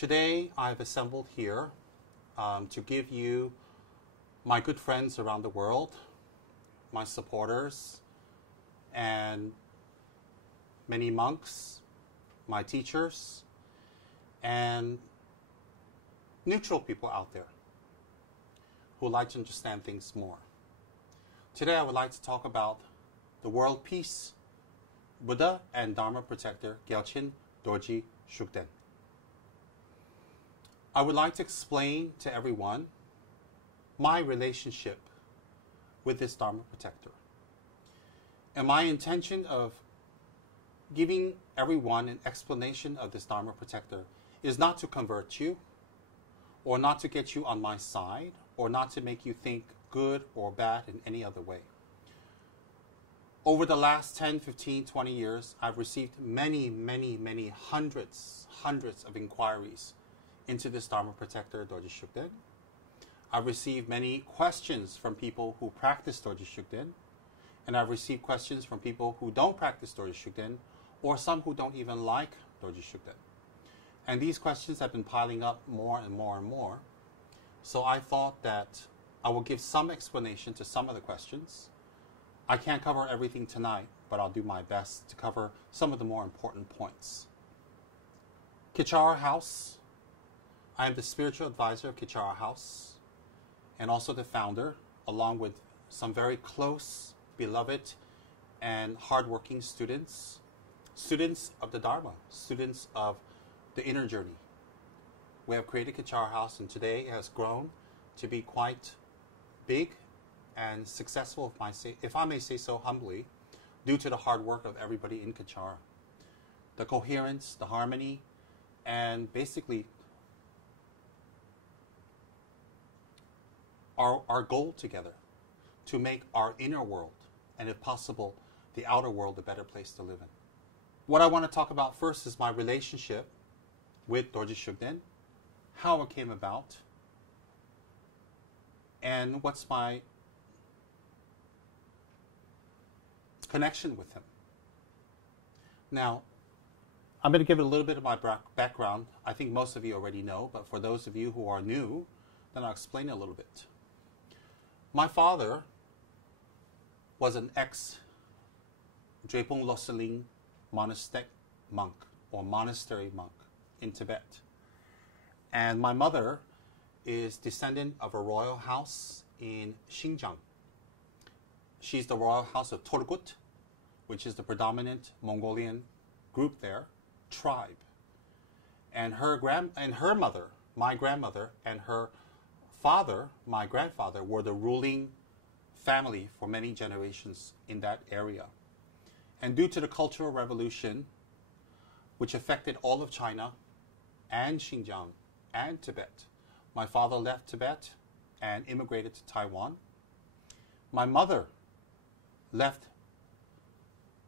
Today I've assembled here to give you my good friends around the world, my supporters, and many monks, my teachers, and neutral people out there who like to understand things more. Today I would like to talk about the world peace, Buddha and Dharma protector Gyalchen Dorji Shugden. I would like to explain to everyone my relationship with this Dharma protector. And my intention of giving everyone an explanation of this Dharma protector is not to convert you, or not to get you on my side, or not to make you think good or bad in any other way. Over the last 10, 15, 20 years, I've received many hundreds of inquiries into this Dharma protector, Dorji Shugden. I've received many questions from people who practice Dorji Shugden, and I've received questions from people who don't practice Dorji Shugden, or some who don't even like Dorji Shugden. And these questions have been piling up more and more. So I thought that I will give some explanation to some of the questions. I can't cover everything tonight, but I'll do my best to cover some of the more important points. Kichara House. I am the spiritual advisor of Kichara House, and also the founder, along with some very close, beloved, and hardworking students of the Dharma, students of the inner journey. We have created Kichara House, and today it has grown to be quite big and successful, if I may say so humbly, due to the hard work of everybody in Kichara. The coherence, the harmony, and basically our goal together to make our inner world, and if possible, the outer world, a better place to live in. What I want to talk about first is my relationship with Dorji Shugden, how it came about, and what's my connection with him. Now, I'm going to give a little bit of my background. I think most of you already know, but for those of you who are new, then I'll explain a little bit. My father was an ex-Drepung Loseling monastic monk, or monastery monk in Tibet. And my mother is descendant of a royal house in Xinjiang. She's the royal house of Turgut, which is the predominant Mongolian group there, tribe. And her mother, my grandmother, and her father, my grandfather, were the ruling family for many generations in that area. And due to the Cultural Revolution, which affected all of China and Xinjiang and Tibet, my father left Tibet and immigrated to Taiwan. My mother left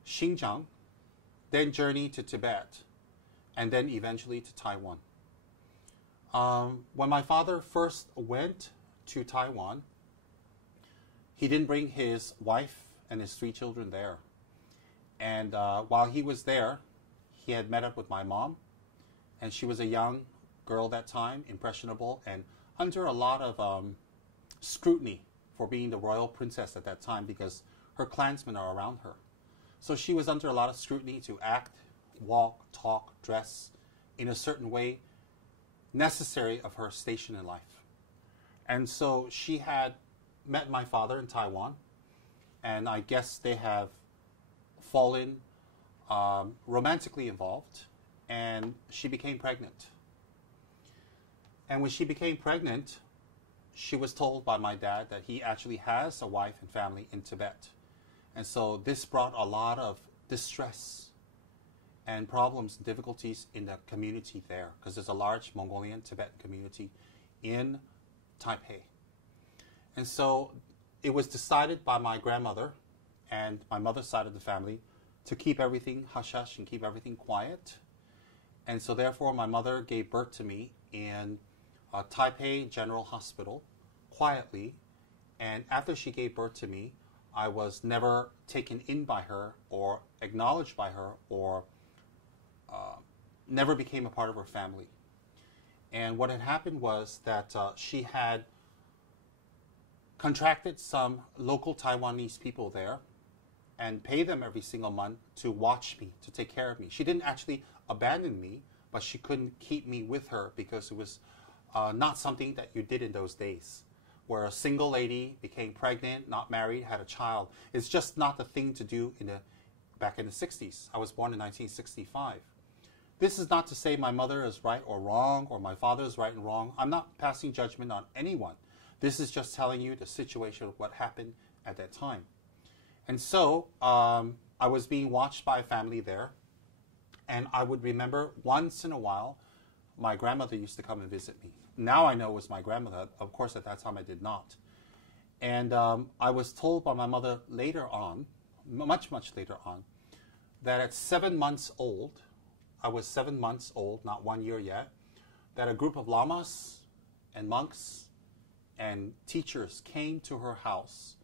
Xinjiang, then journeyed to Tibet, and then eventually to Taiwan. When my father first went to Taiwan, he didn't bring his wife and his 3 children there. And while he was there, he had met up with my mom, and she was a young girl that time, impressionable, and under a lot of scrutiny for being the royal princess at that time, because her clansmen are around her. So she was under a lot of scrutiny to act, walk, talk, dress in a certain way necessary of her station in life. And so she had met my father in Taiwan, and I guess they have fallen romantically involved, and she became pregnant. And when she became pregnant, she was told by my dad that he actually has a wife and family in Tibet. And so this brought a lot of distress and problems and difficulties in the community there, because there's a large Mongolian Tibetan community in Taipei. And so it was decided by my grandmother and my mother's side of the family to keep everything hush-hush and keep everything quiet. And so therefore my mother gave birth to me in Taipei General Hospital quietly. And after she gave birth to me, I was never taken in by her or acknowledged by her or never became a part of her family. And what had happened was that she had contracted some local Taiwanese people there and pay them every single month to watch me, to take care of me. She didn't actually abandon me, but she couldn't keep me with her because it was not something that you did in those days, where a single lady became pregnant, not married, had a child. It's just not the thing to do back in the 60s. I was born in 1965. This is not to say my mother is right or wrong, or my father is right and wrong. I'm not passing judgment on anyone. This is just telling you the situation of what happened at that time. And so I was being watched by a family there, and I would remember once in a while my grandmother used to come and visit me. Now I know it was my grandmother. Of course, at that time I did not. And I was told by my mother later on, much later on, that at 7 months old, I was 7 months old, not 1 year yet, that a group of lamas and monks and teachers came to her house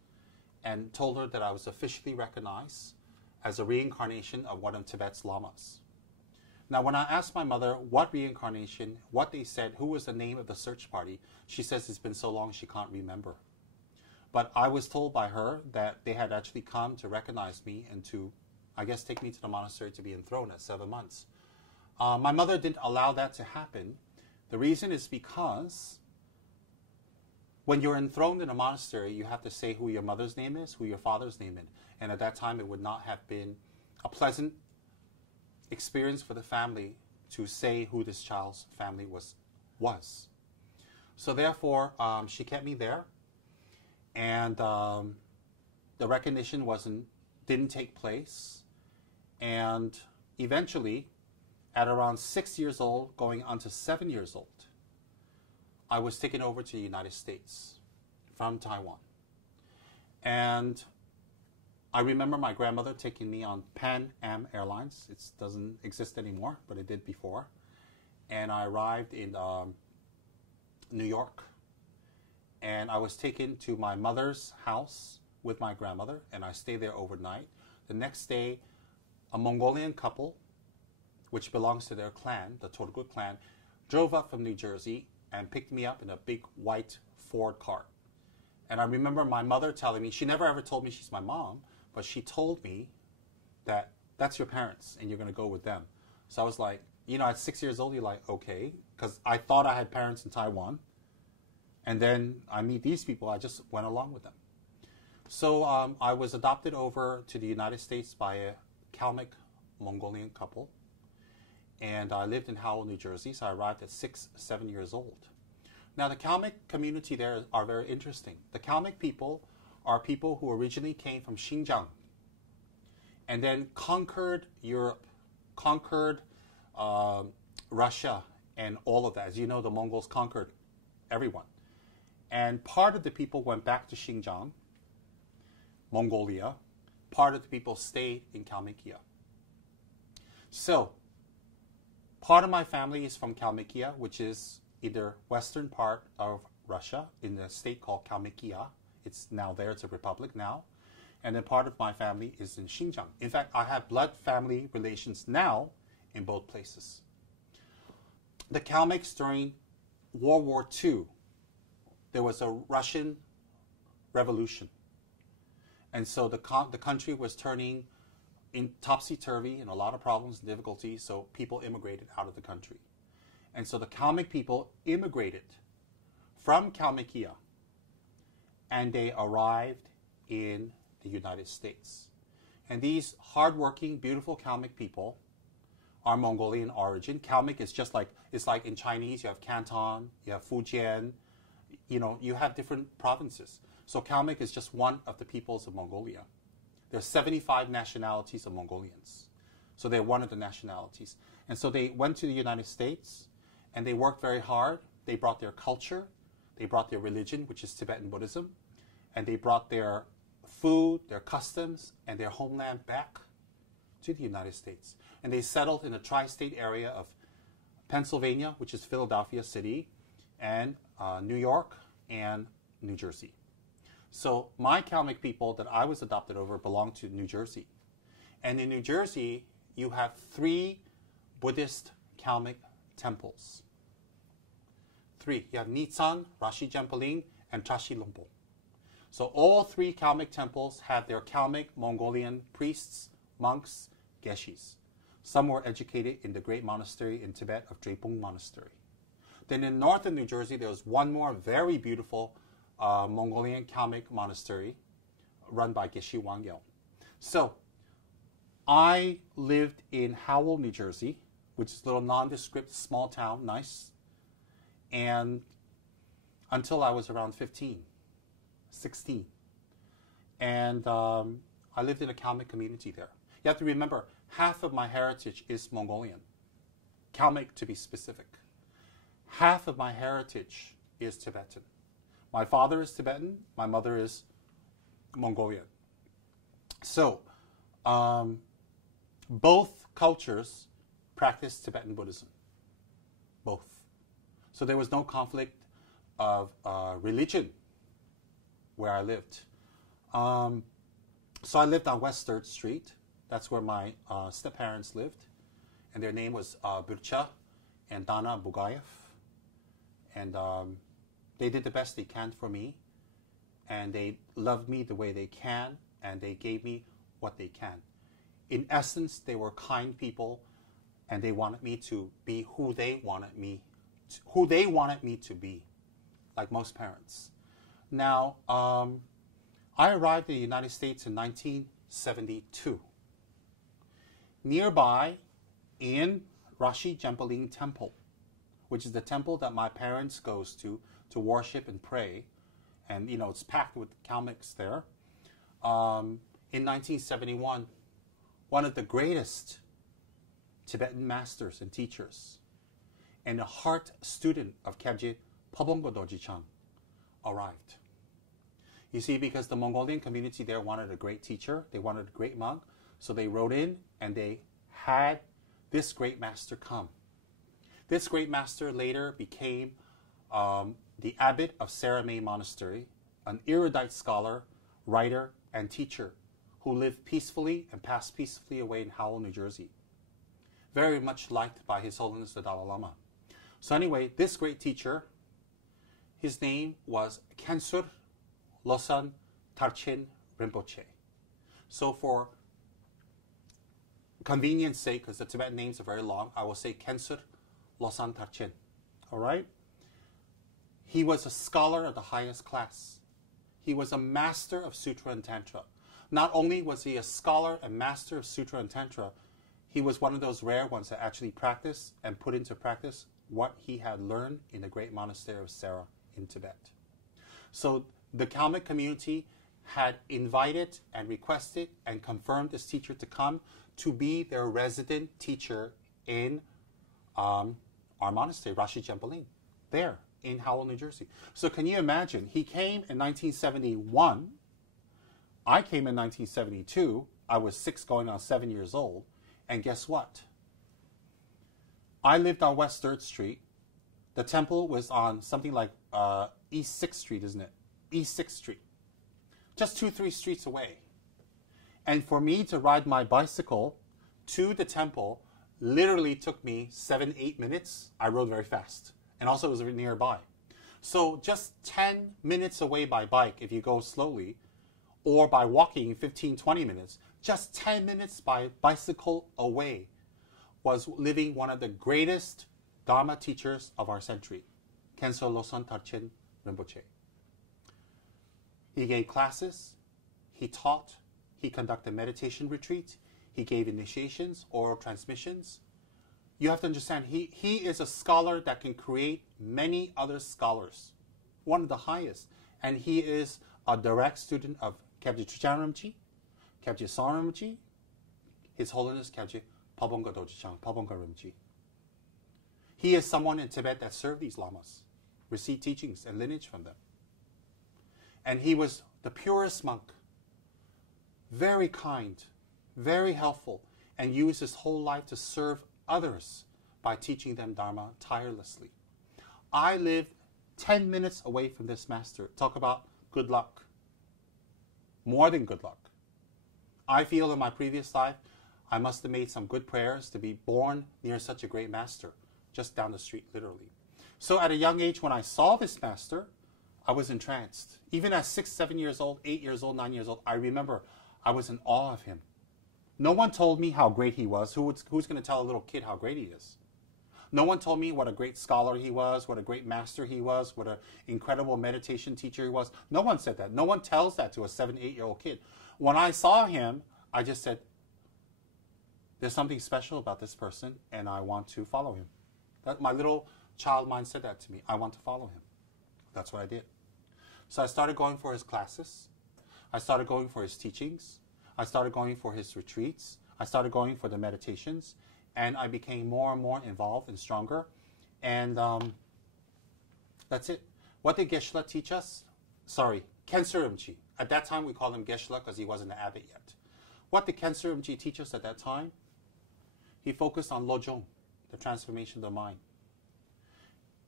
and told her that I was officially recognized as a reincarnation of one of Tibet's lamas. Now, when I asked my mother what reincarnation, what they said, who was the name of the search party, she says it's been so long she can't remember. But I was told by her that they had actually come to recognize me and to, I guess, take me to the monastery to be enthroned at 7 months. My mother didn't allow that to happen. The reason is because when you're enthroned in a monastery, you have to say who your mother's name is, who your father's name is. And at that time, it would not have been a pleasant experience for the family to say who this child's family was. So therefore, she kept me there, and the recognition didn't take place. And eventually, at around 6 years old, going on to 7 years old, I was taken over to the United States from Taiwan. And I remember my grandmother taking me on Pan Am Airlines. It doesn't exist anymore, but it did before. And I arrived in New York. And I was taken to my mother's house with my grandmother, and I stayed there overnight. The next day, a Mongolian couple, which belongs to their clan, the Turgut clan, drove up from New Jersey and picked me up in a big white Ford cart. And I remember my mother telling me, she never ever told me she's my mom, but she told me that that's your parents and you're going to go with them. So I was like, at 6 years old, you're like, okay, because I thought I had parents in Taiwan. And then I meet these people, I just went along with them. So I was adopted over to the United States by a Kalmyk Mongolian couple. And I lived in Howell, New Jersey, so I arrived at 7 years old. Now, the Kalmyk community there are very interesting. The Kalmyk people are people who originally came from Xinjiang and then conquered Europe, conquered Russia, and all of that. As you know, the Mongols conquered everyone. And part of the people went back to Xinjiang, Mongolia. Part of the people stayed in Kalmykia. So, part of my family is from Kalmykia, which is either western part of Russia in the state called Kalmykia. It's now there, it's a republic now. And then part of my family is in Xinjiang. In fact, I have blood family relations now in both places. The Kalmyks during World War II, there was a Russian revolution. And so the country was turning in topsy-turvy and a lot of problems and difficulties, so people immigrated out of the country. And so the Kalmyk people immigrated from Kalmykia, and they arrived in the United States. And these hardworking, beautiful Kalmyk people are Mongolian origin. Kalmyk is just like, it's like in Chinese, you have Canton, you have Fujian, you have different provinces. So Kalmyk is just one of the peoples of Mongolia. There are 75 nationalities of Mongolians. So they're one of the nationalities. And so they went to the United States, and they worked very hard. They brought their culture, they brought their religion, which is Tibetan Buddhism, and they brought their food, their customs, and their homeland back to the United States. And they settled in the tri-state area of Pennsylvania, which is Philadelphia City, and New York, and New Jersey. So my Kalmyk people that I was adopted over belong to New Jersey. And in New Jersey, you have 3 Buddhist Kalmyk temples. three. You have Nisan, Rashi Jempaling, and Trashi Lumpo. So all three Kalmyk temples had their Kalmyk Mongolian priests, monks, geshis. Some were educated in the great monastery in Tibet of Drepung Monastery. Then in northern New Jersey, there was one more very beautiful Mongolian Kalmyk monastery run by Geshe Wangyal. So I lived in Howell, New Jersey, which is a little nondescript, small town, nice, and until I was around 15, 16. And I lived in a Kalmyk community there. You have to remember, half of my heritage is Mongolian, Kalmyk to be specific. Half of my heritage is Tibetan. My father is Tibetan, my mother is Mongolian. So, both cultures practice Tibetan Buddhism. Both. So there was no conflict of religion where I lived. So I lived on West 3rd Street. That's where my step-parents lived. And their name was Burcha and Dana Bugayev. And they did the best they can for me. And they loved me the way they can. And they gave me what they can. In essence, they were kind people. And they wanted me to be who they wanted me to be, like most parents. Now, I arrived in the United States in 1972. Nearby, in Rashi Jempaling Temple, which is the temple that my parents goes to worship and pray, and it's packed with Kalmyks there. In 1971, one of the greatest Tibetan masters and teachers, and a heart student of Kyabje Pabongo Dorji-chan, arrived. You see, because the Mongolian community there wanted a great teacher, they wanted a great monk, so they wrote in and they had this great master come. This great master later became the abbot of Saramay Monastery, an erudite scholar, writer, and teacher who lived peacefully and passed peacefully away in Howell, New Jersey. Very much liked by His Holiness the Dalai Lama. So anyway, this great teacher, his name was Khensur Losang Tarchen Rinpoche. So for convenience sake, because the Tibetan names are very long, I will say Khensur Losang Tarchen. All right? He was a scholar of the highest class. He was a master of Sutra and Tantra. Not only was he a scholar and master of Sutra and Tantra, he was one of those rare ones that actually practiced and put into practice what he had learned in the great monastery of Sera in Tibet. So the Kalmyk community had invited and requested and confirmed this teacher to come to be their resident teacher in our monastery, Rashi Jempaling, there in Howell, New Jersey. So can you imagine? He came in 1971. I came in 1972. I was 6 going on 7 years old. And guess what? I lived on West 3rd Street. The temple was on something like East 6th Street, isn't it? East 6th Street. Just 2-3 streets away. And for me to ride my bicycle to the temple literally took me 7-8 minutes. I rode very fast. And also it was nearby. So just 10 minutes away by bike if you go slowly, or by walking 15-20 minutes, just 10 minutes by bicycle away was living one of the greatest Dharma teachers of our century, Khensur Losang Tarchen Rinpoche. He gave classes, he taught, he conducted meditation retreats, he gave initiations, oral transmissions. You have to understand, he is a scholar that can create many other scholars, one of the highest. And he is a direct student of Kyabje Trichan Rinpoche, Kyabje Song Rinpoche, His Holiness Kyabje Pabongo Dorji-chan, Pabongo Rinpoche. He is someone in Tibet that served these lamas, received teachings and lineage from them. And he was the purest monk, very kind, very helpful, and used his whole life to serve others by teaching them Dharma tirelessly. I lived 10 minutes away from this master. Talk about good luck. More than good luck. I feel in my previous life, I must have made some good prayers to be born near such a great master, just down the street, literally. So at a young age, when I saw this master, I was entranced. Even at 6, 7 years old, 8 years old, 9 years old, I remember I was in awe of him. No one told me how great he was. Who's going to tell a little kid how great he is? No one told me what a great scholar he was, what a great master he was, what an incredible meditation teacher he was. No one said that. No one tells that to a 7, 8-year-old kid. When I saw him, I just said, there's something special about this person, and I want to follow him. My little child mind said that to me. I want to follow him. That's what I did. So I started going for his classes. I started going for his teachings. I started going for his retreats. I started going for the meditations. And I became more and more involved and stronger. And that's it. What did Geshe-la teach us? Sorry, Khyentse Rinpoche. At that time, we called him Geshe-la because he wasn't an abbot yet. What did Khyentse Rinpoche teach us at that time? He focused on Lojong, the transformation of the mind.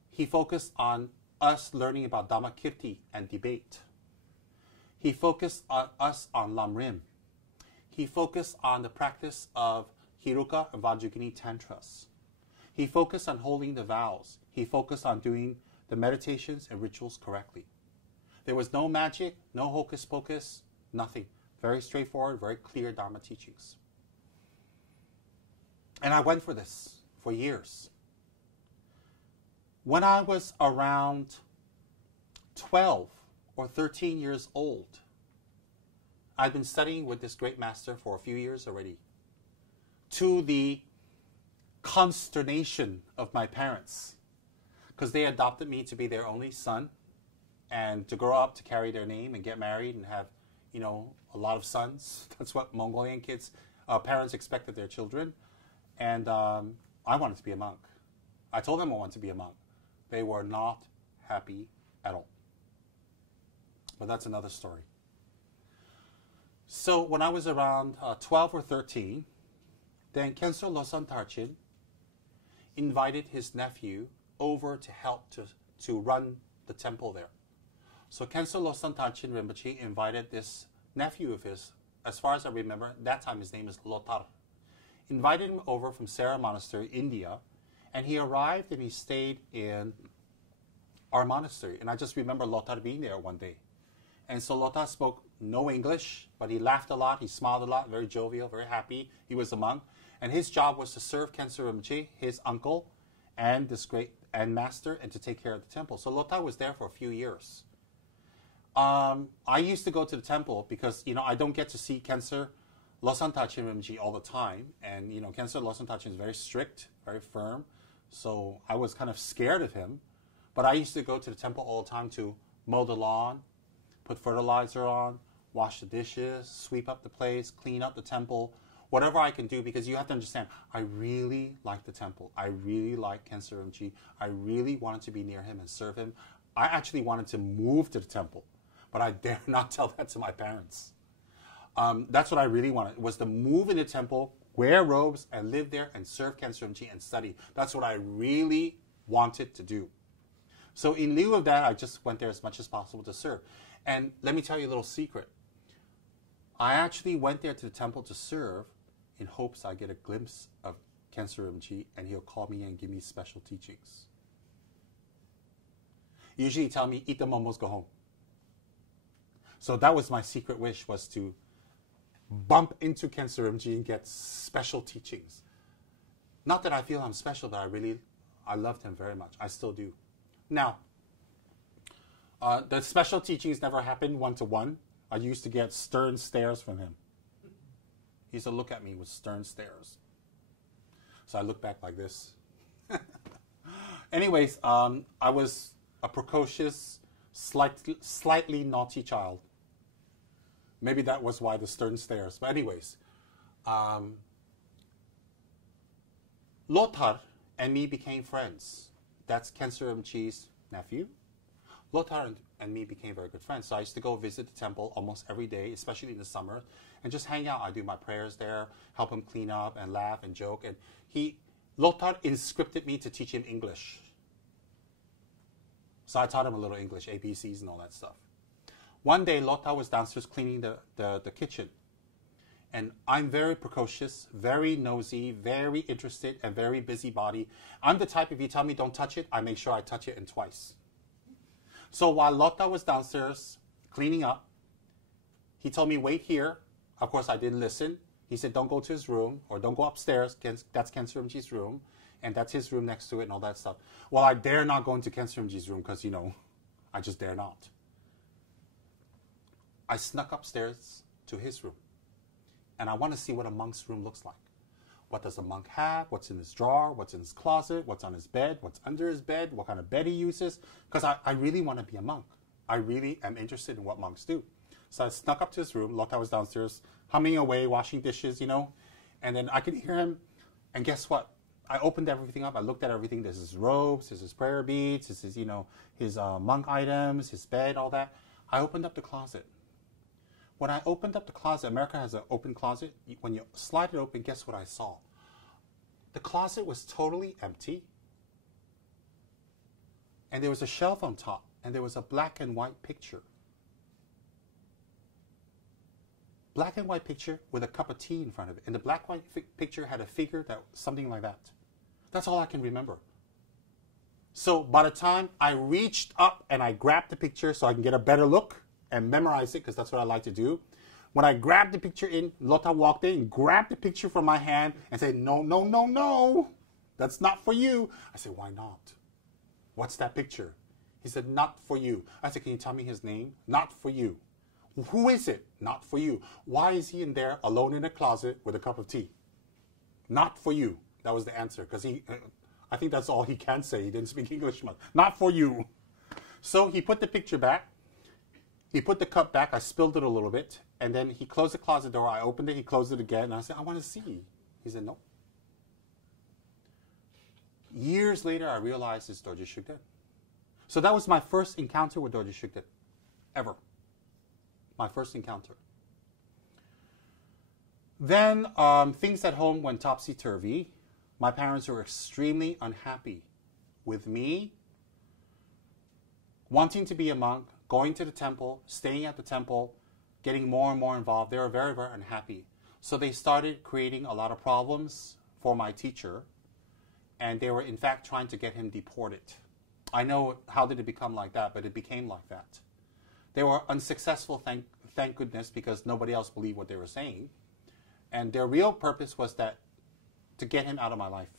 He focused on us learning about Dhammakirti and debate. He focused on us on Lamrim. He focused on the practice of Hiruka and Vajrayogini Tantras. He focused on holding the vows. He focused on doing the meditations and rituals correctly. There was no magic, no hocus pocus, nothing. Very straightforward, very clear Dharma teachings. And I went for this for years. When I was around 12 or 13 years old, I'd been studying with this great master for a few years already, to the consternation of my parents, because they adopted me to be their only son and to grow up to carry their name and get married and have, a lot of sons. That's what Mongolian parents expect of their children. And I wanted to be a monk. I told them I wanted to be a monk. They were not happy at all. But that's another story. So when I was around 12 or 13, then Khyentse Losang Tarchin invited his nephew over to help to run the temple there. So Khyentse Losang Tarchin Rinpoche invited this nephew of his, as far as I remember, that time his name is Lotar, invited him over from Sera Monastery, India, and he arrived and he stayed in our monastery. And I just remember Lotar being there one day. And so Lotar spoke no English, but he laughed a lot, he smiled a lot, very jovial, very happy. He was a monk. And his job was to serve Khyentse Rinpoche, his uncle, and this great master, and to take care of the temple. So Lotar was there for a few years. I used to go to the temple because, I don't get to see Khyentse Losang Tarchin Rinpoche all the time. And, Khyentse Losang Tarchin is very strict, very firm. So I was kind of scared of him. But I used to go to the temple all the time to mow the lawn, put fertilizer on, wash the dishes, sweep up the place, clean up the temple, whatever I can do, because you have to understand, I really like the temple. I really like Khyentse Rinpoche. I really wanted to be near him and serve him. I actually wanted to move to the temple, but I dare not tell that to my parents. That's what I really wanted, was to move in the temple, wear robes, and live there and serve Khyentse Rinpoche and study. That's what I really wanted to do. So in lieu of that, I just went there as much as possible to serve. And let me tell you a little secret. I actually went there to the temple to serve in hopes I get a glimpse of Khyentse Rinpoche and he'll call me and give me special teachings. Usually he'd tell me, eat the momos, go home. So that was my secret wish, was to bump into Khyentse Rinpoche and get special teachings. Not that I feel I'm special, but I loved him very much. I still do. Now, the special teachings never happened one-to-one. I used to get stern stares from him. He used to look at me with stern stares. So I look back like this. Anyways, I was a precocious, slightly naughty child. Maybe that was why the stern stares. But anyways, Lotar and me became friends. That's Khyentse Rinpoche's nephew. Lotar and me became very good friends. So I used to go visit the temple almost every day, especially in the summer, and just hang out. I do my prayers there, help him clean up and laugh and joke. And Lotar inscripted me to teach him English. So I taught him a little English, ABCs and all that stuff. One day, Lotar was downstairs cleaning the kitchen. And I'm very precocious, very nosy, very interested, and very busybody. I'm the type, if you tell me don't touch it, I make sure I touch it and twice. So while Lotta was downstairs cleaning up, he told me, wait here. Of course, I didn't listen. He said, don't go to his room or don't go upstairs. That's Ken Surumji's room. And that's his room next to it and all that stuff. Well, I dare not go into Ken Surumji's room because, you know, I just dare not. I snuck upstairs to his room. And I want to see what a monk's room looks like. What does a monk have? What's in his drawer? What's in his closet? What's on his bed? What's under his bed? What kind of bed he uses? Because I really want to be a monk. I really am interested in what monks do. So I snuck up to his room. Lotta was downstairs humming away, washing dishes, you know. And then I could hear him. And guess what? I opened everything up. I looked at everything. There's his robes, there's his prayer beads, there's his, you know, his monk items, his bed, all that. I opened up the closet. When I opened up the closet, America has an open closet. When you slide it open, guess what I saw? The closet was totally empty. And there was a shelf on top. And there was a black and white picture. Black and white picture with a cup of tea in front of it. And the black and white picture had a figure that something like that. That's all I can remember. So by the time I reached up and I grabbed the picture so I can get a better look and memorize it, because that's what I like to do. When I grabbed the picture in, Lotta walked in and grabbed the picture from my hand and said, no, no, no, no. That's not for you. I said, why not? What's that picture? He said, not for you. I said, can you tell me his name? Not for you. Who is it? Not for you. Why is he in there alone in a closet with a cup of tea? Not for you. That was the answer, because I think that's all he can say. He didn't speak English much. Not for you. So he put the picture back. He put the cup back. I spilled it a little bit. And then he closed the closet door. I opened it. He closed it again. And I said, I want to see. He said, no. Years later, I realized it's Dorje Shugden. So that was my first encounter with Dorje Shugden. Ever. My first encounter. Then things at home went topsy-turvy. My parents were extremely unhappy with me wanting to be a monk, going to the temple, staying at the temple, getting more and more involved. They were very, very unhappy. So they started creating a lot of problems for my teacher, and they were in fact trying to get him deported. I know how did it become like that, but it became like that. They were unsuccessful, thank goodness, because nobody else believed what they were saying. And their real purpose was that to get him out of my life.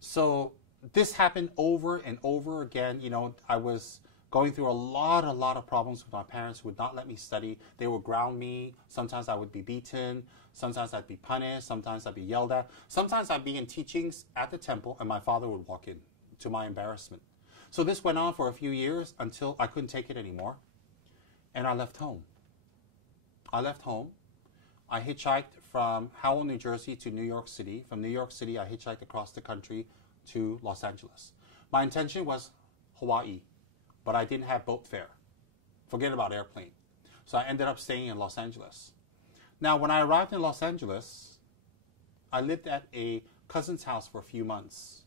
So this happened over and over again. You know, I was going through a lot of problems with my parents who would not let me study. They would ground me. Sometimes I would be beaten. Sometimes I'd be punished. Sometimes I'd be yelled at. Sometimes I'd be in teachings at the temple and my father would walk in, to my embarrassment. So this went on for a few years until I couldn't take it anymore. And I left home. I left home. I hitchhiked from Howell, New Jersey to New York City. From New York City, I hitchhiked across the country to Los Angeles. My intention was Hawaii, but I didn't have boat fare. Forget about airplane. So I ended up staying in Los Angeles. Now, when I arrived in Los Angeles, I lived at a cousin's house for a few months.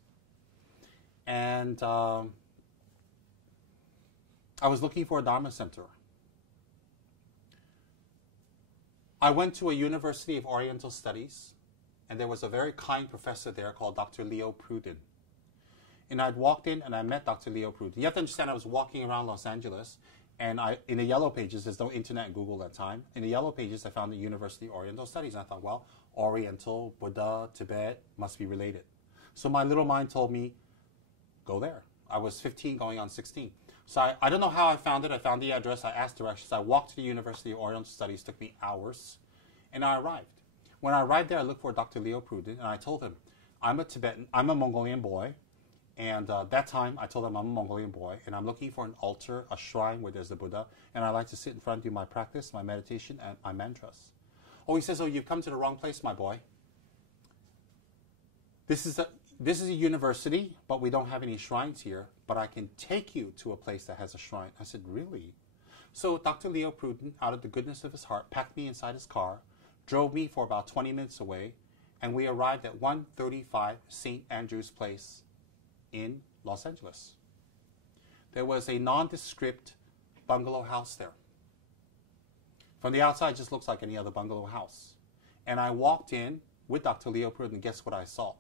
And I was looking for a Dharma center. I went to a University of Oriental Studies, and there was a very kind professor there called Dr. Leo Pruden. And I'd walked in and I met Dr. Leo Pruden. You have to understand, I was walking around Los Angeles, and in the Yellow Pages, there's no internet and Google at that time. In the Yellow Pages, I found the University of Oriental Studies. And I thought, well, Oriental, Buddha, Tibet must be related. So my little mind told me, go there. I was 15 going on 16. So I don't know how I found it. I found the address. I asked directions. I walked to the University of Oriental Studies. It took me hours. And I arrived. When I arrived there, I looked for Dr. Leo Pruden. And I told him, I'm a Tibetan. I'm a Mongolian boy. And that time, I told him I'm a Mongolian boy. And I'm looking for an altar, a shrine where there's a Buddha. And I like to sit in front and do my practice, my meditation, and my mantras. Oh, he says, oh, you've come to the wrong place, my boy. This is a university, but we don't have any shrines here, but I can take you to a place that has a shrine. I said, really? So Dr. Leo Pruden, out of the goodness of his heart, packed me inside his car, drove me for about 20 minutes away, and we arrived at 135 St. Andrew's Place in Los Angeles. There was a nondescript bungalow house there. From the outside, it just looks like any other bungalow house. And I walked in with Dr. Leo Pruden, and guess what I saw?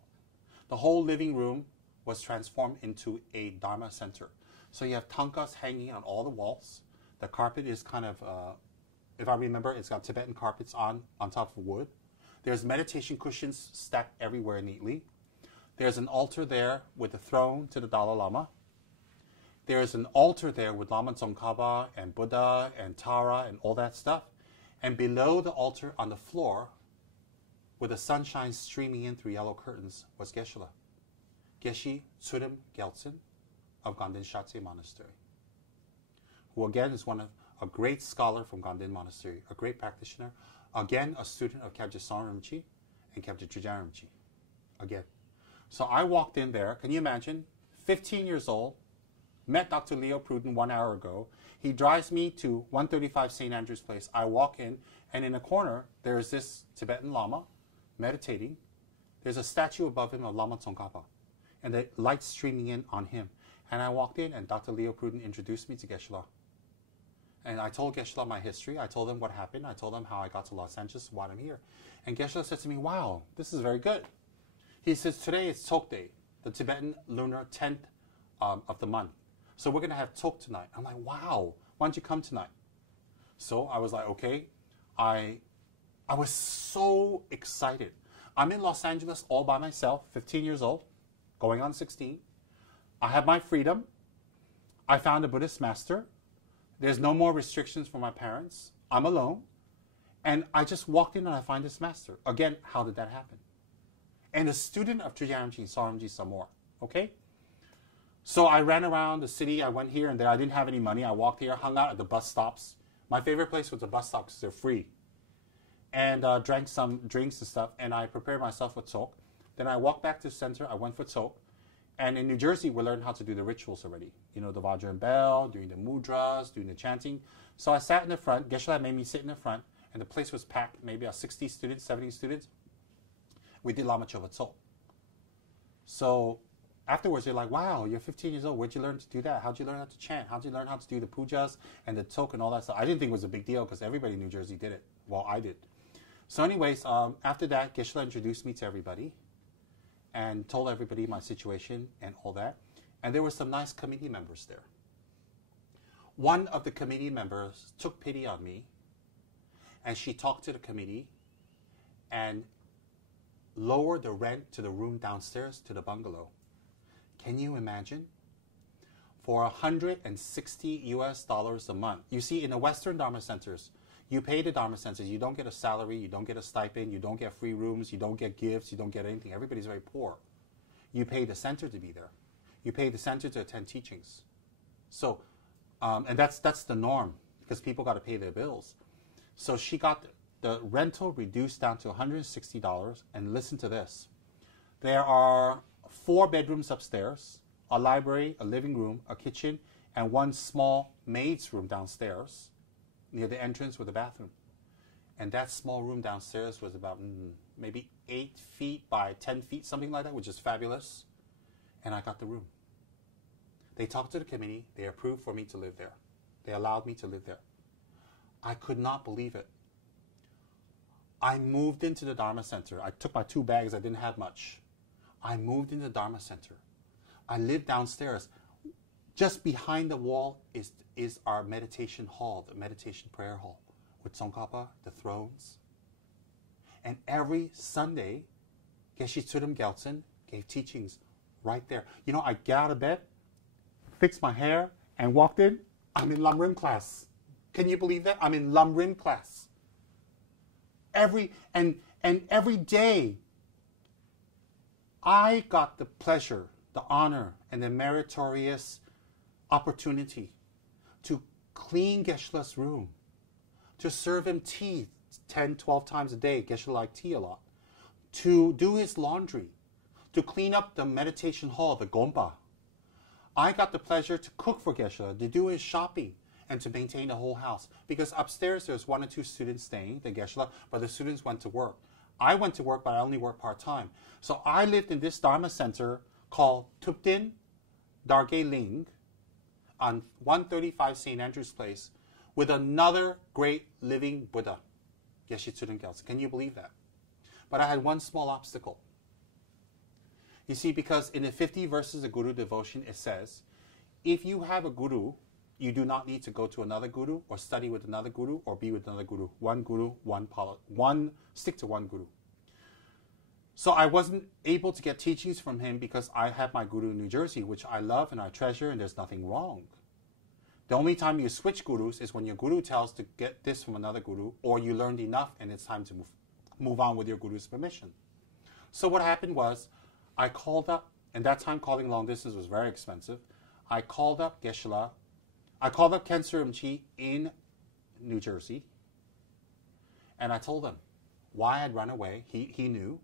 The whole living room was transformed into a Dharma center. So you have tankas hanging on all the walls. The carpet is kind of, if I remember, it's got Tibetan carpets on top of wood. There's meditation cushions stacked everywhere neatly. There's an altar there with a throne to the Dalai Lama. There's an altar there with Lama Tsongkhapa and Buddha and Tara and all that stuff. And below the altar on the floor, with the sunshine streaming in through yellow curtains, was Geshe-la. Geshe Tsurim Gyaltsen of Ganden Shatse Monastery, who again is a great scholar from Ganden Monastery, a great practitioner, again a student of Kyabje Rinpoche and Kyabje Trijang Rinpoche, again. So I walked in there, can you imagine, 15 years old, met Dr. Leo Pruden 1 hour ago. He drives me to 135 St. Andrew's Place. I walk in, and in a corner, there is this Tibetan Lama meditating. There's a statue above him of Lama Tsongkhapa, and the light streaming in on him. And I walked in, and Dr. Leo Pruden introduced me to Geshe-la. And I told Geshe-la my history. I told him what happened. I told him how I got to Los Angeles, why I'm here. And Geshe-la said to me, wow, this is very good. He says, today is Tok Day, the Tibetan lunar 10th of the month. So we're going to have Tok tonight. I'm like, wow, why don't you come tonight? So I was like, okay. I was so excited. I'm in Los Angeles all by myself, 15 years old, going on 16. I have my freedom. I found a Buddhist master. There's no more restrictions for my parents. I'm alone. And I just walked in and I find this master. Again, how did that happen? And a student of Trijang Rinpoche, Saramji Samor. Okay? So I ran around the city. I went here and there. I didn't have any money. I walked here, hung out at the bus stops. My favorite place was the bus stops because they're free. And drank some drinks and stuff. And I prepared myself for Tok. Then I walked back to the center. I went for Tok. And in New Jersey, we learned how to do the rituals already. You know, the Vajra and Bell, doing the mudras, doing the chanting. So I sat in the front. Geshe-la made me sit in the front. And the place was packed, maybe 60 students, 70 students. We did Lama Choba Tok. So afterwards, you're like, wow, you're 15 years old. Where'd you learn to do that? How'd you learn how to chant? How'd you learn how to do the pujas and the Tok and all that stuff? I didn't think it was a big deal because everybody in New Jersey did it. Well, I did. So anyways, after that, Geshe-la introduced me to everybody and told everybody my situation and all that. And there were some nice committee members there. One of the committee members took pity on me, and she talked to the committee and lowered the rent to the room downstairs to the bungalow. Can you imagine? For $160 a month. You see, in the Western Dharma centers, you pay the Dharma centers. You don't get a salary. You don't get a stipend. You don't get free rooms. You don't get gifts. You don't get anything. Everybody's very poor. You pay the center to be there. You pay the center to attend teachings. So, and that's the norm because people got to pay their bills. So she got the rental reduced down to $160. And listen to this. There are 4 bedrooms upstairs, a library, a living room, a kitchen, and 1 small maid's room downstairs near the entrance with a bathroom. And that small room downstairs was about maybe 8 feet by 10 feet, something like that, which is fabulous. And I got the room. They talked to the committee. They approved for me to live there. They allowed me to live there. I could not believe it. I moved into the Dharma Center. I took my 2 bags. I didn't have much. I moved into the Dharma Center. I lived downstairs. Just behind the wall is our meditation hall, the meditation prayer hall, with Tsongkhapa, the thrones. And every Sunday, Geshe Tsurim Gyaltsen gave teachings right there. You know, I got out of bed, fixed my hair, and walked in. I'm in Lamrim class. Can you believe that? I'm in Lamrim class. Every day, I got the pleasure, the honor, and the meritorious opportunity to clean Geshe-la's room, to serve him tea 10, 12 times a day. Geshe-la liked tea a lot. To do his laundry, to clean up the meditation hall, the gompa. I got the pleasure to cook for Geshe-la, to do his shopping, and to maintain the whole house. Because upstairs there's 1 or 2 students staying, the Geshe-la, but the students went to work. I went to work, but I only worked part-time. So I lived in this Dharma center called Tuptin Dargay Ling on 135 St. Andrew's Place with another great living Buddha, Geshe Tsurim Gyaltsen. Can you believe that? But I had one small obstacle. You see, because in the 50 verses of Guru Devotion, it says, if you have a guru, you do not need to go to another guru or study with another guru or be with another guru. Stick to one guru. So I wasn't able to get teachings from him because I have my guru in New Jersey, which I love and I treasure, and there's nothing wrong. The only time you switch gurus is when your guru tells to get this from another guru, or you learned enough and it's time to move on with your guru's permission. So what happened was, I called up, and that time calling long distance was very expensive. I called up Geshe-la. I called up Khyentse Rinpoche in New Jersey, and I told him why I'd run away. He knew,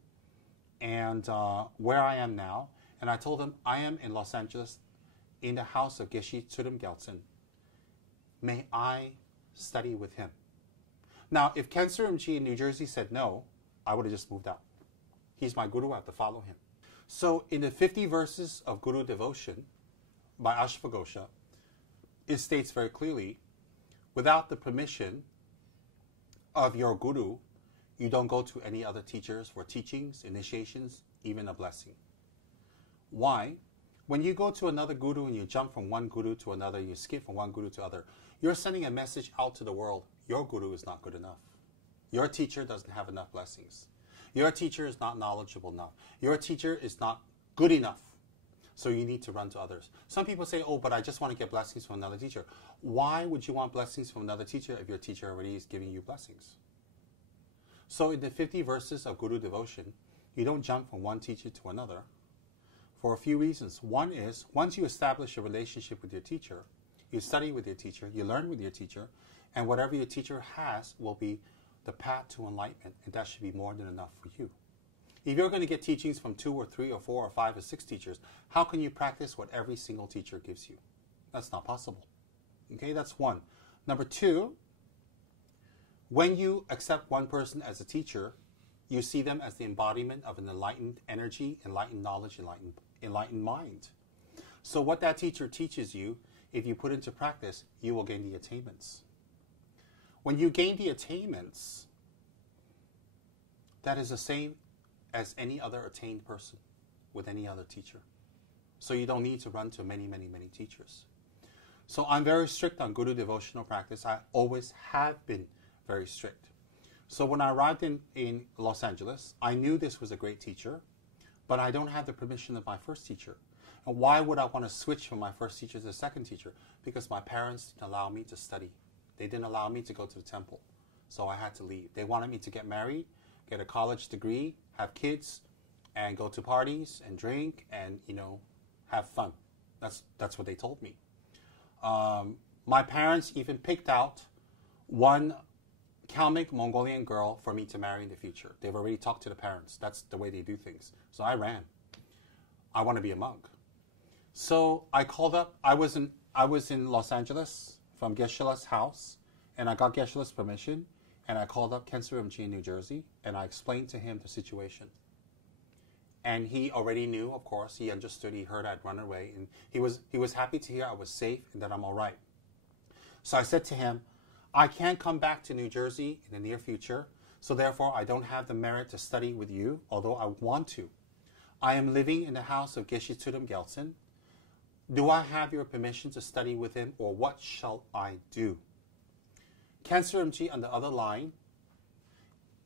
and where I am now. And I told him I am in Los Angeles in the house of Geshe Tsurim Gyaltsen. May I study with him? Now, if Khyentse Rinpoche in New Jersey said no, I would have just moved out. He's my guru, I have to follow him. So in the 50 verses of Guru Devotion by Ashvaghosha, it states very clearly, without the permission of your guru, you don't go to any other teachers for teachings, initiations, even a blessing. Why? When you go to another guru and you jump from one guru to another, you skip from one guru to other, you're sending a message out to the world. Your guru is not good enough. Your teacher doesn't have enough blessings. Your teacher is not knowledgeable enough. Your teacher is not good enough. So you need to run to others. Some people say, oh, but I just want to get blessings from another teacher. Why would you want blessings from another teacher if your teacher already is giving you blessings? So in the 50 verses of Guru Devotion, you don't jump from one teacher to another for a few reasons. One is, once you establish a relationship with your teacher, you study with your teacher, you learn with your teacher, and whatever your teacher has will be the path to enlightenment, and that should be more than enough for you. If you're going to get teachings from 2 or 3 or 4 or 5 or 6 teachers, how can you practice what every single teacher gives you? That's not possible. Okay, that's one. Number 2, when you accept one person as a teacher, you see them as the embodiment of an enlightened energy, enlightened knowledge, enlightened mind. So what that teacher teaches you, if you put into practice, you will gain the attainments. When you gain the attainments, that is the same as any other attained person with any other teacher. So you don't need to run to many, many, many teachers. So I'm very strict on Guru devotional practice. I always have been very strict. So when I arrived in Los Angeles, I knew this was a great teacher, but I don't have the permission of my first teacher. And why would I want to switch from my first teacher to the second teacher? Because my parents didn't allow me to study. They didn't allow me to go to the temple. So I had to leave. They wanted me to get married, get a college degree, have kids, and go to parties and drink and, have fun. That's what they told me. My parents even picked out one Kalmyk Mongolian girl for me to marry in the future. They've already talked to the parents. That's the way they do things. So I ran. I want to be a monk. So I called up. I was in Los Angeles from Geshe-la's house, and I got Geshe-la's permission, and I called up Khyentse Rinpoche in New Jersey, and I explained to him the situation. And he already knew, of course. He understood. He heard I'd run away, and he was happy to hear I was safe and that I'm all right. So I said to him, I can't come back to New Jersey in the near future, so therefore I don't have the merit to study with you, although I want to. I am living in the house of Geshe Tsurim Gyaltsen. Do I have your permission to study with him, or what shall I do? Khyentse Rinpoche on the other line,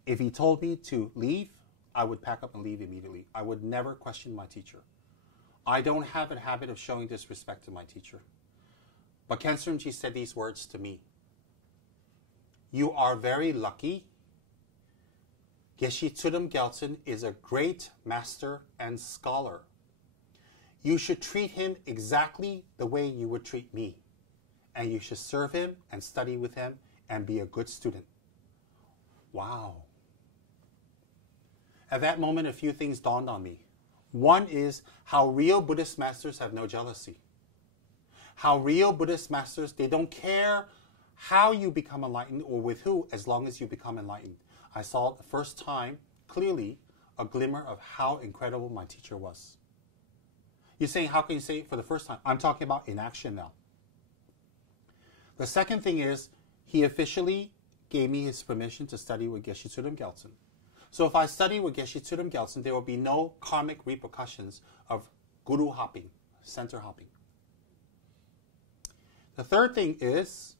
if he told me to leave, I would pack up and leave immediately. I would never question my teacher. I don't have a habit of showing disrespect to my teacher. But Khyentse Rinpoche said these words to me. You are very lucky. Geshe Tsurim Gyaltsen is a great master and scholar. You should treat him exactly the way you would treat me. And you should serve him and study with him and be a good student. Wow. At that moment, a few things dawned on me. One is how real Buddhist masters have no jealousy. How real Buddhist masters, they don't care how you become enlightened or with who, as long as you become enlightened. I saw the first time, clearly, a glimmer of how incredible my teacher was. You're saying, how can you say it for the first time? I'm talking about in action now. The second thing is, he officially gave me his permission to study with Geshe Tsulem Gyaltsen. So if I study with Geshe Tsulem Gyaltsen, there will be no karmic repercussions of guru hopping, center hopping. The third thing is,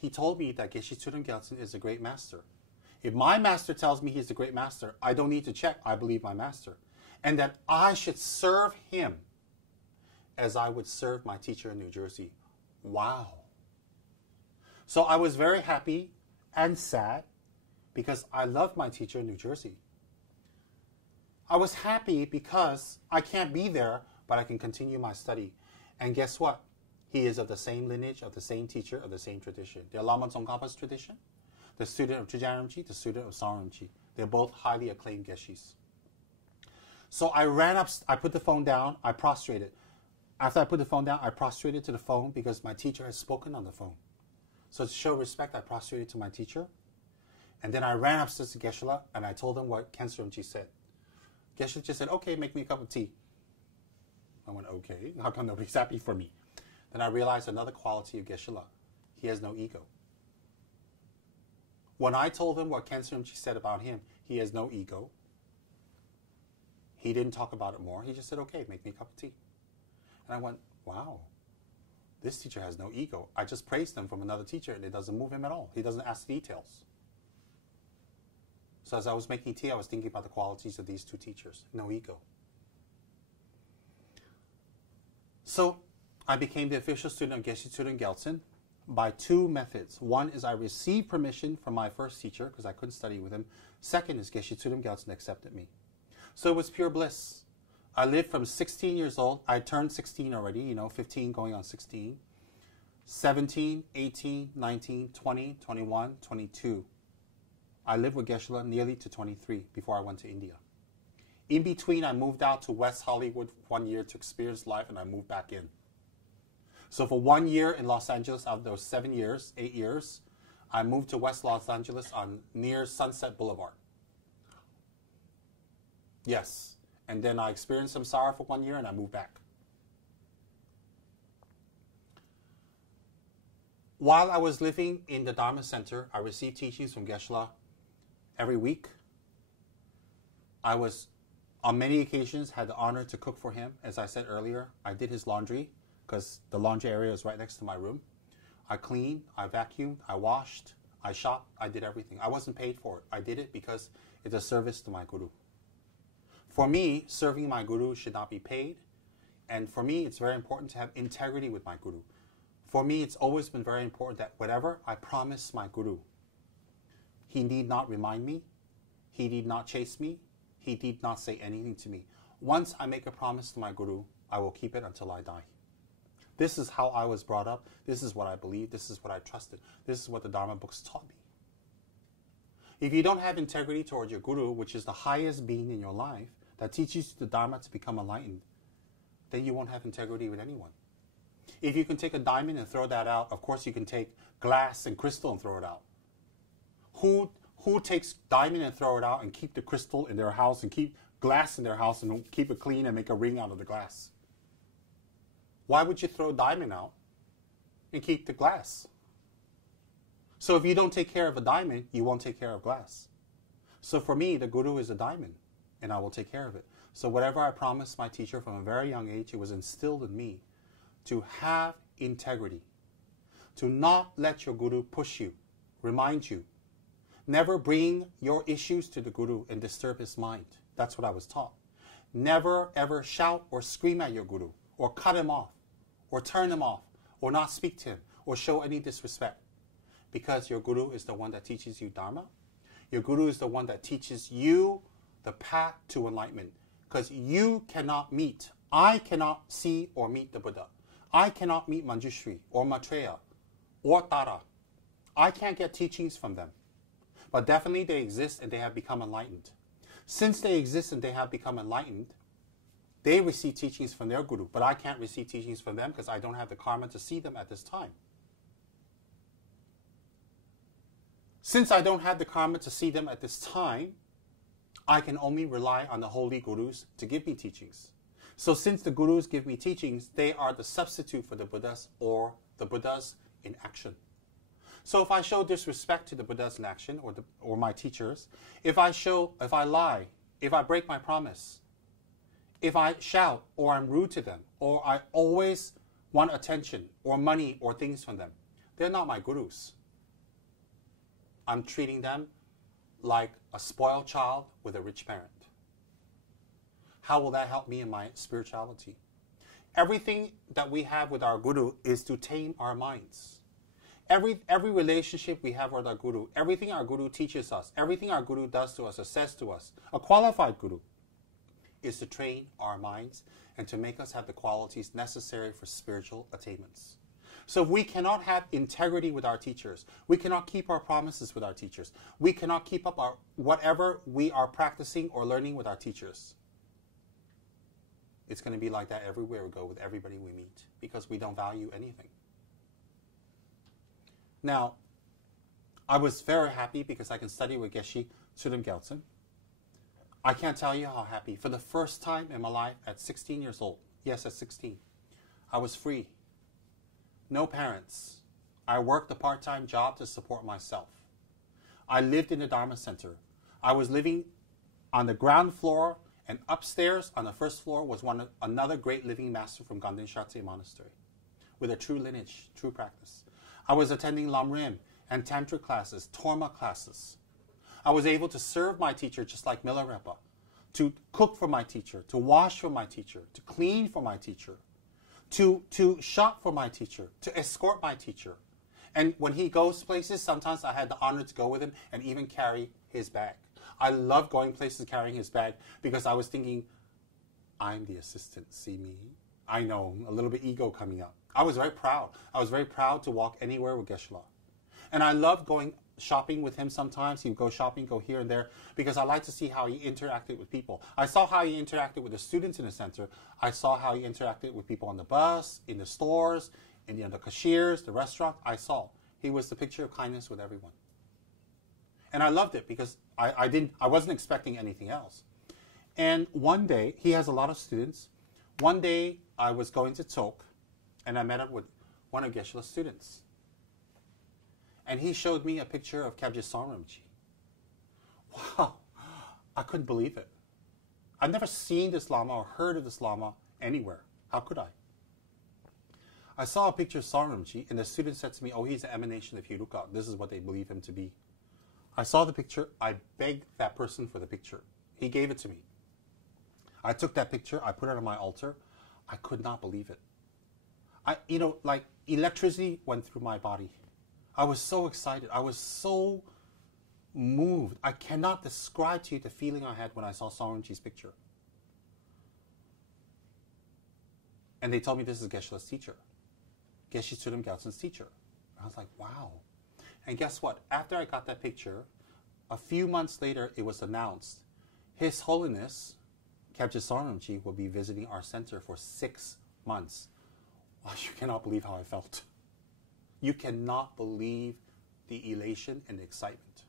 he told me that Geshe Tsulem Gyaltsen is a great master. If my master tells me he's a great master, I don't need to check. I believe my master. And that I should serve him as I would serve my teacher in New Jersey. Wow. So I was very happy and sad because I love my teacher in New Jersey. I was happy because I can't be there, but I can continue my study. And guess what? He is of the same lineage, of the same teacher, of the same tradition. The Lama Tsongkhapa's tradition, the student of Trijang Rinpoche, the student of Sangha Rinpoche. They're both highly acclaimed Geshis. So I ran up, I put the phone down, I prostrated. After I put the phone down, I prostrated to the phone because my teacher has spoken on the phone. So to show respect, I prostrated to my teacher. And then I ran upstairs to Geshe-la and I told him what Khensa Rinpoche said. Geshe just said, okay, make me a cup of tea. I went, okay, how come nobody's happy for me? Then I realized another quality of Geshe-la. He has no ego. When I told him what Khensa Rinpoche said about him, he has no ego. He didn't talk about it more. He just said, okay, make me a cup of tea. And I went, wow, this teacher has no ego. I just praised him from another teacher and it doesn't move him at all. He doesn't ask details. So as I was making tea, I was thinking about the qualities of these two teachers. No ego. So I became the official student of Geshe Tsulem Gyaltsen by two methods. One is I received permission from my first teacher because I couldn't study with him. Second is Geshe Tsulem Gyaltsen accepted me. So it was pure bliss. I lived from 16 years old. I turned 16 already, 15 going on 16. 17, 18, 19, 20, 21, 22. I lived with Geshe-la nearly to 23 before I went to India. In between, I moved out to West Hollywood 1 year to experience life, and I moved back in. So for 1 year in Los Angeles, out of those 7 years, 8 years, I moved to West Los Angeles near Sunset Boulevard. Yes. And then I experienced samsara for 1 year, and I moved back. While I was living in the Dharma Center, I received teachings from Geshe-la every week. I was, on many occasions, had the honor to cook for him. As I said earlier, I did his laundry because the laundry area is right next to my room. I cleaned, I vacuumed, I washed, I shopped, I did everything. I wasn't paid for it. I did it because it's a service to my guru. For me, serving my guru should not be paid. And for me, it's very important to have integrity with my guru. For me, it's always been very important that whatever I promise my guru, he need not remind me, he need not chase me, he need not say anything to me. Once I make a promise to my guru, I will keep it until I die. This is how I was brought up. This is what I believed. This is what I trusted. This is what the Dharma books taught me. If you don't have integrity towards your guru, which is the highest being in your life, that teaches you the Dharma to become enlightened, then you won't have integrity with anyone. If you can take a diamond and throw that out, of course you can take glass and crystal and throw it out. Who takes diamond and throw it out and keep the crystal in their house and keep glass in their house and keep it clean and make a ring out of the glass? Why would you throw diamond out and keep the glass? So if you don't take care of a diamond, you won't take care of glass. So for me, the guru is a diamond, and I will take care of it. So whatever I promised my teacher from a very young age, it was instilled in me to have integrity, to not let your guru push you, remind you. Never bring your issues to the guru and disturb his mind. That's what I was taught. Never ever shout or scream at your guru, or cut him off, or turn him off, or not speak to him, or show any disrespect. Because your guru is the one that teaches you Dharma. Your guru is the one that teaches you the path to enlightenment. Because you cannot meet, I cannot see or meet the Buddha. I cannot meet Manjushri or Maitreya or Tara. I can't get teachings from them. But definitely they exist and they have become enlightened. Since they exist and they have become enlightened, they receive teachings from their guru. But I can't receive teachings from them because I don't have the karma to see them at this time. Since I don't have the karma to see them at this time, I can only rely on the holy gurus to give me teachings. So since the gurus give me teachings, they are the substitute for the Buddhas or the Buddhas in action. So if I show disrespect to the Buddhas in action or my teachers, if I lie, if I break my promise, if I shout or I'm rude to them, or I always want attention or money or things from them, they're not my gurus. I'm treating them like a spoiled child with a rich parent. How will that help me in my spirituality? Everything that we have with our guru is to tame our minds. Every relationship we have with our guru, everything our guru teaches us, everything our guru does to us or says to us, a qualified guru, is to train our minds and to make us have the qualities necessary for spiritual attainments. So we cannot have integrity with our teachers. We cannot keep our promises with our teachers. We cannot keep up our whatever we are practicing or learning with our teachers. It's going to be like that everywhere we go with everybody we meet because we don't value anything. Now, I was very happy because I can study with Geshe Tsudam Gyaltsen. I can't tell you how happy. For the first time in my life at 16 years old, yes, at 16, I was free. No parents. I worked a part-time job to support myself. I lived in the Dharma Center. I was living on the ground floor, and upstairs on the first floor was another great living master from Ganden Shatse Monastery with a true lineage, true practice. I was attending Lamrim and Tantric classes, Torma classes. I was able to serve my teacher just like Milarepa, to cook for my teacher, to wash for my teacher, to clean for my teacher, to shop for my teacher, to escort my teacher. And when he goes places, sometimes I had the honor to go with him and even carry his bag. I love going places carrying his bag because I was thinking, I'm the assistant, see me? I know, a little bit ego coming up. I was very proud. I was very proud to walk anywhere with Geshe-la. And I loved going shopping with him sometimes. He would go shopping, go here and there, because I like to see how he interacted with people. I saw how he interacted with the students in the center. I saw how he interacted with people on the bus, in the stores, in the cashiers, the restaurant. I saw. He was the picture of kindness with everyone. And I loved it because I wasn't expecting anything else. And one day, he has a lot of students. One day, I was going to Tok, and I met up with one of Geshe-la's students. And he showed me a picture of Kabje Sonramji. Wow, I couldn't believe it. I've never seen this Lama or heard of this Lama anywhere. How could I? I saw a picture of Sonramji, and the student said to me, oh, he's an emanation of Hiruka. This is what they believe him to be. I saw the picture. I begged that person for the picture. He gave it to me. I took that picture. I put it on my altar. I could not believe it. Like electricity went through my body. I was so excited. I was so moved. I cannot describe to you the feeling I had when I saw Sonramji's picture. And they told me this is Geshe-la's teacher. Geshe Tsudam Gyaltsen's teacher. I was like, wow. And guess what? After I got that picture, a few months later, it was announced, His Holiness, Kabje Sonramji, will be visiting our center for 6 months. Well, you cannot believe how I felt. You cannot believe the elation and the excitement.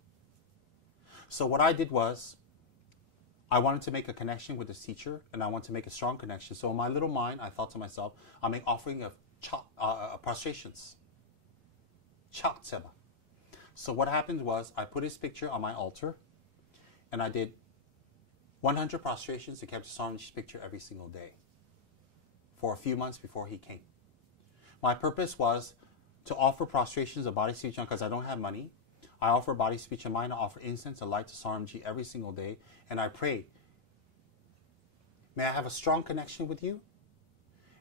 So what I did was, I wanted to make a connection with this teacher, and I wanted to make a strong connection. So in my little mind, I thought to myself, I'll make offering of prostrations. Cha Tsema. So what happened was, I put his picture on my altar, and I did 100 prostrations to Kabje Sonramji's picture every single day for a few months before he came. My purpose was to offer prostrations of body, speech, because I don't have money. I offer body, speech, and mind. I offer incense and light to Sonramji every single day, and I pray, may I have a strong connection with you?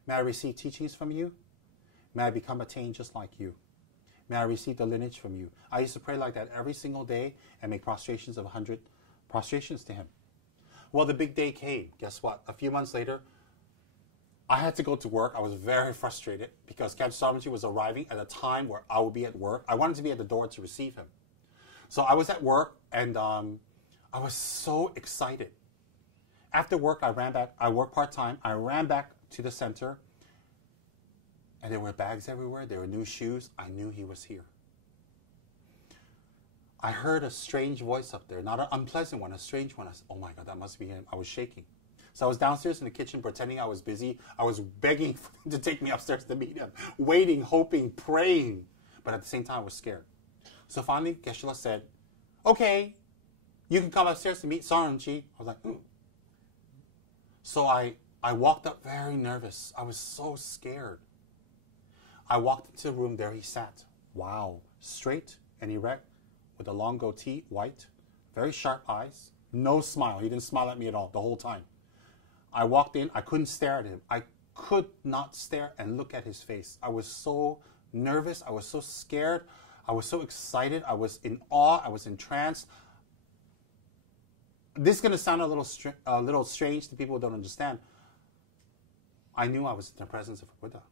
May I receive teachings from you? May I become attained just like you? May I receive the lineage from you? I used to pray like that every single day and make prostrations of 100 prostrations to him. Well, the big day came. Guess what? A few months later, I had to go to work. I was very frustrated because Kabje Sonramji was arriving at a time where I would be at work. I wanted to be at the door to receive him. So I was at work, and I was so excited. After work, I ran back. I worked part-time. I ran back to the center, and there were bags everywhere. There were new shoes. I knew he was here. I heard a strange voice up there, not an unpleasant one, a strange one. I said, oh my God, that must be him. I was shaking. So I was downstairs in the kitchen pretending I was busy. I was begging for him to take me upstairs to meet him, waiting, hoping, praying. But at the same time, I was scared. So finally, Geshe-la said, okay, you can come upstairs to meet Saramji. I was like, ooh. So I walked up very nervous. I was so scared. I walked into the room. There he sat. Wow. Straight and erect with a long goatee, white, very sharp eyes, no smile. He didn't smile at me at all the whole time. I walked in. I couldn't stare at him. I could not stare and look at his face. I was so nervous. I was so scared. I was so excited. I was in awe. I was entranced. This is going to sound a little strange to people who don't understand. I knew I was in the presence of a Buddha.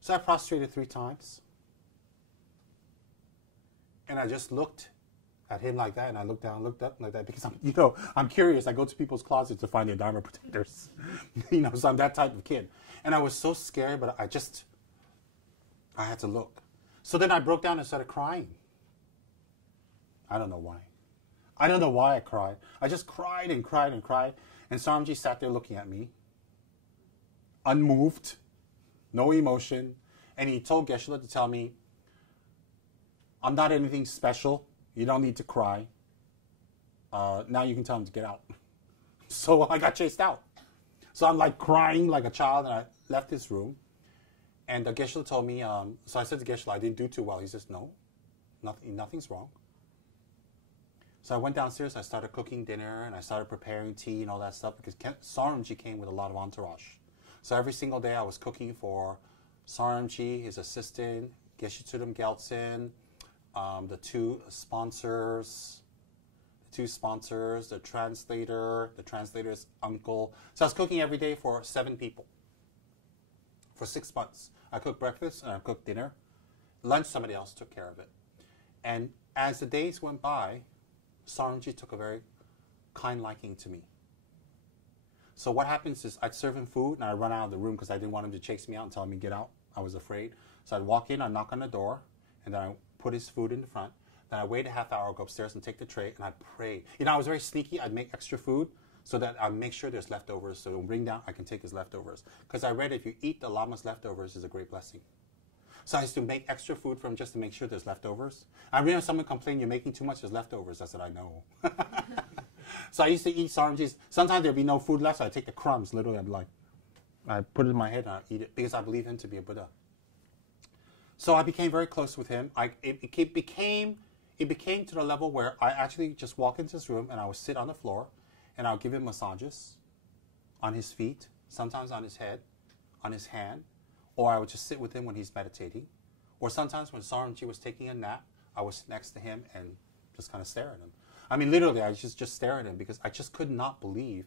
So I prostrated 3 times. And I just looked at him like that, and I looked down, looked up like that, because I'm curious. I go to people's closets to find their Dharma protectors. So I'm that type of kid. And I was so scared, but I had to look. So then I broke down and started crying. I don't know why. I don't know why I cried. I just cried and cried and cried. And Saramji sat there looking at me, unmoved, no emotion. And he told Geshe-la to tell me, I'm not anything special. You don't need to cry. Now you can tell him to get out. So I got chased out. So I'm like crying like a child, and I left this room. And Geshe-la told me, so I said to Geshe-la, I didn't do too well. He says, no, nothing's wrong. So I went downstairs, I started cooking dinner, and I started preparing tea and all that stuff, because Saramji came with a lot of entourage. So every single day I was cooking for Saramji, his assistant, Geshe Tsudam Gyaltsen, the two sponsors, the translator's uncle. So I was cooking every day for 7 people for 6 months. I cooked breakfast and I cooked dinner. Lunch, somebody else took care of it. And as the days went by, Saramji took a very kind liking to me. So what happens is I'd serve him food and I'd run out of the room because I didn't want him to chase me out and tell me get out. I was afraid. So I'd walk in, I'd knock on the door, and then I'd put his food in the front. Then I'd wait a half hour, go upstairs and take the tray, and I'd pray. I was very sneaky. I'd make extra food so that I'd make sure there's leftovers. So when I bring down, I can take his leftovers. Because I read if you eat the Lama's leftovers, is a great blessing. So I used to make extra food for him just to make sure there's leftovers. I remember someone complained, you're making too much, there's leftovers. I said, I know. So I used to eat Saramji's. Sometimes there'd be no food left, so I'd take the crumbs. Literally, I put it in my head and I'd eat it because I believe him to be a Buddha. So I became very close with him. It became to the level where I actually just walk into his room and I would sit on the floor and I would give him massages on his feet, sometimes on his head, on his hand, or I would just sit with him when he's meditating. Or sometimes when Saramji was taking a nap, I would sit next to him and just kind of stare at him. I mean, literally, I just stare at him because I just could not believe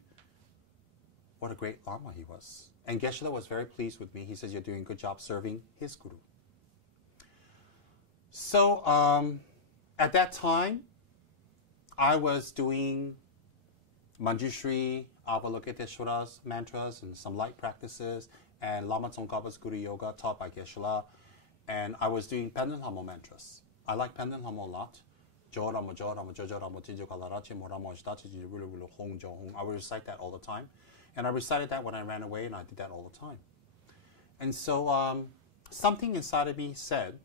what a great Lama he was. And Geshe-la was very pleased with me. He says, you're doing a good job serving his guru. So at that time, I was doing Manjushri, Avalokiteshwara's mantras and some light practices, and Lama Tsongkhapa's Guru Yoga taught by Geshe-la. And I was doing Pendant Hamo mantras. I like Pendant Hamo a lot. I would recite that all the time. And I recited that when I ran away, and I did that all the time. And so something inside of me said,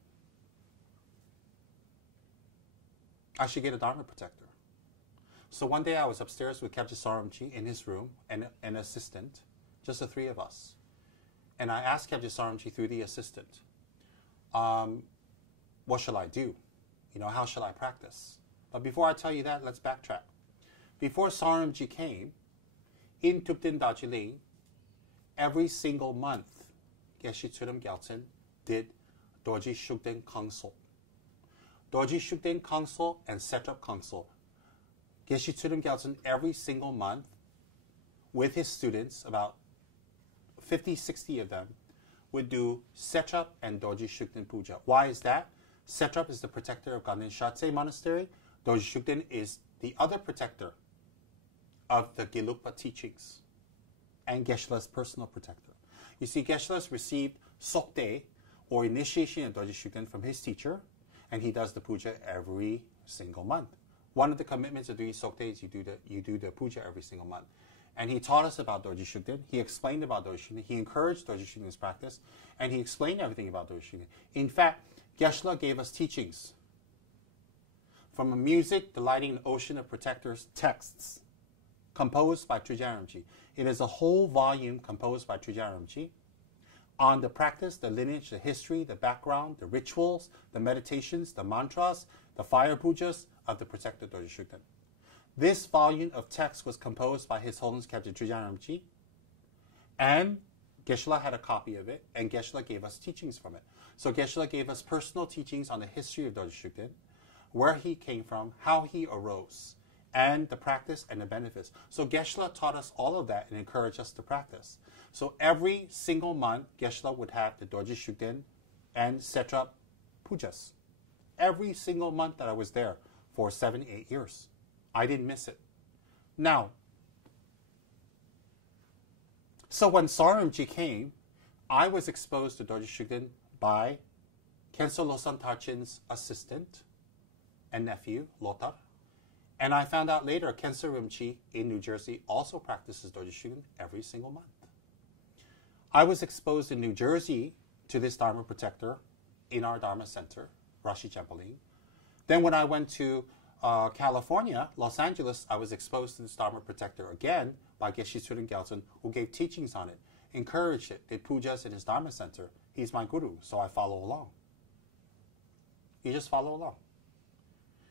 I should get a Dharma protector. So one day I was upstairs with Kyabje Saramji in his room and an assistant, just the 3 of us. And I asked Kyabje Saramji through the assistant, what shall I do? How shall I practice? But before I tell you that, let's backtrack. Before Saramji came, in Thupten Dajiling, every single month, Geshe Tsudam Gyaltsen did Dorji Shugden Council. Dorji Shugden Council and Setup Council. Geshe Tsudam Gyaltsen every single month with his students, about 50, 60 of them, would do Setup and Dorji Shugden Puja. Why is that? Setup is the protector of Ganden Shatse Monastery. Dorji Shugden is the other protector of the Gelugpa teachings and Geshe-la's personal protector. You see, Geshe-la's received Sokte, or initiation of Dorji Shugden, from his teacher, and he does the puja every single month. One of the commitments of doing Sokte is you do the puja every single month. And he taught us about Dorji Shugden. He explained about Dorji Shugden. He encouraged Dorji Shugden's practice, and he explained everything about Dorji Shugden. In fact, Geshe-la gave us teachings. From a music delighting an ocean of protectors texts, composed by Trungpa Rinpoche. It is a whole volume composed by Trungpa Rinpoche on the practice, the lineage, the history, the background, the rituals, the meditations, the mantras, the fire pujas of the protector Dorje Shugden. This volume of text was composed by His Holiness Captain Trungpa Rinpoche, and Geshe-la had a copy of it, and Geshe-la gave us teachings from it. So Geshe-la gave us personal teachings on the history of Dorje Shugden, where he came from, how he arose, and the practice and the benefits. So Geshe-la taught us all of that and encouraged us to practice. So every single month, Geshe-la would have the Dorje Shugden and Setrap pujas. Every single month that I was there for 7, 8 years. I didn't miss it. Now, so when Saramji came, I was exposed to Dorje Shugden by Khenso Losang Tarchin's assistant and nephew, Lotar. And I found out later, Khenso Rinpoche in New Jersey also practices Dorje Shugden every single month. I was exposed in New Jersey to this Dharma protector in our Dharma center, Rashi Champaling. Then when I went to California, Los Angeles, I was exposed to this Dharma protector again by Geshe Tsoeden Gyaltsen, who gave teachings on it, encouraged it, did pujas in his Dharma center. He's my guru, so I follow along. You just follow along.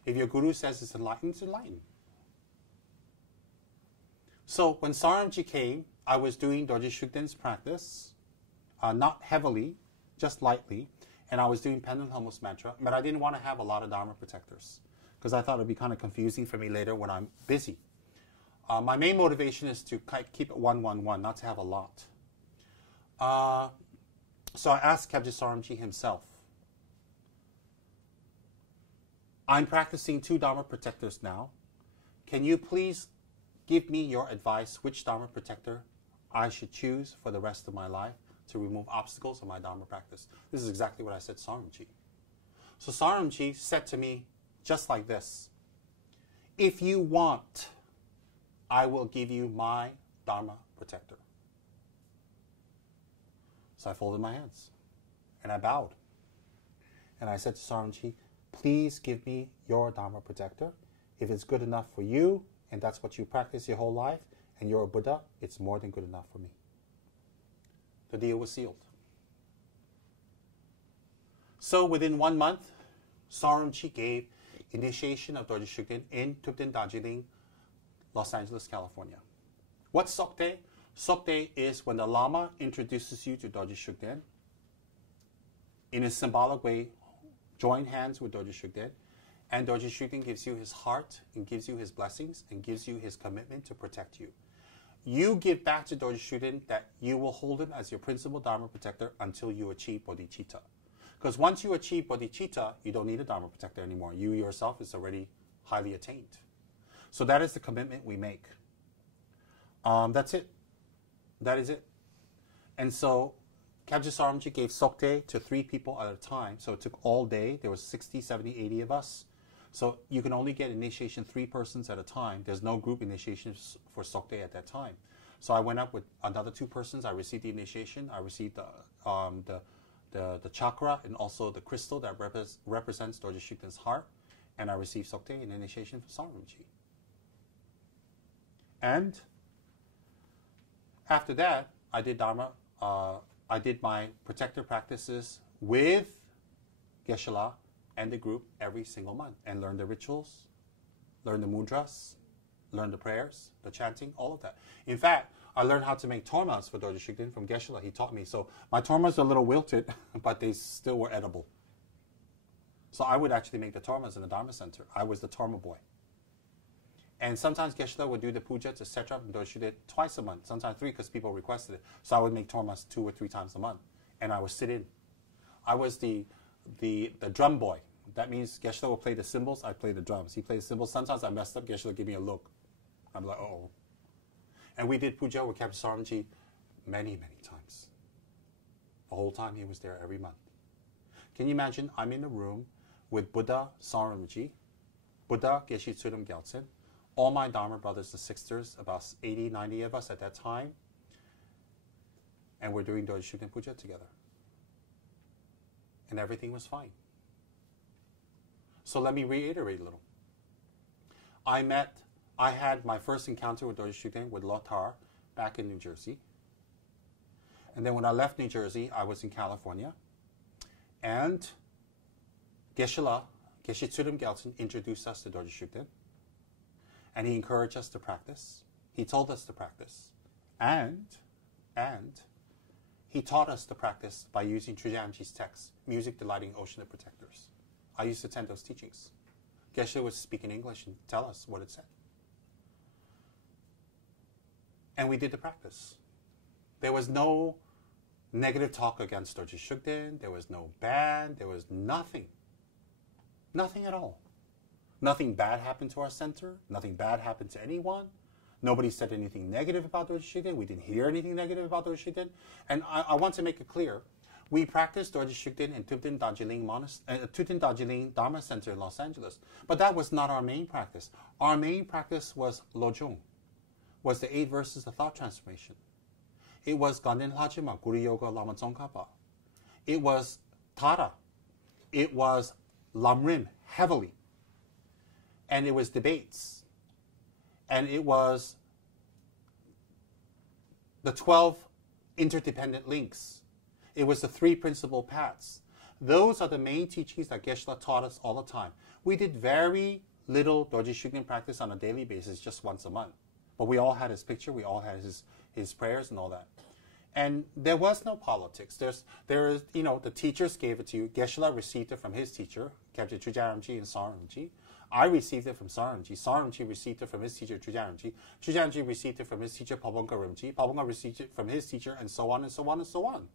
If your guru says it's enlightened, it's enlightened. So when Saramji came, I was doing Dorje Shugden's practice, not heavily, just lightly, and I was doing Pendant Hummus Mantra, but I didn't want to have a lot of Dharma protectors because I thought it would be kind of confusing for me later when I'm busy. My main motivation is to keep it 1, 1, 1, not to have a lot. So I asked Kabje Saramji himself, I'm practicing 2 Dharma protectors now. Can you please give me your advice which Dharma protector I should choose for the rest of my life to remove obstacles in my Dharma practice? This is exactly what I said to Saramji. So Saramji said to me just like this, if you want, I will give you my Dharma protector. So I folded my hands and I bowed. And I said to Saramji, please give me your Dharma protector. If it's good enough for you, and that's what you practice your whole life, and you're a Buddha, it's more than good enough for me. The deal was sealed. So within 1 month, Saramji gave initiation of Dorje Shugden in Tibetan Darjeeling, Los Angeles, California. What's Sokte? Sokte is when the Lama introduces you to Dorje Shugden. In a symbolic way, join hands with Dorje Shugden, and Dorje Shugden gives you his heart and gives you his blessings and gives you his commitment to protect you. You give back to Dorje Shugden that you will hold him as your principal Dharma protector until you achieve bodhicitta. Because once you achieve bodhicitta, you don't need a Dharma protector anymore. You yourself is already highly attained. So that is the commitment we make. That's it. That is it. And so Kabje Saramji gave Sokte to 3 people at a time. So it took all day. There was 60, 70, 80 of us. So you can only get initiation 3 persons at a time. There's no group initiation for Sokte at that time. So I went up with another 2 persons. I received the initiation. I received the chakra and also the crystal that represents Dorje Shugden's heart. And I received Sokte and initiation for Saramji. And after that, I did Dharma. I did my protector practices with Geshe-la and the group every single month and learned the rituals, learned the mudras, learned the prayers, the chanting, all of that. In fact, I learned how to make tormas for Dorje Shugden from Geshe-la. He taught me. So my tormas are a little wilted, but they still were edible. So I would actually make the tormas in the Dharma Center. I was the torma boy. And sometimes Geshe-la would do the puja to Setrap and Dorje Shugden twice a month, sometimes 3 because people requested it. So I would make tormas 2 or 3 times a month, and I would sit in. I was the drum boy. That means Geshe-la would play the cymbals, I play the drums. He played the cymbals. Sometimes I messed up, Geshe-la give me a look. I'm like, oh. And we did puja with Kabje Saramji many, many times. The whole time he was there every month. Can you imagine? I'm in a room with Buddha Saramji, Buddha Geshe Tsoeden Gyaltsen, all my Dharma brothers and sisters, about 80, 90 of us at that time, and we're doing Dorje Shugden puja together. And everything was fine. So let me reiterate a little. I had my first encounter with Dorje Shugden with Lothar back in New Jersey. And then when I left New Jersey, I was in California. And Geshe Tsurim Gyaltsen introduced us to Dorje Shugden. And he encouraged us to practice. He told us to practice. And he taught us to practice by using Trijamji's text, Music Delighting Ocean of Protectors. I used to attend those teachings. Geshe would speak in English and tell us what it said. And we did the practice. There was no negative talk against Dorje Shugden. There was no ban. There was nothing. Nothing at all. Nothing bad happened to our center. Nothing bad happened to anyone. Nobody said anything negative about Dorje Shugden. We didn't hear anything negative about Dorje Shugden. And I want to make it clear. We practiced Dorje Shugden in Tubten Darjeeling Dharma Center in Los Angeles. But that was not our main practice. Our main practice was Lojong, was the 8 verses of thought transformation. It was Ganden Hajima, Guru Yoga Lama Tsongkhapa. It was Tara. It was Lamrim, heavily. And it was debates. And it was the 12 interdependent links. It was the 3 principal paths. Those are the main teachings that Geshe taught us all the time. We did very little Dorje Shugden practice on a daily basis, just once a month. But we all had his picture, we all had his prayers and all that. And there was no politics. There is, the teachers gave it to you. Geshe received it from his teacher, Kyabje Chujaramji and Saramji. I received it from Saramji. Saramji received it from his teacher, Chujaramji. Chujaramji received it from his teacher, Pabonga Rimji. Pabonga received it from his teacher, and so on and so on and so on.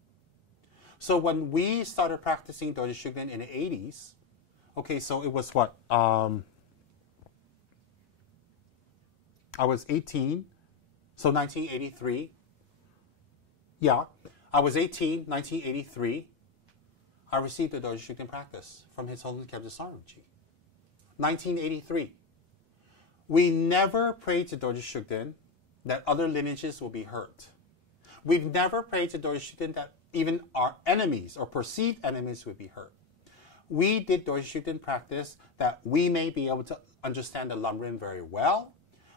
So when we started practicing Dorje Shugden in the 80s, okay, so it was what? I was 18, so 1983. Yeah, I was 18, 1983. I received the Dorje Shugden practice from His Holiness Kyabje Saramji. 1983. We never prayed to Dorje Shugden that other lineages will be hurt. We've never prayed to Dorje Shugden that even our enemies or perceived enemies would be hurt. We did Dorje Shugden practice that we may be able to understand the Lamrim very well.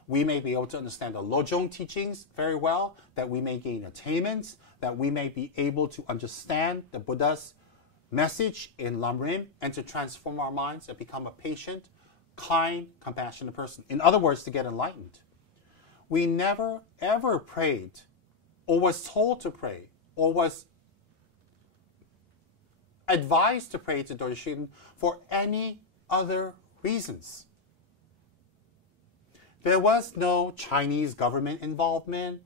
We may be able to understand the Lojong teachings very well, that we may gain attainments, that we may be able to understand the Buddha's message in Lamrim and to transform our minds and become a patient, kind, compassionate person. In other words, to get enlightened. We never, ever prayed or was told to pray or was advised to pray to Dorje Shugden for any other reasons. There was no Chinese government involvement.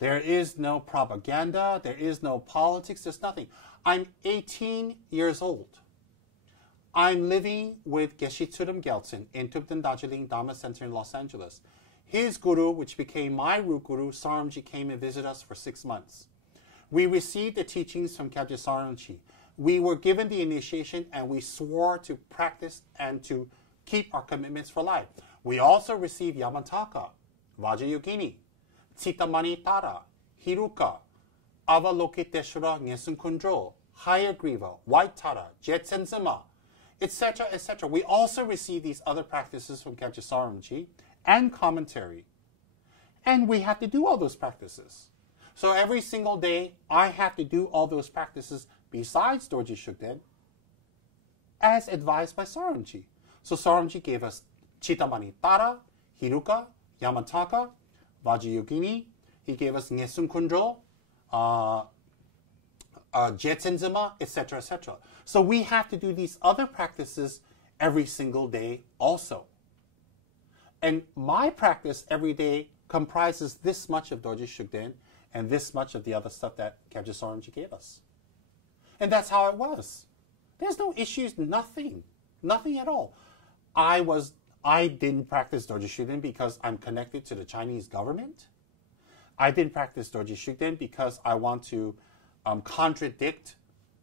There is no propaganda. There is no politics. There's nothing. I'm 18 years old. I'm living with Geshe Tsurim Gyaltsen in Tubten Darjeeling Dharma Center in Los Angeles. His guru, which became my root guru, Saramji, came and visited us for 6 months. We received the teachings from Kyabje Saramji. We were given the initiation and we swore to practice and to keep our commitments for life. We also received Yamantaka, Vajrayogini, Tsitamani Tara, Hiruka, Avalokiteshvara Nyesun Kundro, Hayagriva, White Tara, Jetsenzima, etc., etc. We also received these other practices from Kyabje Saramji and commentary. And we have to do all those practices. So every single day, I have to do all those practices besides Dorje Shugden, as advised by Saramji. So Saramji gave us Chitamani Tara, Hiruka, Yamataka, Vajrayogini. He gave us Nyesun Kundro, Jetsenzima, etc., etc. So we have to do these other practices every single day also. And my practice every day comprises this much of Dorje Shugden and this much of the other stuff that Kyabje Saramji gave us. And that's how it was. There's no issues, nothing. Nothing at all. I didn't practice Dorje Shugden because I'm connected to the Chinese government. I didn't practice Dorje Shugden because I want to contradict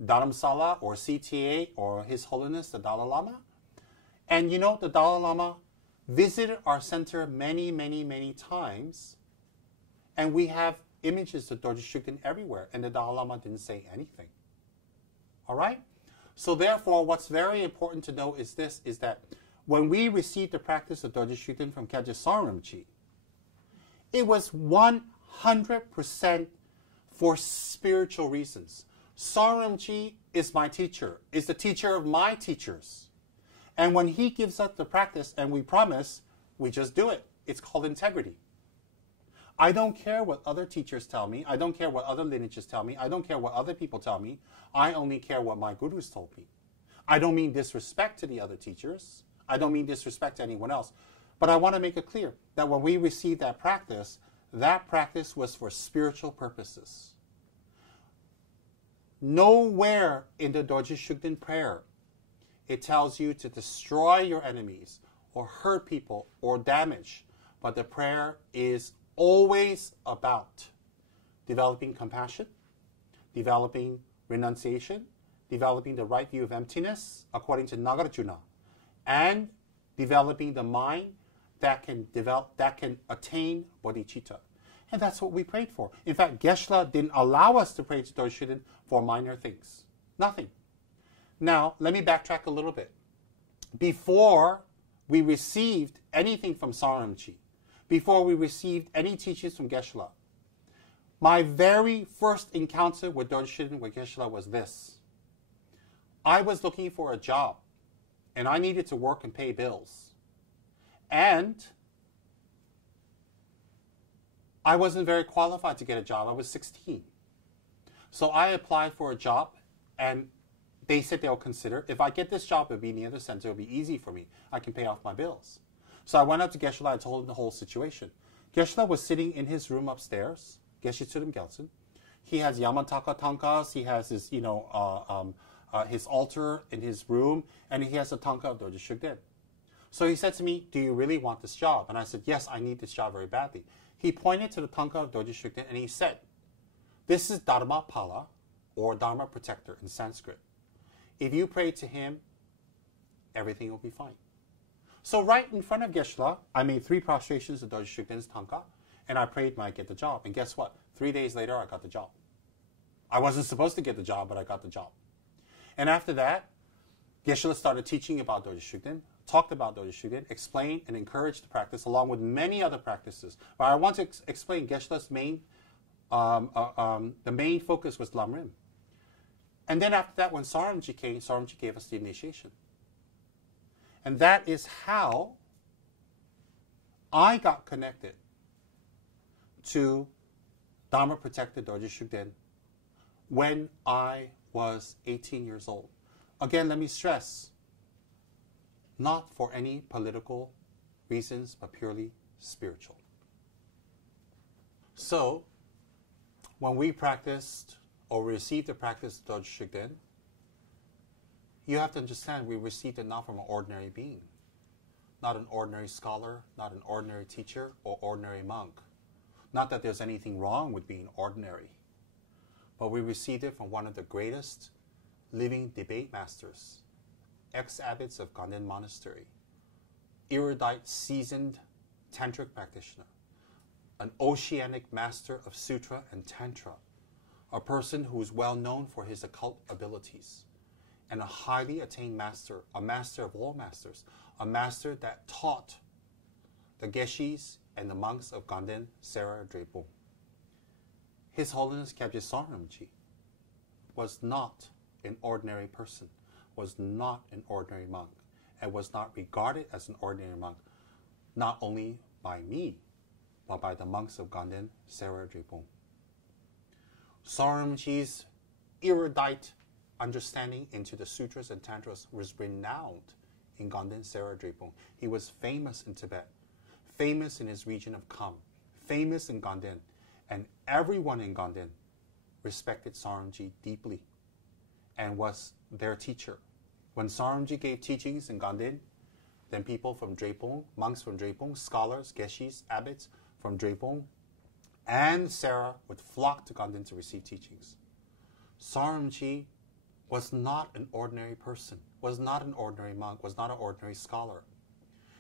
Dharamsala or CTA or His Holiness the Dalai Lama. And the Dalai Lama visited our center many, many, many times. And we have images of Dorje Shugden everywhere. And the Dalai Lama didn't say anything. All right? So therefore, what's very important to know is this, is that when we received the practice of Dorje Shugden from Kyabje Rinpoche, it was 100% for spiritual reasons. Rinpoche is my teacher, is the teacher of my teachers. And when he gives us the practice and we promise, we just do it. It's called integrity. I don't care what other teachers tell me. I don't care what other lineages tell me. I don't care what other people tell me. I only care what my gurus told me. I don't mean disrespect to the other teachers. I don't mean disrespect to anyone else. But I want to make it clear that when we received that practice was for spiritual purposes. Nowhere in the Dorje Shugden prayer it tells you to destroy your enemies or hurt people or damage. But the prayer is always about developing compassion, developing renunciation, developing the right view of emptiness according to Nagarjuna, and developing the mind that can attain bodhicitta. And that's what we prayed for. In fact, Geshe-la didn't allow us to pray to Dorje Shugden for minor things. Nothing. Now, let me backtrack a little bit. Before we received anything from Rinpoche, before we received any teachings from Geshe-la, my very first encounter with Dorje Shugden with Geshe-la was this. I was looking for a job, and I needed to work and pay bills. And I wasn't very qualified to get a job. I was 16. So I applied for a job, and they said they'll consider. If I get this job, it'll be near the center. It'll be easy for me. I can pay off my bills. So I went up to Geshe-la and told him the whole situation. Geshe-la was sitting in his room upstairs. Geshe Tsurim Gyaltsen. He has Yamantaka tankas. He has his, his altar in his room, and he has a tanka of Dorje Shugden. So he said to me, "Do you really want this job?" And I said, "Yes, I need this job very badly." He pointed to the tanka of Dorje Shugden and he said, "This is Dharma Pala, or Dharma Protector in Sanskrit. If you pray to him, everything will be fine." So right in front of Geshe-la, I made 3 prostrations of Dorje Shugden's tanka, and I prayed might get the job. And guess what? 3 days later, I got the job. I wasn't supposed to get the job, but I got the job. And after that, Geshe-la started teaching about Dorje Shugden, talked about Dorje Shugden, explained and encouraged the practice along with many other practices. But I want to explain Geshe-la's main, the main focus was Lamrim. And then after that, when Rinpoche came, Rinpoche gave us the initiation. And that is how I got connected to Dharma Protector Dorje Shugden when I was 18 years old. Again, let me stress, not for any political reasons, but purely spiritual. So, when we practiced or received the practice of Dorje Shugden, you have to understand we received it not from an ordinary being, not an ordinary scholar, not an ordinary teacher or ordinary monk. Not that there's anything wrong with being ordinary, but we received it from one of the greatest living debate masters, ex-abbots of Ganden Monastery, erudite, seasoned tantric practitioner, an oceanic master of sutra and tantra, a person who is well known for his occult abilities, and a highly attained master, a master of all masters, a master that taught the Geshis and the monks of Ganden Sera Drepung. His Holiness Kyabje Rinpoche was not an ordinary person, was not an ordinary monk, and was not regarded as an ordinary monk, not only by me, but by the monks of Ganden Sera Drepung. Rinpoche's erudite understanding into the sutras and tantras was renowned in Ganden Sera Drepung. He was famous in Tibet, famous in his region of Kham, famous in Ganden, and everyone in Ganden respected Rinpoche deeply and was their teacher. When Rinpoche gave teachings in Ganden, then people from Drepung, monks from Drepung, scholars, Geshis, abbots from Drepung, and Sera would flock to Ganden to receive teachings. Rinpoche was not an ordinary person, was not an ordinary monk, was not an ordinary scholar.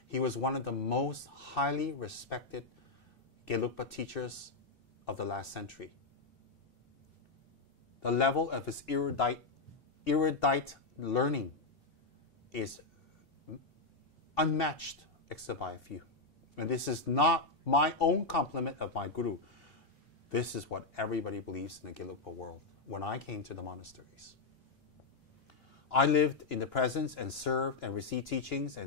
He was one of the most highly respected Gelugpa teachers of the last century. The level of his erudite learning is unmatched except by a few. And this is not my own compliment of my guru. This is what everybody believes in the Gelugpa world. When I came to the monasteries, I lived in the presence and served and received teachings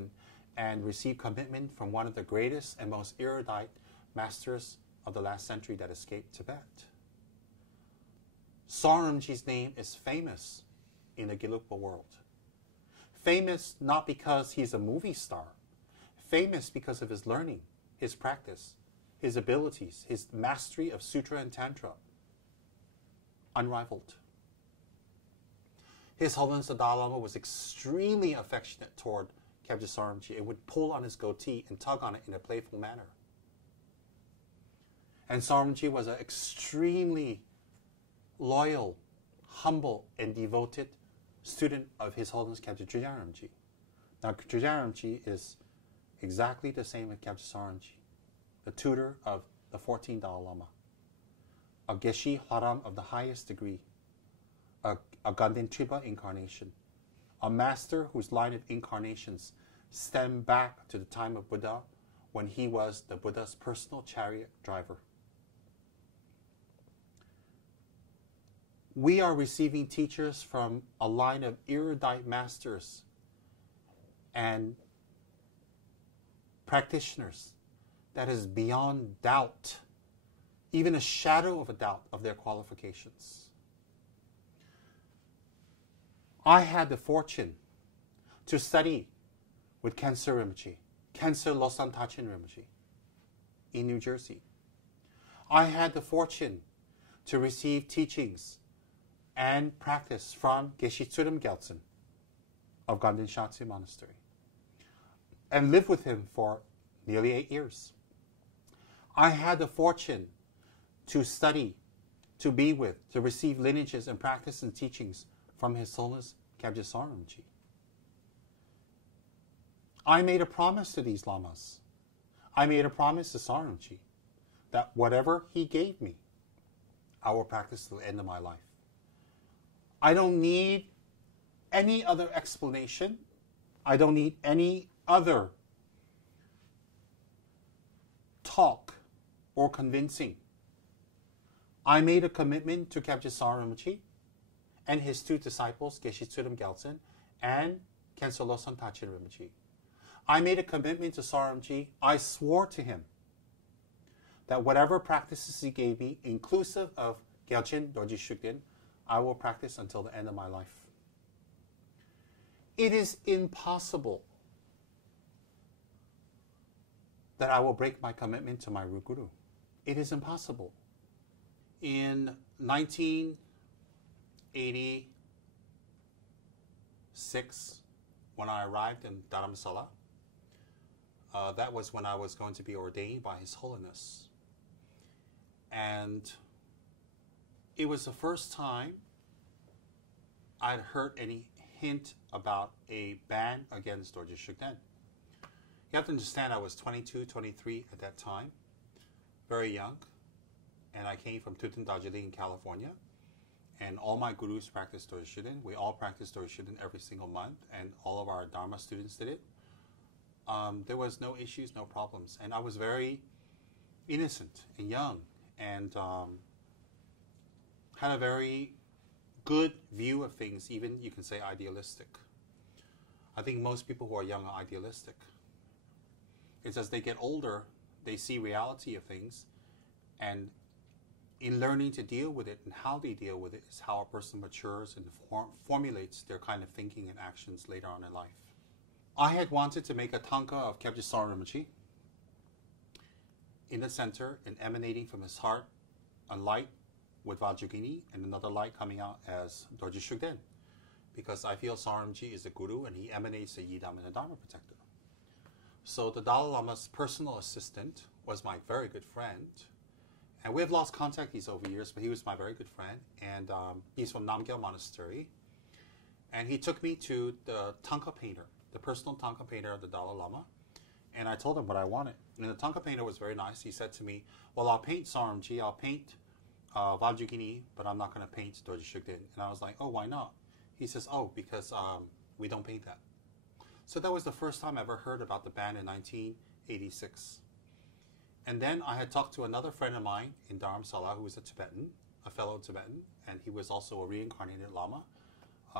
and received commitment from one of the greatest and most erudite masters of the last century that escaped Tibet. Saramji's name is famous in the Gelugpa world. Famous not because he's a movie star, famous because of his learning, his practice, his abilities, his mastery of Sutra and Tantra. Unrivaled. His Holiness the Dalai Lama was extremely affectionate toward Kyabje Saramji and would pull on his goatee and tug on it in a playful manner. And Saramji was an extremely loyal, humble, and devoted student of His Holiness Kyabje Trijangramji. Now, Trijangramji is exactly the same as Kyabje Saramji, the tutor of the 14th Dalai Lama, a Geshe Haram of the highest degree, a Ganden Tripa incarnation, a master whose line of incarnations stem back to the time of Buddha when he was the Buddha's personal chariot driver. We are receiving teachers from a line of erudite masters and practitioners that is beyond doubt, even a shadow of a doubt of their qualifications. I had the fortune to study with Khyentse Rinpoche, Khyentse Losang Tachin Rinpoche in New Jersey. I had the fortune to receive teachings and practice from Geshe Tsurim Gyaltsen of Ganden Shatse Monastery and lived with him for nearly 8 years. I had the fortune to study, to be with, to receive lineages and practice and teachings from His Holiness Kyabje Saramji. I made a promise to these lamas. I made a promise to Saramji that whatever he gave me, I will practice till the end of my life. I don't need any other explanation. I don't need any other talk or convincing. I made a commitment to Kyabje Saramji and his 2 disciples, Geshe Tsurim Gyaltsen and Khyentse Losang Tachin Rinpoche. I made a commitment to Saramji. I swore to him that whatever practices he gave me, inclusive of Gyalchen Dorji Shugden, I will practice until the end of my life. It is impossible that I will break my commitment to my root guru. It is impossible. In 1986, when I arrived in Dharamsala, that was when I was going to be ordained by His Holiness. And it was the first time I'd heard any hint about a ban against Dorje Shugden. You have to understand I was 22, 23 at that time, very young, and I came from Tutin Darjeeling in California, and all my gurus practiced Dorje Shugden. We all practiced Dorje Shugden every single month, and all of our Dharma students did it. There was no issues, no problems, and I was very innocent and young, and had a very good view of things, even you can say idealistic. I think most people who are young are idealistic. It's as they get older, they see reality of things, and in learning to deal with it and how they deal with it is how a person matures and formulates their kind of thinking and actions later on in life. I had wanted to make a tanka of Kyabje Saramji in the center and emanating from his heart, a light with Vajragini and another light coming out as Dorje Shugden, because I feel Saramji is the guru and he emanates the Yidam and the Dharma protector. So the Dalai Lama's personal assistant was my very good friend, and we have lost contact these over years, but he was my very good friend, and he's from Namgyal Monastery, and he took me to the tanka painter, the personal tanka painter of the Dalai Lama, and I told him what I wanted. And the tanka painter was very nice. He said to me, well, I'll paint Saramji, I'll paint Vajragini, but I'm not going to paint Dorje Shugden. And I was like, oh, why not? He says, oh, because we don't paint that. So that was the first time I ever heard about the ban in 1986. And then I had talked to another friend of mine in Dharamsala who was a Tibetan, a fellow Tibetan, and he was also a reincarnated Lama,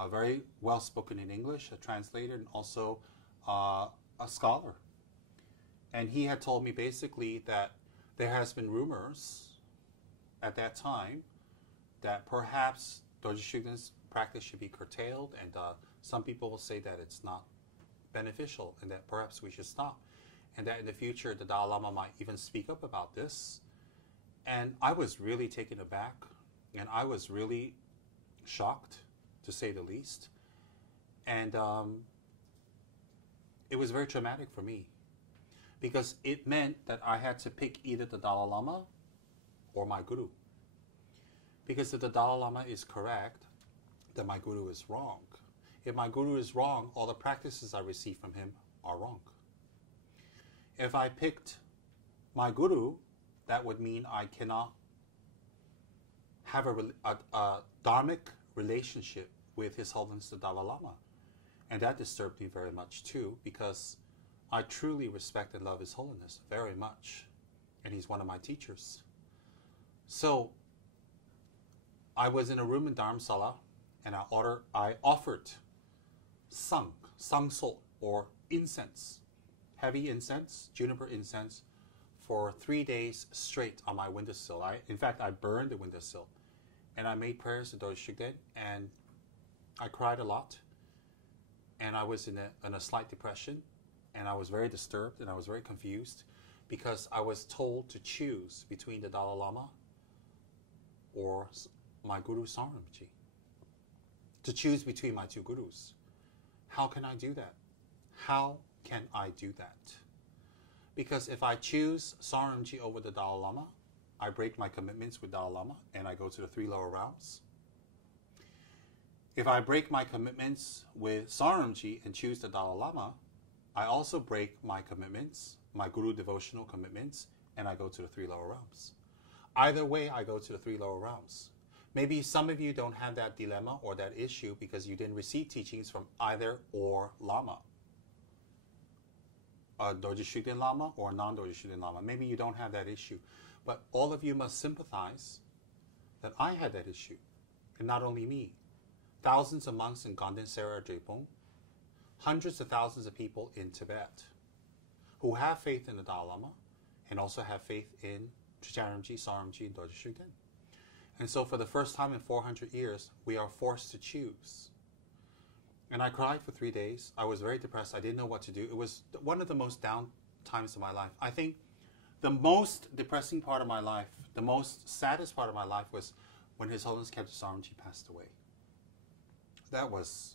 very well spoken in English, a translator, and also a scholar. And he had told me basically that there has been rumors at that time that perhaps Dorje Shugden's practice should be curtailed, and some people will say that it's not beneficial and that perhaps we should stop, and that in the future the Dalai Lama might even speak up about this. And I was really taken aback, and I was really shocked, to say the least. And it was very traumatic for me, because it meant that I had to pick either the Dalai Lama or my Guru. Because if the Dalai Lama is correct, then my Guru is wrong. If my Guru is wrong, all the practices I receive from him are wrong. If I picked my Guru, that would mean I cannot have a dharmic relationship with His Holiness the Dalai Lama. And that disturbed me very much too, because I truly respect and love His Holiness very much. And he's one of my teachers. So I was in a room in Dharamsala, and I offered sang or incense, heavy incense, juniper incense, for 3 days straight on my windowsill. In fact, I burned the windowsill, and I made prayers to Dorje Shugden, and I cried a lot, and I was in a slight depression, and I was very disturbed, and I was very confused, because I was told to choose between the Dalai Lama or my Guru Saramji, to choose between my two Gurus. How can I do that? How can I do that? Because if I choose Saramji over the Dalai Lama, I break my commitments with Dalai Lama and I go to the three lower realms. If I break my commitments with Saramji and choose the Dalai Lama, I also break my commitments, my Guru devotional commitments, and I go to the three lower realms. Either way, I go to the three lower realms. Maybe some of you don't have that dilemma or that issue because you didn't receive teachings from either or Lama. A Dorje Shugden Lama or a non-Dorje Shugden Lama. Maybe you don't have that issue. But all of you must sympathize that I had that issue. And not only me. Thousands of monks in Ganden Sera Drepung, hundreds of thousands of people in Tibet who have faith in the Dalai Lama and also have faith in Tricharamji, Saramji, and Dorje Shugden. And so for the first time in 400 years, we are forced to choose. And I cried for 3 days. I was very depressed. I didn't know what to do. It was one of the most down times of my life. I think the most depressing part of my life, the most saddest part of my life was when His Holiness Khedr Saramji passed away. That was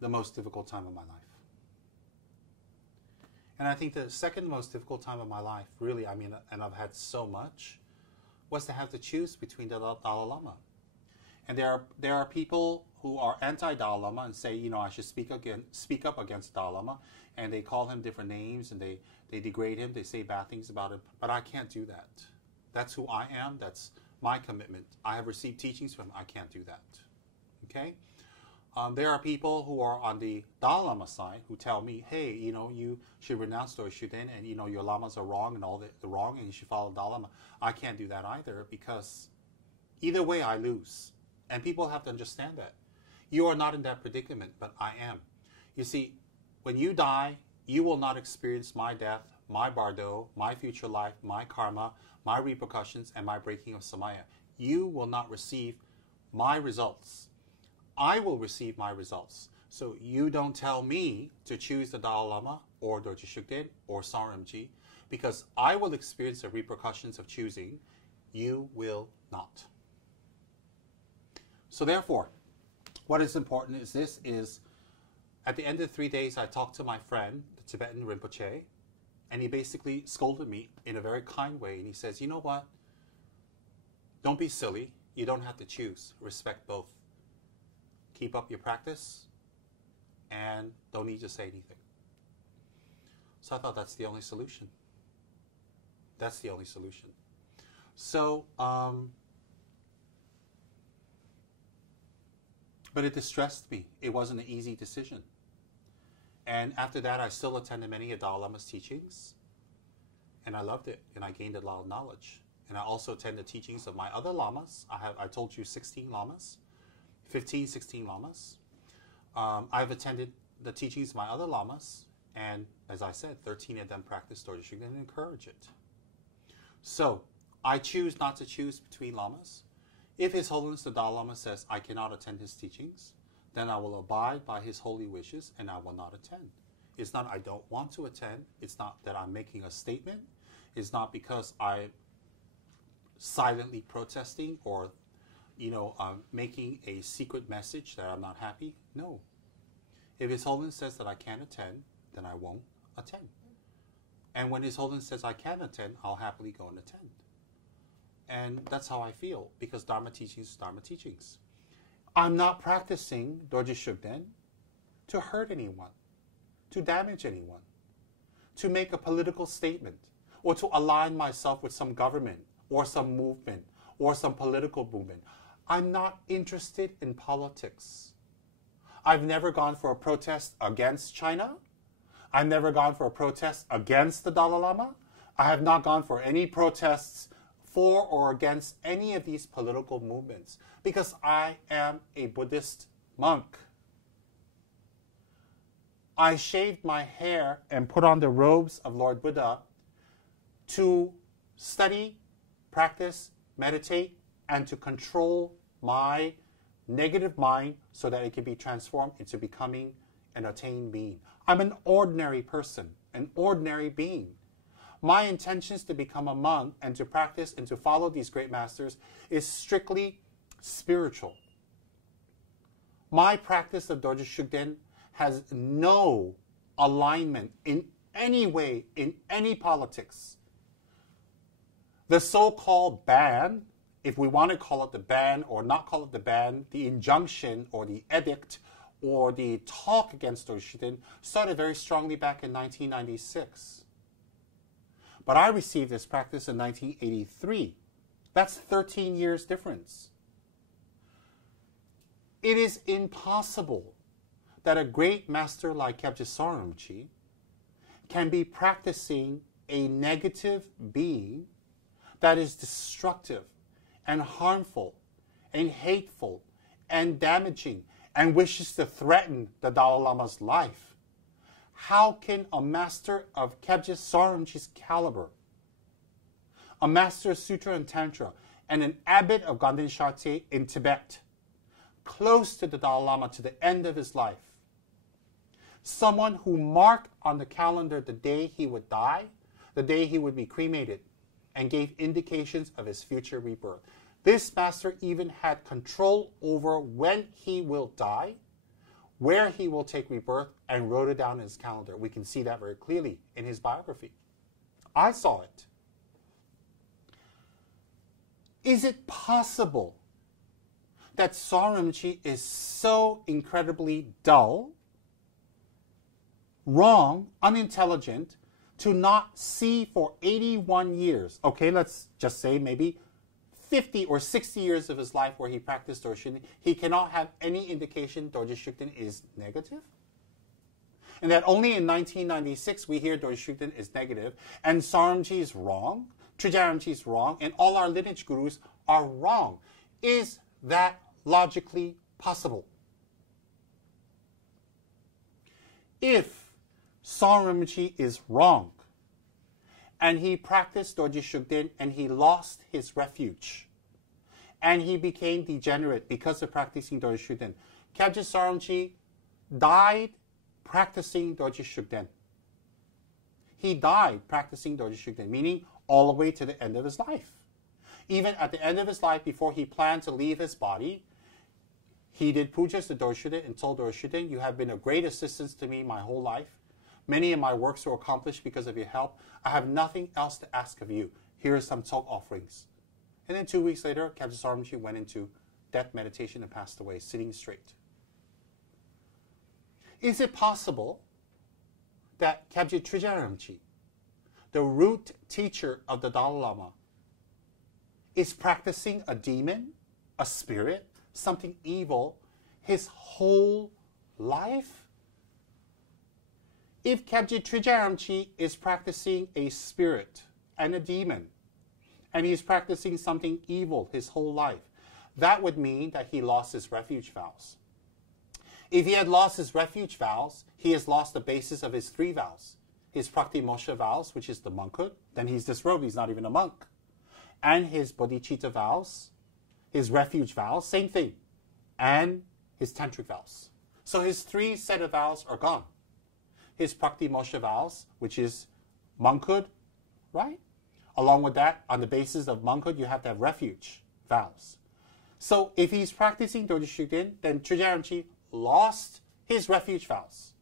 the most difficult time of my life. And I think the second most difficult time of my life, really, and I've had so much, was to have to choose between the Dalai Lama. And there are people who are anti-Dalai Lama and say, I should speak up against Dalai Lama, and they call him different names and they degrade him, they say bad things about him, but I can't do that. That's who I am, that's my commitment. I have received teachings from him, I can't do that. Okay? There are people who are on the Dalai Lama side who tell me, hey, you should renounce Dorje Shugden, and your lamas are wrong and all the wrong, and you should follow Dalai Lama. I can't do that either, because either way I lose. And people have to understand that. You are not in that predicament, but I am. You see, when you die, you will not experience my death, my bardo, my future life, my karma, my repercussions, and my breaking of samaya. You will not receive my results. I will receive my results. So you don't tell me to choose the Dalai Lama or Dorje Shugden or Saramji, because I will experience the repercussions of choosing. You will not. So therefore, what is important is at the end of 3 days, I talked to my friend, the Tibetan Rinpoche, and he basically scolded me in a very kind way. And he says, you know what? Don't be silly. You don't have to choose. Respect both. Keep up your practice and don't need to say anything. So I thought that's the only solution. That's the only solution. So But it distressed me. It wasn't an easy decision. And after that, I still attended many of Dalai Lama's teachings. And I loved it. And I gained a lot of knowledge. And I also attended teachings of my other lamas. I told you 16 lamas. 16 lamas. I've attended the teachings of my other lamas. And as I said, 13 of them practice Dorje Shugden and encourage it. So, I choose not to choose between lamas. If His Holiness the Dalai Lama says I cannot attend his teachings, then I will abide by his holy wishes and I will not attend. It's not I don't want to attend. It's not that I'm making a statement. It's not because I'm silently protesting or, making a secret message that I'm not happy. No. If His Holiness says that I can't attend, then I won't attend. And when His Holiness says I can attend, I'll happily go and attend. And that's how I feel, because Dharma teachings is Dharma teachings. I'm not practicing Dorje Shugden to hurt anyone, to damage anyone, to make a political statement, or to align myself with some government, or some movement, or some political movement. I'm not interested in politics. I've never gone for a protest against China. I've never gone for a protest against the Dalai Lama. I have not gone for any protests for or against any of these political movements because I am a Buddhist monk. I shaved my hair and put on the robes of Lord Buddha to study, practice, meditate, and to control my negative mind so that it can be transformed into becoming an attained being. I'm an ordinary person, an ordinary being. My intentions to become a monk and to practice and to follow these great masters is strictly spiritual. My practice of Dorje Shugden has no alignment in any way, in any politics. The so-called ban, if we want to call it the ban or not call it the ban, the injunction or the edict or the talk against Dorje Shugden started very strongly back in 1996. But I received this practice in 1983. That's 13 years difference. It is impossible that a great master like Kyabje Rinpoche can be practicing a negative being that is destructive and harmful and hateful and damaging and wishes to threaten the Dalai Lama's life. How can a master of Kyabje Rinpoche's caliber, a master of Sutra and Tantra, and an abbot of Ganden Shartse in Tibet, close to the Dalai Lama to the end of his life, someone who marked on the calendar the day he would die, the day he would be cremated, and gave indications of his future rebirth. This master even had control over when he will die, where he will take rebirth, and wrote it down in his calendar. We can see that very clearly in his biography. I saw it. Is it possible that Rinpoche is so incredibly dull, wrong, unintelligent, to not see for 81 years, okay, let's just say maybe 50 or 60 years of his life where he practiced Dorje Shugden, he cannot have any indication Dorje Shugden is negative? And that only in 1996 we hear Dorje Shugden is negative, and Rinpoche is wrong, Trijang Rinpoche is wrong, and all our lineage gurus are wrong. Is that logically possible? If Rinpoche is wrong, and he practiced Dorje Shugden and he lost his refuge, and he became degenerate because of practicing Dorje Shugden, Kyabje Rinpoche died practicing Dorje Shugden. He died practicing Dorje Shugden, meaning all the way to the end of his life. Even at the end of his life, before he planned to leave his body, he did pujas to Dorje Shugden and told Dorje Shugden, "You have been a great assistance to me my whole life. Many of my works were accomplished because of your help. I have nothing else to ask of you. Here are some talk offerings." And then 2 weeks later, Kyabje Rinpoche went into death meditation and passed away, sitting straight. Is it possible that Kyabje Trijang Rinpoche, the root teacher of the Dalai Lama, is practicing a demon, a spirit, something evil, his whole life? If Kyabje Trijayamchi is practicing a spirit and a demon, and he's practicing something evil his whole life, that would mean that he lost his refuge vows. If he had lost his refuge vows, he has lost the basis of his 3 vows. His Prakti-Mosha vows, which is the monkhood, then he's disrobed, he's not even a monk. And his Bodhicitta vows, his refuge vows, same thing. And his tantric vows. So his 3 set of vows are gone. His Prakti-Mosha vows, which is monkhood, right? Along with that, on the basis of monkhood, you have to have refuge vows. So if he's practicing Dorje Shugden, then Trijayamchi lost his refuge vows.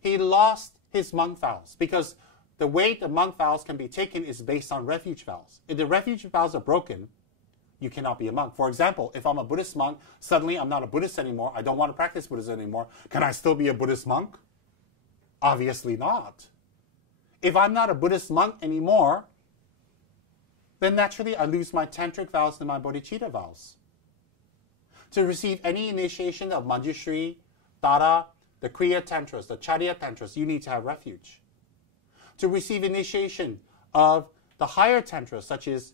He lost his monk vows, because the way the monk vows can be taken is based on refuge vows. If the refuge vows are broken, you cannot be a monk. For example, if I'm a Buddhist monk, suddenly I'm not a Buddhist anymore, I don't want to practice Buddhism anymore, can I still be a Buddhist monk? Obviously not. If I'm not a Buddhist monk anymore, then naturally I lose my tantric vows and my bodhicitta vows. To receive any initiation of Manjushri, Tara, the Kriya Tantras, the Charya Tantras, you need to have refuge. To receive initiation of the higher Tantras, such as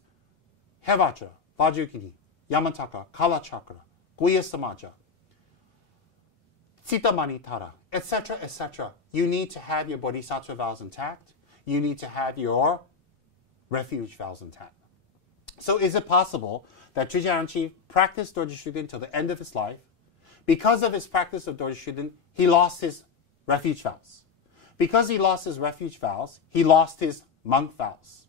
Hevajra, Vajragini, Yamataka, Kala Chakra, Guhya Samaja, Sitamani Tara, etc., etc., you need to have your bodhisattva vows intact. You need to have your refuge vows intact. So is it possible that Trijayamchi practiced Dorje Shugden till the end of his life? Because of his practice of Dorje Shugden, he lost his refuge vows. Because he lost his refuge vows, he lost his monk vows.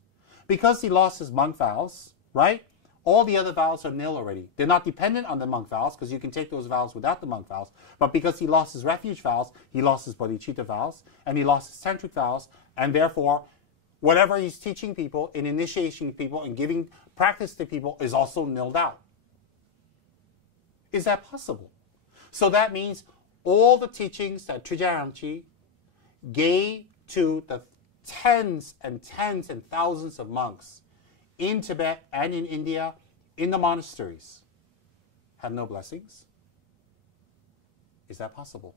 Because he lost his monk vows, right? All the other vows are nil already. They're not dependent on the monk vows, because you can take those vows without the monk vows. But because he lost his refuge vows, he lost his bodhicitta vows, and he lost his tantric vows, and therefore, whatever he's teaching people, in initiating people, and giving practice to people is also nilled out. Is that possible? So that means all the teachings that Trijayamchi gave to the tens and thousands of monks in Tibet and in India, in the monasteries, have no blessings? Is that possible?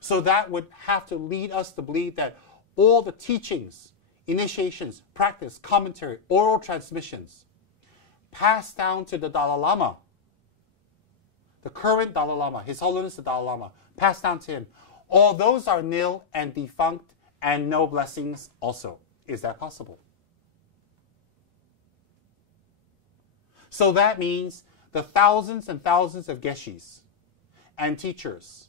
So that would have to lead us to believe that all the teachings, initiations, practice, commentary, oral transmissions, passed down to the Dalai Lama, the current Dalai Lama, His Holiness the Dalai Lama, passed down to him, all those are nil and defunct and no blessings also. Is that possible? So that means the thousands and thousands of geshis and teachers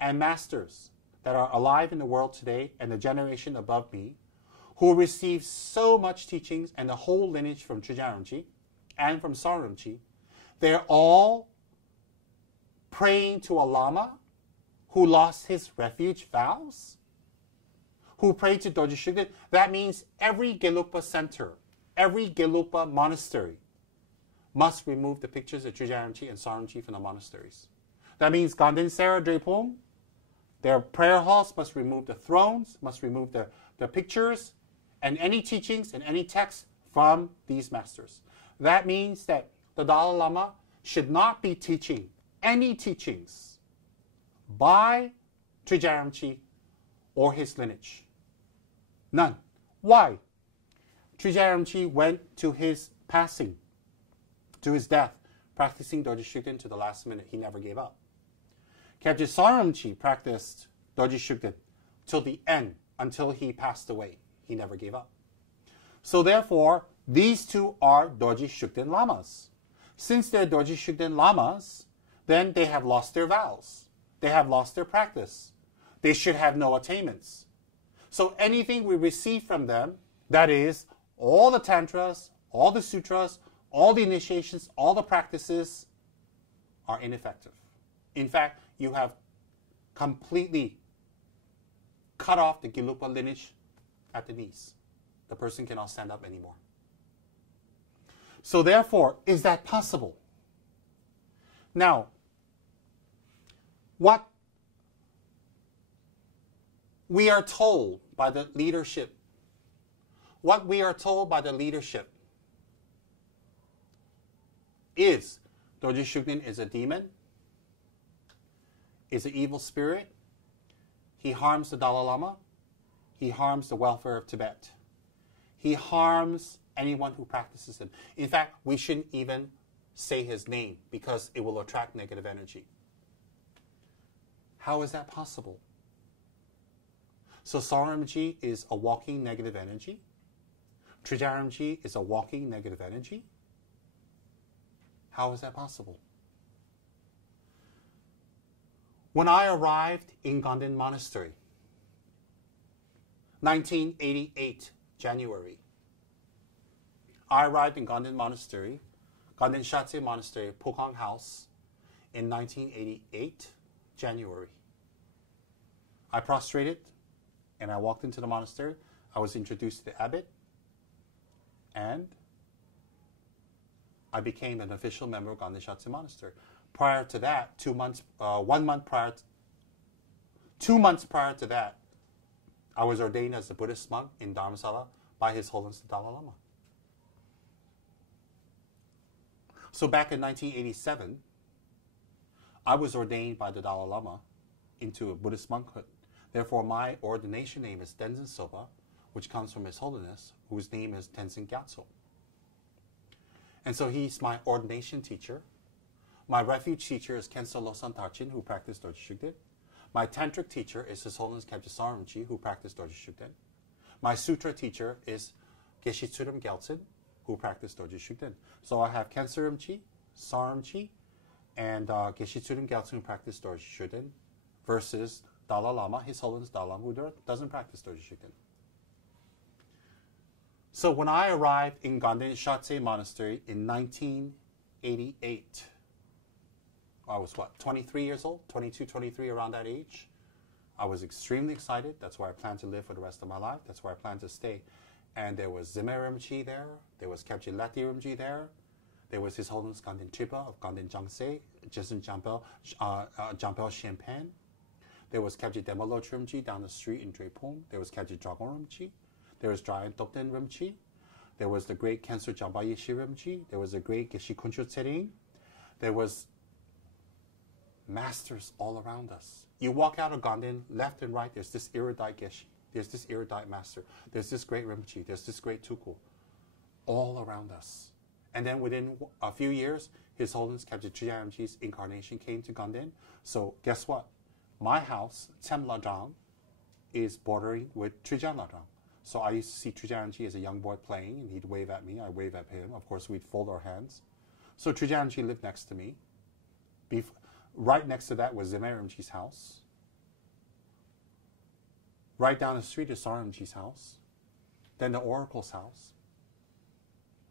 and masters that are alive in the world today and the generation above me, who received so much teachings and the whole lineage from Trijayamchi and from Saramchi, they're all praying to a Lama who lost his refuge vows, who prayed to Dorje Shugden. That means every Gelugpa center, every Gelugpa monastery must remove the pictures of Trijayamchi and Saramchi from the monasteries. That means Ganden Sera Drepung, their prayer halls must remove the thrones, must remove the pictures, and any teachings and any texts from these masters. That means that the Dalai Lama should not be teaching any teachings by Trijayamchi or his lineage. None. Why? Trijayamchi went to his passing, to his death, practicing Dorje Shugden to the last minute. He never gave up. Kyabje Saramchi practiced Dorje Shugden till the end, until he passed away. He never gave up. So therefore, these two are Dorje Shugden Lamas. Since they're Dorje Shugden Lamas, then they have lost their vows. They have lost their practice. They should have no attainments. So anything we receive from them, that is, all the tantras, all the sutras, all the initiations, all the practices, are ineffective. In fact, you have completely cut off the Gelugpa lineage at the knees. The person cannot stand up anymore. So therefore, is that possible? Now, what we are told by the leadership, is Dorje Shugden is a demon, is an evil spirit. He harms the Dalai Lama. He harms the welfare of Tibet. He harms anyone who practices him. In fact, we shouldn't even say his name because it will attract negative energy. How is that possible? So Saramji is a walking negative energy. Trijaramji is a walking negative energy. How is that possible? When I arrived in Ganden Monastery, 1988, January, I arrived in Ganden Monastery, Ganden Shatse Monastery, Pokong House, in 1988, January. I prostrated and I walked into the monastery. I was introduced to the abbot and I became an official member of Ganden Shatse Monastery. Prior to that, 2 months prior to that, I was ordained as a Buddhist monk in Dharamsala by His Holiness the Dalai Lama. So back in 1987, I was ordained by the Dalai Lama into a Buddhist monkhood. Therefore, my ordination name is Tenzin Sopa, which comes from His Holiness, whose name is Tenzin Gyatso. And so he's my ordination teacher. My refuge teacher is Khensa Losang Tarchin, who practiced Dorje Shugden. My tantric teacher is His Holiness Kyabje Saramji, who practiced Dorje Shugden. My sutra teacher is Geshe Tsurim Gyaltsen, who practiced Dorje Shugden. So I have Khensa Rimchi, Saramji, and Geshe Tsurim Gyaltsen, who practiced Dorje Shugden, versus Dalai Lama, His Holiness Dalai Lama, who doesn't practice Dorje Shugden. So when I arrived in Ganden Shatse Monastery in 1988, I was 23 years old, 22, 23, around that age. I was extremely excited. That's where I plan to live for the rest of my life. That's where I plan to stay. And there was Zime Rimchi there. There was Kyabje Lati Rimchi there. There was His Holiness Ganden Chipa of Ganden Jangse, Jesun Jampel Champagne. There was Kyabje Demolo Rimchi down the street in Drepung. There was Kyabje Dragon Rimchi. There was Dryan Topten Rimchi. There was the great Khensa Jambaye Shi Rimchi. There was the great Geshe Kuncho Tsering. There was masters all around us. You walk out of Ganden, left and right, there's this erudite Geshe. There's this erudite master. There's this great Rimchi. There's this great Tuku. All around us. And then within a few years, His Holiness Kyabje Trijaramji's incarnation came to Ganden. So guess what? My house, Tsem Ladang, is bordering with Trijan Ladang. So I used to see Trijaramji as a young boy playing, and he'd wave at me. I'd wave at him. Of course, we'd fold our hands. So Trijaramji lived next to me. Right next to that was Zimerimji's house. Right down the street is Saramji's house. Then the Oracle's house.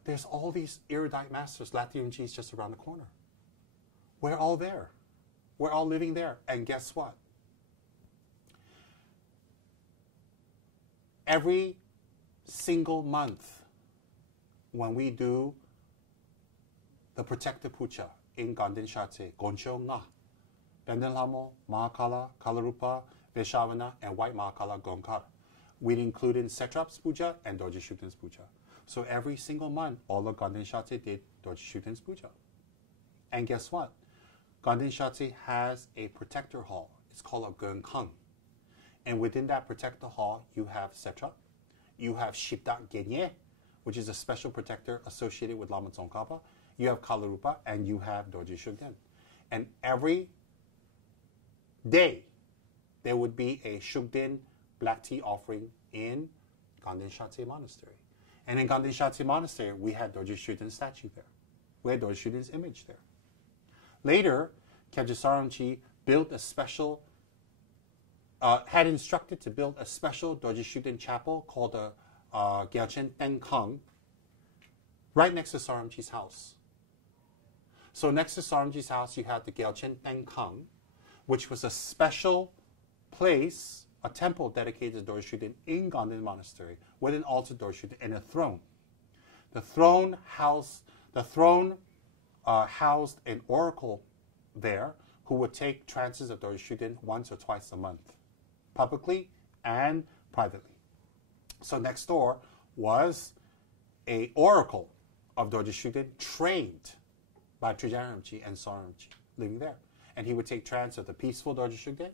There's all these erudite masters. Lati is just around the corner. We're all there. We're all living there. And guess what? Every single month when we do the protective puja in Ganden Shatse, Goncho Nga, Benden Lamo, Mahakala, Kalarupa, Veshavana, and White Mahakala Gonkar. We include in Satrap's puja and Dorje Shugden's puja. So every single month, all of Ganden Shatse did Dorje Shugden's puja. And guess what? Ganden Shatse has a protector hall. It's called a Gonkang. And within that protector hall, you have Setrap, you have Shibdak Genye, which is a special protector associated with Lama Tsongkhapa, you have Kalarupa, and you have Dorje Shugden. And every day, there would be a Shugden black tea offering in Ganden Shatse Monastery. And in Ganden Shatse Monastery, we had Dorje Shugden's statue there. We had Dorje Shugden's image there. Later, Kyabje Saramji built a special had instructed to build a special Dorje Shugden chapel called the Gyalchen Tenkang right next to Saramji's house. So next to Saramji's house, you had the Gyalchen Tenkang, which was a special place, a temple dedicated to Dorje Shugden in Ganden Monastery, with an altar Dorje Shugden and a throne. The throne housed an oracle there who would take trances of Dorje Shugden once or twice a month, publicly and privately. So next door was an oracle of Dorje Shugden trained by Trijaramji and Saramji living there. and he would take trance of the peaceful Dorje Shugden,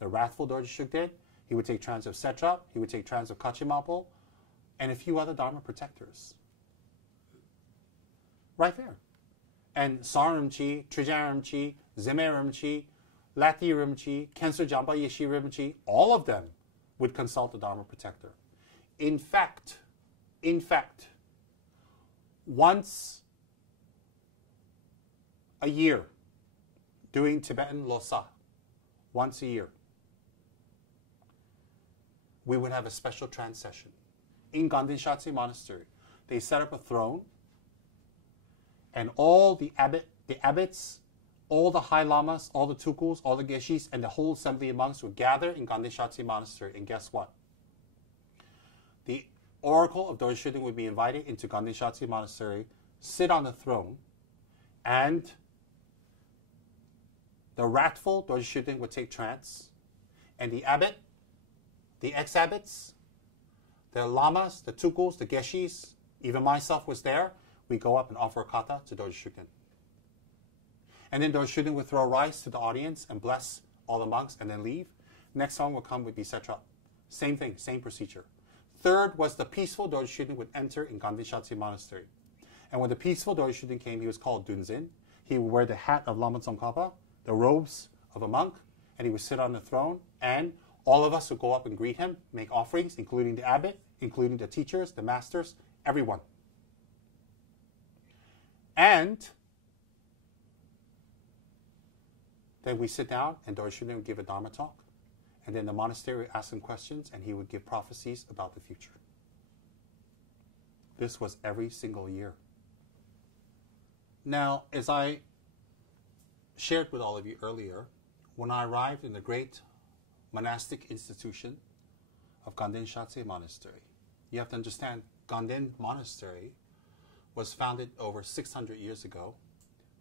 the wrathful Dorje Shugden. He would take trance of Setrap. He would take trance of Kachimapo, and a few other Dharma protectors. Right there. And Sarimchi, Trijarimchi, Zemerimchi, Lati Rimchi, Kensur Jamba Yeshi Rimchi, all of them would consult the Dharma protector. In fact, once a year, doing Tibetan Losa, once a year, we would have a special trance session. In Ganden Shatse Monastery, they set up a throne, and all the abbots, all the high lamas, all the tukuls, all the geshis, and the whole assembly of monks would gather in Ganden Shatse Monastery. And guess what? The oracle of Dorje Shugden would be invited into Ganden Shatse Monastery, sit on the throne, and the wrathful Dorje Shugden would take trance, and the abbot, the ex-abbots, the lamas, the tukuls, the geshis, even myself was there. We go up and offer a kata to Dorje Shugden. And then Dorje Shugden would throw rice to the audience and bless all the monks and then leave. Next song would come would be Setrap. Same thing, same procedure. Third was the peaceful Dorje Shugden would enter in Ganden Shatse Monastery. And when the peaceful Dorje Shugden came, he was called Dunzin. He would wear the hat of Lama Tsongkhapa, the robes of a monk, and he would sit on the throne, and all of us would go up and greet him, make offerings, including the abbot, including the teachers, the masters, everyone. And then we sit down, and Dorje Shugden would give a Dharma talk. And then the monastery would ask him questions, and he would give prophecies about the future. This was every single year. Now, as I shared with all of you earlier, when I arrived in the great monastic institution of Ganden Shatse Monastery, you have to understand, Ganden Monastery was founded over 600 years ago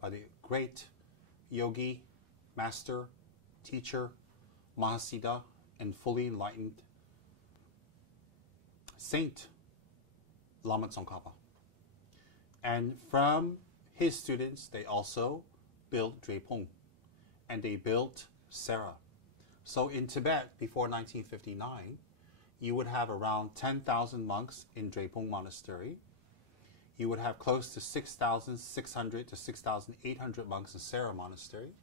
by the great yogi, master, teacher, Mahasiddha, and fully enlightened Saint Lama Tsongkhapa. And from his students, they also built Drepung, and they built Sera. So in Tibet, before 1959, you would have around 10,000 monks in Drepung Monastery. You would have close to 6,600 to 6,800 monks in Sera Monastery.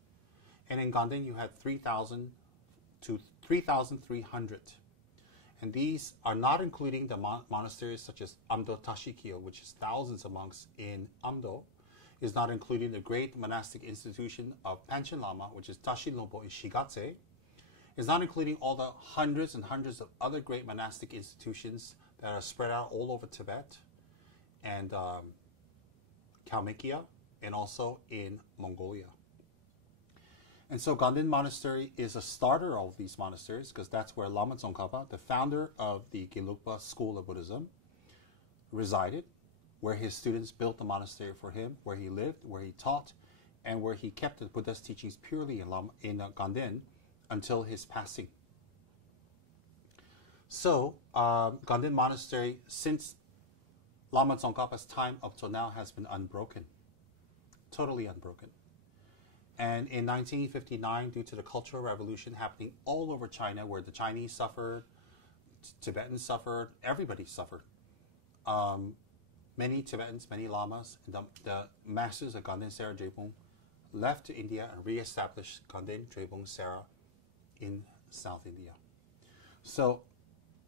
And in Ganden, you had 3,000 to 3,300. And these are not including the monasteries such as Amdo Tashikyo, which is thousands of monks in Amdo, is not including the great monastic institution of Panchen Lama, which is Tashin Lompo in Shigatse, is not including all the hundreds and hundreds of other great monastic institutions that are spread out all over Tibet and Kalmykia, and also in Mongolia. And so Ganden Monastery is a starter of these monasteries, because that's where Lama Tsongkhapa, the founder of the Gelugpa school of Buddhism, resided, where his students built the monastery for him, where he lived, where he taught, and where he kept the Buddha's teachings purely in Ganden until his passing. So Ganden Monastery, since Lama Tsongkhapa's time up till now, has been unbroken, totally unbroken. And in 1959, due to the Cultural Revolution happening all over China, where the Chinese suffered, Tibetans suffered, everybody suffered. Many Tibetans, many lamas, and the masters of Ganden Sera Drepung left to India and re-established Ganden Drepung Sera in South India. So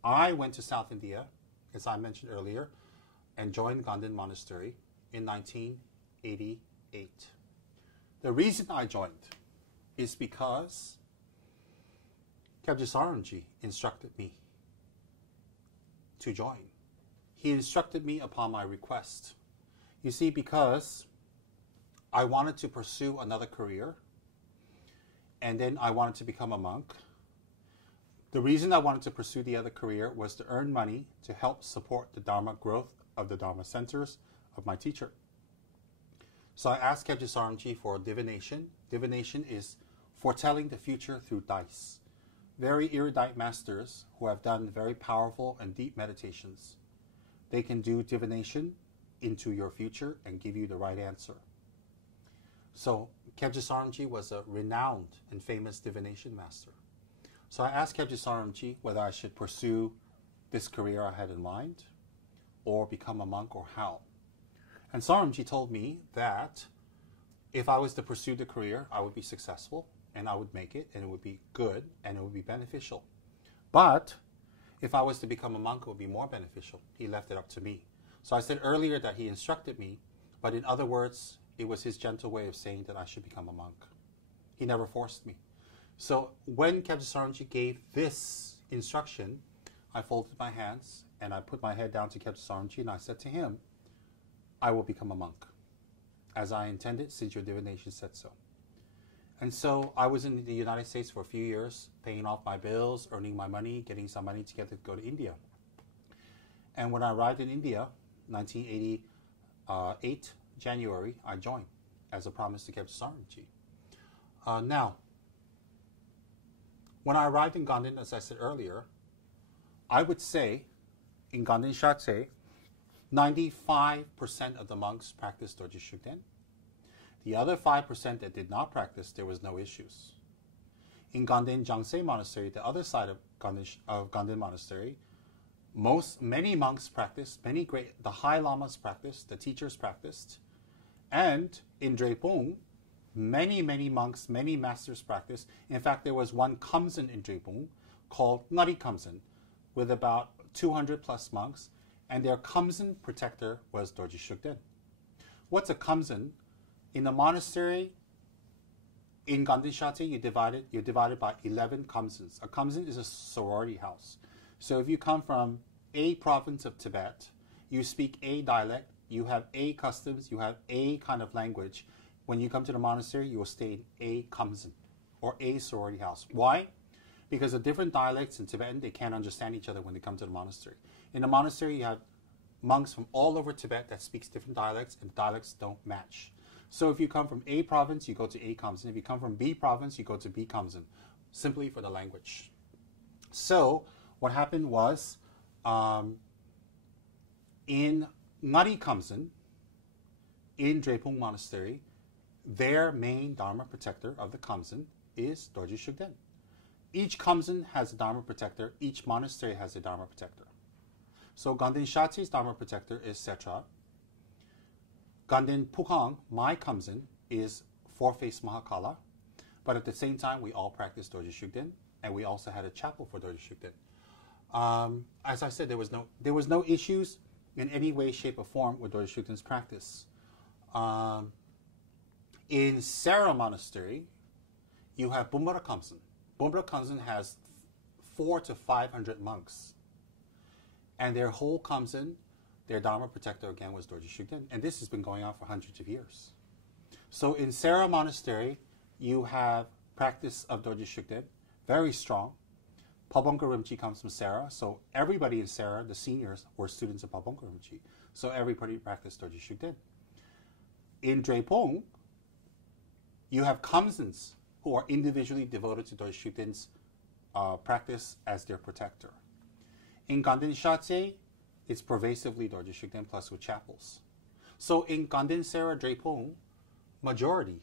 I went to South India, as I mentioned earlier, and joined Ganden Monastery in 1988. The reason I joined is because Kyabje Saramji instructed me to join. He instructed me upon my request. You see, because I wanted to pursue another career, and then I wanted to become a monk. The reason I wanted to pursue the other career was to earn money to help support the Dharma growth of the Dharma centers of my teacher. So I asked Kyabje Saramji for divination. Divination is foretelling the future through dice. Very erudite masters who have done very powerful and deep meditations, they can do divination into your future and give you the right answer. So Kyabje Saramji was a renowned and famous divination master. So I asked Kyabje Saramji whether I should pursue this career I had in mind, or become a monk, or how. And Saramji told me that if I was to pursue the career, I would be successful, and I would make it, and it would be good, and it would be beneficial. But if I was to become a monk, it would be more beneficial. He left it up to me. So I said earlier that he instructed me, but in other words, it was his gentle way of saying that I should become a monk. He never forced me. So when Kyabje Saramji gave this instruction, I folded my hands and I put my head down to Kyabje Saramji and I said to him, I will become a monk, as I intended, since your divination said so. And so I was in the United States for a few years, paying off my bills, earning my money, getting some money together to go to India. And when I arrived in India, 1988, January, I joined as a promise to Kyabje Saramji. Now, when I arrived in Ganden, as I said earlier, I would say in Ganden Shatse, 95% of the monks practiced Dorje Shugden. The other 5% that did not practice, there was no issues. In Ganden Jangse Monastery, the other side of Ganden Monastery, many monks practiced, the High Lamas practiced, the teachers practiced, and in Drepung, many monks, many masters practiced. In fact, there was one Kamsen in Drepung called Ngari Kamsen, with about 200 plus monks, and their Kamsen protector was Dorje Shugden. What's a Kamsen? In a monastery, in Ganden Shatse, you're divided by 11 Kamsens. A Kamsen is a sorority house. So if you come from a province of Tibet, you speak a dialect, you have a customs, you have a kind of language. When you come to the monastery, you will stay in a Kamsen, or a sorority house. Why? Because the different dialects in Tibetan, they can't understand each other when they come to the monastery. In the monastery, you have monks from all over Tibet that speaks different dialects, and dialects don't match. So if you come from A province, you go to A Kamsen. If you come from B province, you go to B Kamsen, simply for the language. So what happened was, in Ngari Kamsen, in Drepung Monastery, their main Dharma protector of the Kamsen is Dorje Shugden. Each Kamsen has a Dharma protector. Each monastery has a Dharma protector. So Ganden Shatse's Dharma protector is Setra. Ganden Pukhang, my Kamsen, is Four-Faced Mahakala. But at the same time, we all practice Dorje Shugden, and we also had a chapel for Dorje Shugden. As I said, there was no issues in any way, shape, or form with Dorje Shugden's practice. In Sera Monastery, you have Bumbara Kamsen. Bumbara Kamsen has 400 to 500 monks. And their whole Kamsen, their Dharma protector again was Dorje Shugden. And this has been going on for hundreds of years. So in Sera Monastery, you have practice of Dorje Shugden, very strong. Pabongka Rinpoche comes from Sera, so everybody in Sera, the seniors, were students of Pabongka Rinpoche. So everybody practiced Dorje Shugden. In Drepung, you have Kamsens who are individually devoted to Dorje Shugden's practice as their protector. In Ganden Shatse, it's pervasively Dorje Shugden plus with chapels. So in Ganden Sera Drepung, majority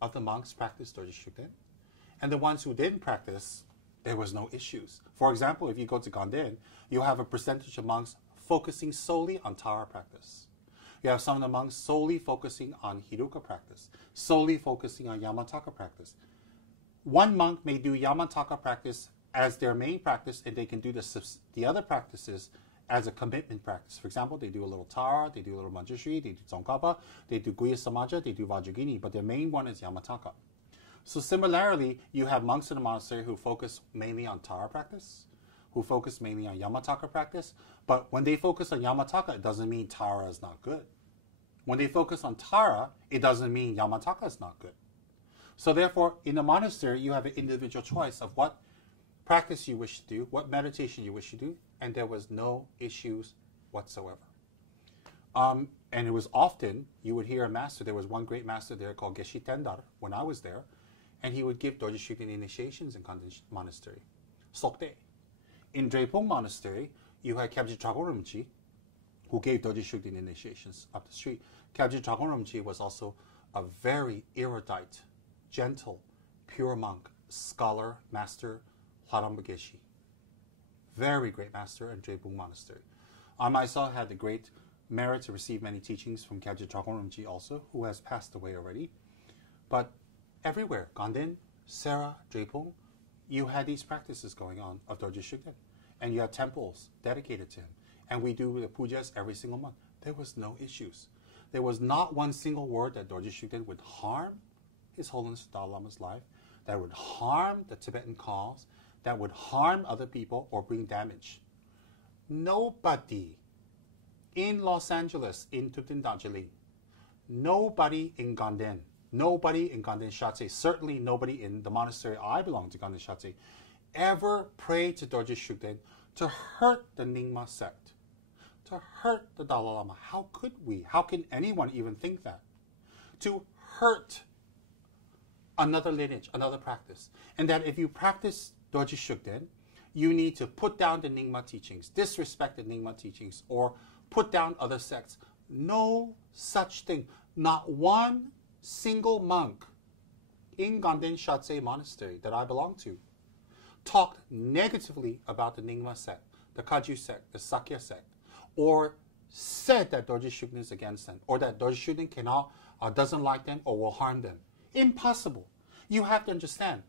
of the monks practiced Dorje Shugden. And the ones who didn't practice, there was no issues. For example, if you go to Ganden, you have a percentage of monks focusing solely on Tara practice. You have some of the monks solely focusing on Hiruka practice, solely focusing on Yamataka practice. One monk may do Yamataka practice as their main practice, and they can do the other practices as a commitment practice. For example, they do a little Tara, they do a little Manjushri, they do Tsongkhapa, they do Guya Samaja, they do Vajragini, but their main one is Yamataka. So similarly, you have monks in the monastery who focus mainly on Tara practice, who focus mainly on Yamataka practice, but when they focus on Yamataka, it doesn't mean Tara is not good. When they focus on Tara, it doesn't mean Yamataka is not good. So therefore, in the monastery, you have an individual choice of what practice you wish to do, what meditation you wish to do, and there was no issues whatsoever. And it was often, you would hear a master, there was one great master there called Geshe Tendar when I was there, and he would give Dorje Shugden initiations in Ganden Monastery. Sokde. In Drepung Monastery, you had Kyabje Dragor Rinpoche, who gave Dorje Shugden initiations up the street. Kyabje Dragor Rinpoche was also a very erudite, gentle, pure monk, scholar, master, Lharam Geshe. Very great master in Drepung Monastery. I myself had the great merit to receive many teachings from Kyabje Chokon Rinpoche also, who has passed away already. But everywhere, Ganden, Sera, Drepung, you had these practices going on of Dorje Shugden. And you had temples dedicated to him. And we do the pujas every single month. There was no issues. There was not one single word that Dorje Shugden would harm His Holiness Dalai Lama's life, that would harm the Tibetan cause, that would harm other people or bring damage. Nobody in Los Angeles, in Tibetan Darjeeling, nobody in Ganden, nobody in Ganden Shatse, certainly nobody in the monastery I belong to, Ganden Shatse, ever prayed to Dorje Shugden to hurt the Nyingma sect, to hurt the Dalai Lama. How could we? How can anyone even think that? To hurt another lineage, another practice. And that if you practice Dorje Shugden, you need to put down the Nyingma teachings, disrespect the Nyingma teachings, or put down other sects. No such thing. Not one single monk in Ganden Shatse Monastery that I belong to talked negatively about the Nyingma sect, the Kagyu sect, the Sakya sect, or said that Dorje Shugden is against them, or that Dorje Shugden cannot, doesn't like them, or will harm them. Impossible. You have to understand,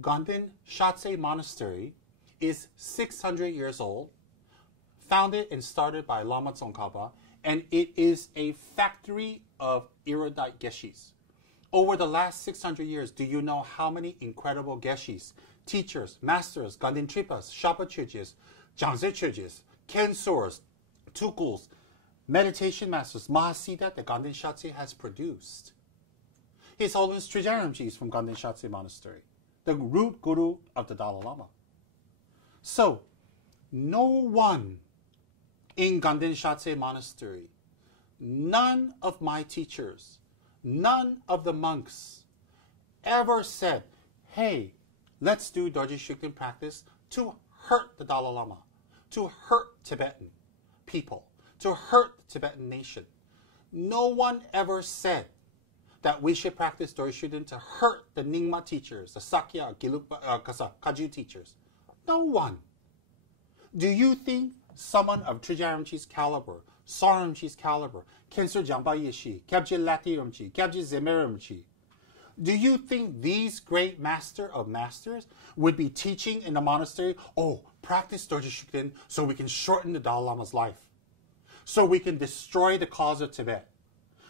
Ganden Shatse Monastery is 600 years old, founded and started by Lama Tsongkhapa, and it is a factory of erudite geshis. Over the last 600 years, do you know how many incredible geshis, teachers, masters, Ganden Tripas, Shapa Chögyes, Jangze Chögyes, Kensors, Tukuls, meditation masters, Mahasiddha that Ganden Shatse has produced? His Holiness Trijang Rinpoche is from Ganden Shatse Monastery, the root guru of the Dalai Lama. So, no one in Ganden Shatse Monastery, none of my teachers, none of the monks ever said, hey, let's do Dorje Shugden practice to hurt the Dalai Lama, to hurt Tibetan people, to hurt the Tibetan nation. No one ever said that we should practice Dorje Shugden to hurt the Nyingma teachers, the Sakya, Gelugpa, Kagyu teachers. No one. Do you think someone of Trijang Rinpoche's caliber, Soren Rinpoche's caliber, Kensur Jamba Yeshi, Kyabje Lati Rinpoche, Kyabje Zemer Rinpoche, do you think these great master of masters would be teaching in the monastery, oh, practice Dorje Shugden so we can shorten the Dalai Lama's life, so we can destroy the cause of Tibet,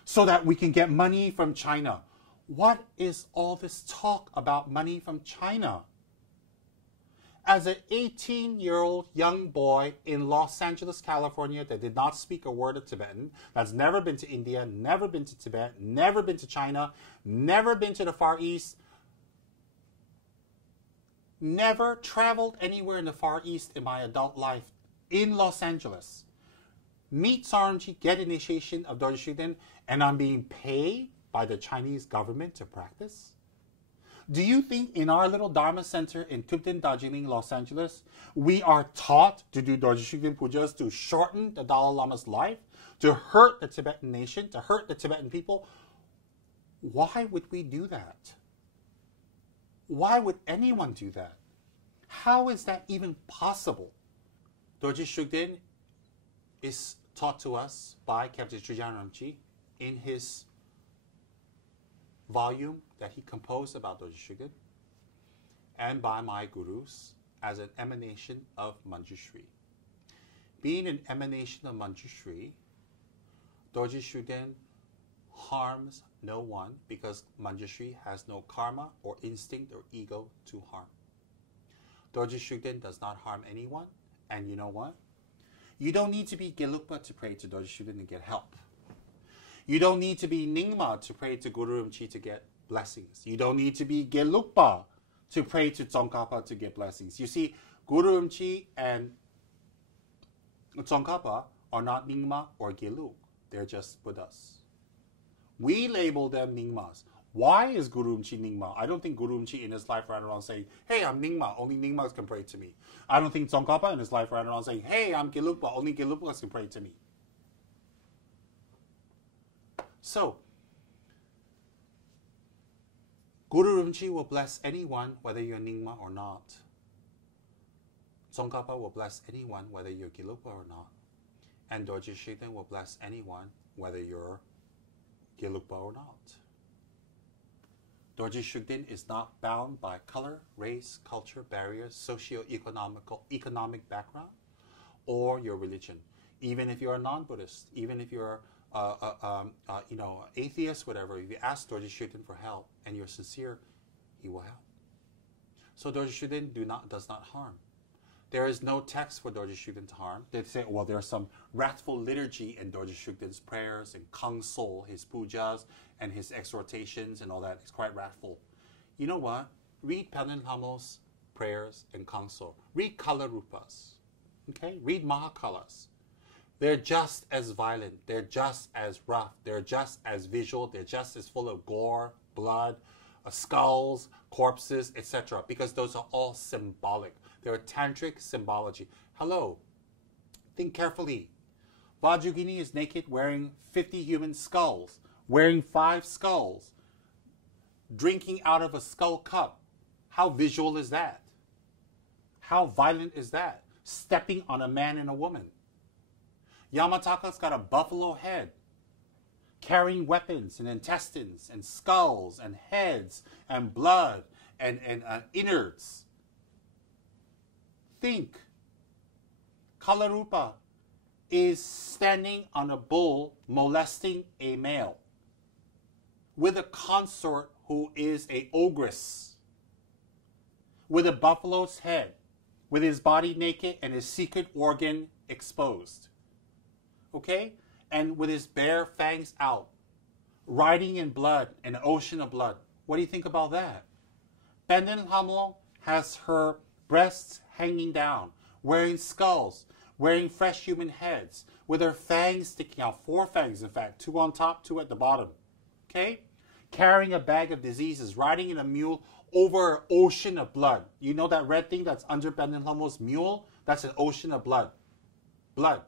so that we can get money from China? What is all this talk about money from China? As an 18-year-old young boy in Los Angeles, California, that did not speak a word of Tibetan, that's never been to India, never been to Tibet, never been to China, never been to the Far East, never traveled anywhere in the Far East in my adult life, in Los Angeles, meet Saramji, get initiation of Dorje Shugden, and I'm being paid by the Chinese government to practice? Do you think in our little Dharma center in Tibetan Darjeeling, Los Angeles, we are taught to do Dorje Shugden pujas to shorten the Dalai Lama's life, to hurt the Tibetan nation, to hurt the Tibetan people? Why would we do that? Why would anyone do that? How is that even possible? Dorje Shugden is taught to us by Kyabje Trijang Rinpoche in his volume that he composed about Dorje Shugden, and by my gurus as an emanation of Manjushri. Being an emanation of Manjushri, Dorje Shugden harms no one because Manjushri has no karma or instinct or ego to harm. Dorje Shugden does not harm anyone, and you know what? You don't need to be Gelugpa to pray to Dorje Shugden to get help. You don't need to be Nyingma to pray to Guru Rinpoche to get blessings. You don't need to be Gelugpa to pray to Tsongkhapa to get blessings. You see, Guru Rinpoche and Tsongkhapa are not Nyingma or Gelug. They're just Buddhas. We label them Nyingmas. Why is Guru Rinpoche Nyingma? I don't think Guru Rinpoche in his life ran around saying, hey, I'm Nyingma, only Nyingmas can pray to me. I don't think Tsongkhapa in his life ran around saying, hey, I'm Gelugpa, only Gelugpas can pray to me. So, Guru Rinpoche will bless anyone, whether you're Nyingma or not. Tsongkhapa will bless anyone, whether you're Gelugpa or not. And Dorje Shugden will bless anyone, whether you're Gelugpa or not. Dorje Shugden is not bound by color, race, culture, barriers, socio-economic background, or your religion. Even if you're a non-Buddhist, even if you're atheist, whatever, if you ask Dorje Shugden for help and you're sincere, he will help. So Dorje Shugden does not harm. There is no text for Dorje Shugden to harm. They say, well, there's some wrathful liturgy in Dorje Shugden's prayers and Kangsol, his pujas and his exhortations and all that. It's quite wrathful. You know what? Read Pandan Lamo's prayers and Kangsol. Read Kalarupas. Okay? Read Mahakalas. They're just as violent. They're just as rough. They're just as visual. They're just as full of gore, blood, skulls, corpses, etc. Because those are all symbolic. They're tantric symbology. Hello. Think carefully. Vajrayogini is naked wearing 50 human skulls, wearing 5 skulls, drinking out of a skull cup. How visual is that? How violent is that? Stepping on a man and a woman. Yamataka's got a buffalo head, carrying weapons and intestines and skulls and heads and blood and innards. Think. Kalarupa is standing on a bull molesting a male with a consort who is a ogress, with a buffalo's head, with his body naked and his secret organ exposed. Okay? And with his bare fangs out, riding in blood, an ocean of blood. What do you think about that? Pandan Lama has her breasts hanging down, wearing skulls, wearing fresh human heads, with her fangs sticking out, 4 fangs in fact, 2 on top, 2 at the bottom. Okay? Carrying a bag of diseases, riding in a mule over an ocean of blood. You know that red thing that's under Pandan Lama's mule? That's an ocean of blood. Blood.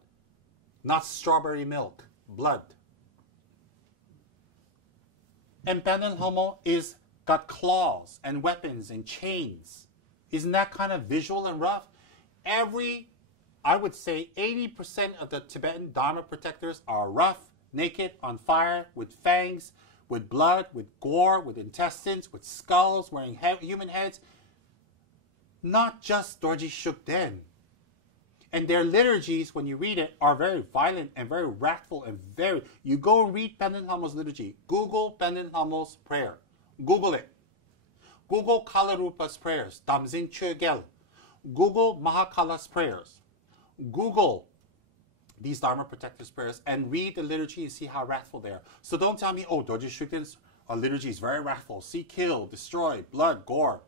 Not strawberry milk. Blood. And Pandan Lama is got claws and weapons and chains. Isn't that kind of visual and rough? I would say 80% of the Tibetan Dharma protectors are rough, naked, on fire, with fangs, with blood, with gore, with intestines, with skulls, wearing human heads. Not just Dorje Shugden. And their liturgies, when you read it, are very violent and very wrathful and very... You go and read Pandan Lama's liturgy. Google Pandan Lama's prayer. Google it. Google Kalarupa's prayers. Damzin Chögel. Google Mahakala's prayers. Google these Dharma protectors' prayers and read the liturgy and see how wrathful they are. So don't tell me, oh, Dorje Shugden's liturgy is very wrathful. See, kill, destroy, blood, gore.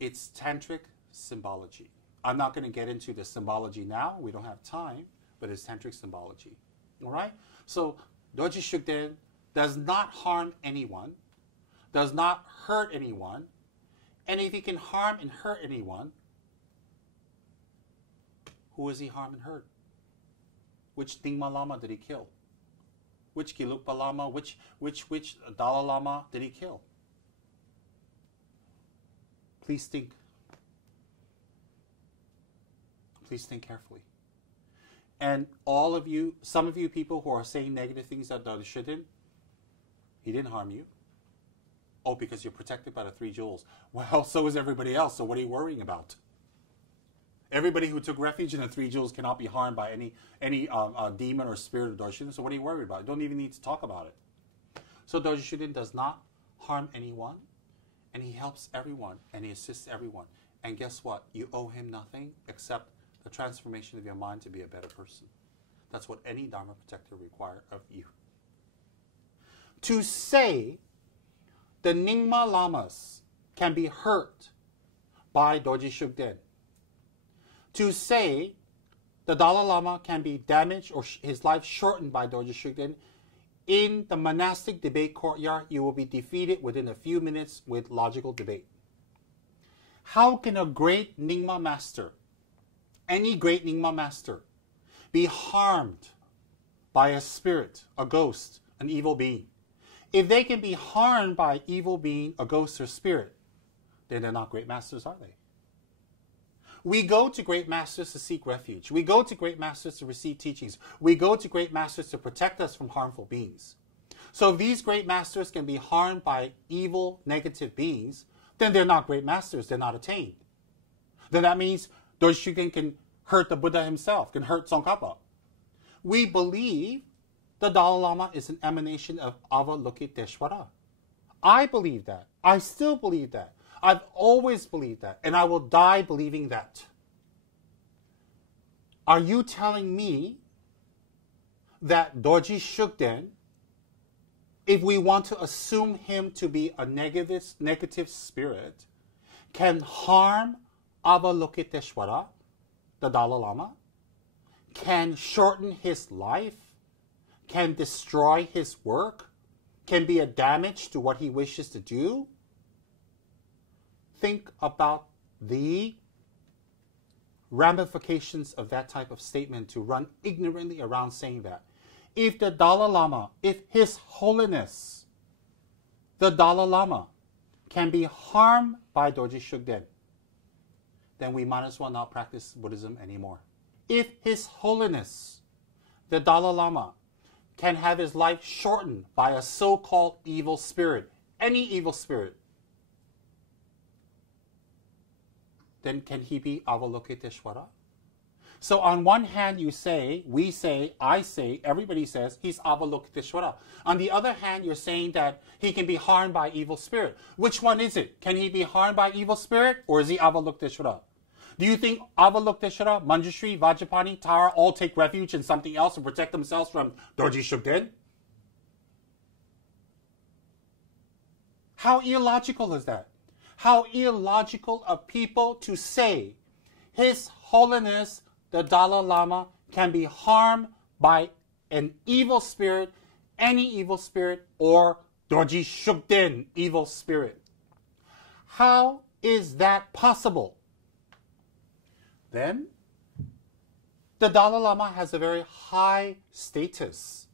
It's tantric symbology. I'm not going to get into the symbology now. We don't have time, but it's tantric symbology. All right? So Dorje Shugden does not harm anyone, does not hurt anyone, and if he can harm and hurt anyone, who is he harm and hurt? Which Nyingma Lama did he kill? Which Gelugpa Lama, which Dalai Lama did he kill? Please think. Please think carefully. And all of you, some of you people who are saying negative things that Dorje Shugden, he didn't harm you. Oh, because you're protected by the 3 jewels. Well, so is everybody else, so what are you worrying about? Everybody who took refuge in the 3 jewels cannot be harmed by any demon or spirit of Dorje Shugden, so what are you worried about? You don't even need to talk about it. So Dorje Shugden does not harm anyone, and he helps everyone, and he assists everyone. And guess what? You owe him nothing except the transformation of your mind to be a better person. That's what any Dharma protector requires of you. To say the Nyingma Lamas can be hurt by Dorje Shugden, to say the Dalai Lama can be damaged or his life shortened by Dorje Shugden, in the monastic debate courtyard, you will be defeated within a few minutes with logical debate. How can a great Nyingma master, any great Nyingma master, be harmed by a spirit, a ghost, an evil being? If they can be harmed by evil being, a ghost or spirit, then they're not great masters, are they? We go to great masters to seek refuge. We go to great masters to receive teachings. We go to great masters to protect us from harmful beings. So if these great masters can be harmed by evil, negative beings, then they're not great masters. They're not attained. Then that means Dorje Shugden can hurt the Buddha himself, can hurt Tsongkhapa. We believe the Dalai Lama is an emanation of Avalokiteshvara. I believe that. I still believe that. I've always believed that, and I will die believing that. Are you telling me that Dorje Shugden, if we want to assume him to be a negative spirit, can harm Avalokiteshvara, the Dalai Lama, can shorten his life, can destroy his work, can be a damage to what he wishes to do? Think about the ramifications of that type of statement to run ignorantly around saying that. If the Dalai Lama, if His Holiness, the Dalai Lama, can be harmed by Dorje Shugden, then we might as well not practice Buddhism anymore. If His Holiness, the Dalai Lama, can have his life shortened by a so-called evil spirit, any evil spirit, then can he be Avalokiteshvara? So on one hand you say, we say, I say, everybody says he's Avalokiteshvara. On the other hand, you're saying that he can be harmed by evil spirit. Which one is it? Can he be harmed by evil spirit, or is he Avalokiteshvara? Do you think Avalokiteshvara, Manjushri, Vajrapani, Tara all take refuge in something else and protect themselves from Dorje Shugden? How illogical is that? How illogical of people to say His Holiness the Dalai Lama can be harmed by an evil spirit, any evil spirit, or Dorje Shugden, evil spirit. How is that possible? Then, the Dalai Lama has a very high status.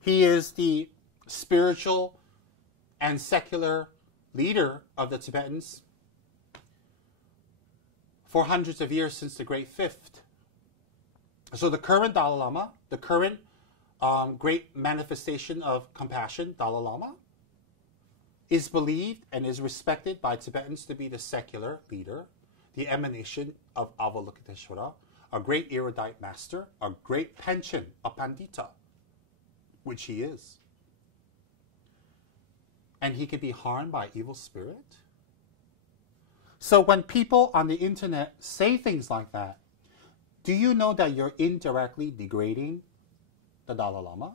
He is the spiritual and secular leader of the Tibetans for hundreds of years since the Great Fifth. So the current Dalai Lama, the current great manifestation of compassion, Dalai Lama, is believed and is respected by Tibetans to be the secular leader, the emanation of Avalokiteshvara, a great erudite master, a great pension, a pandita, which he is. And he can be harmed by evil spirit? So when people on the internet say things like that, do you know that you're indirectly degrading the Dalai Lama?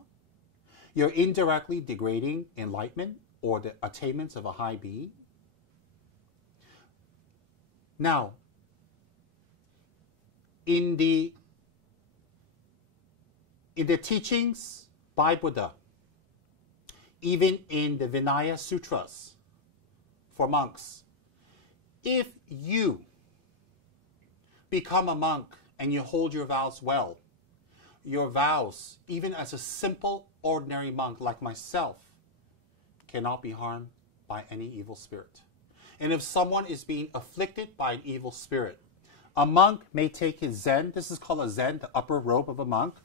You're indirectly degrading enlightenment or the attainments of a high being? Now, in the teachings by Buddha, even in the Vinaya Sutras for monks, if you become a monk and you hold your vows well, your vows, even as a simple, ordinary monk like myself, cannot be harmed by any evil spirit. And if someone is being afflicted by an evil spirit, a monk may take his Zen, this is called a Zen, the upper robe of a monk,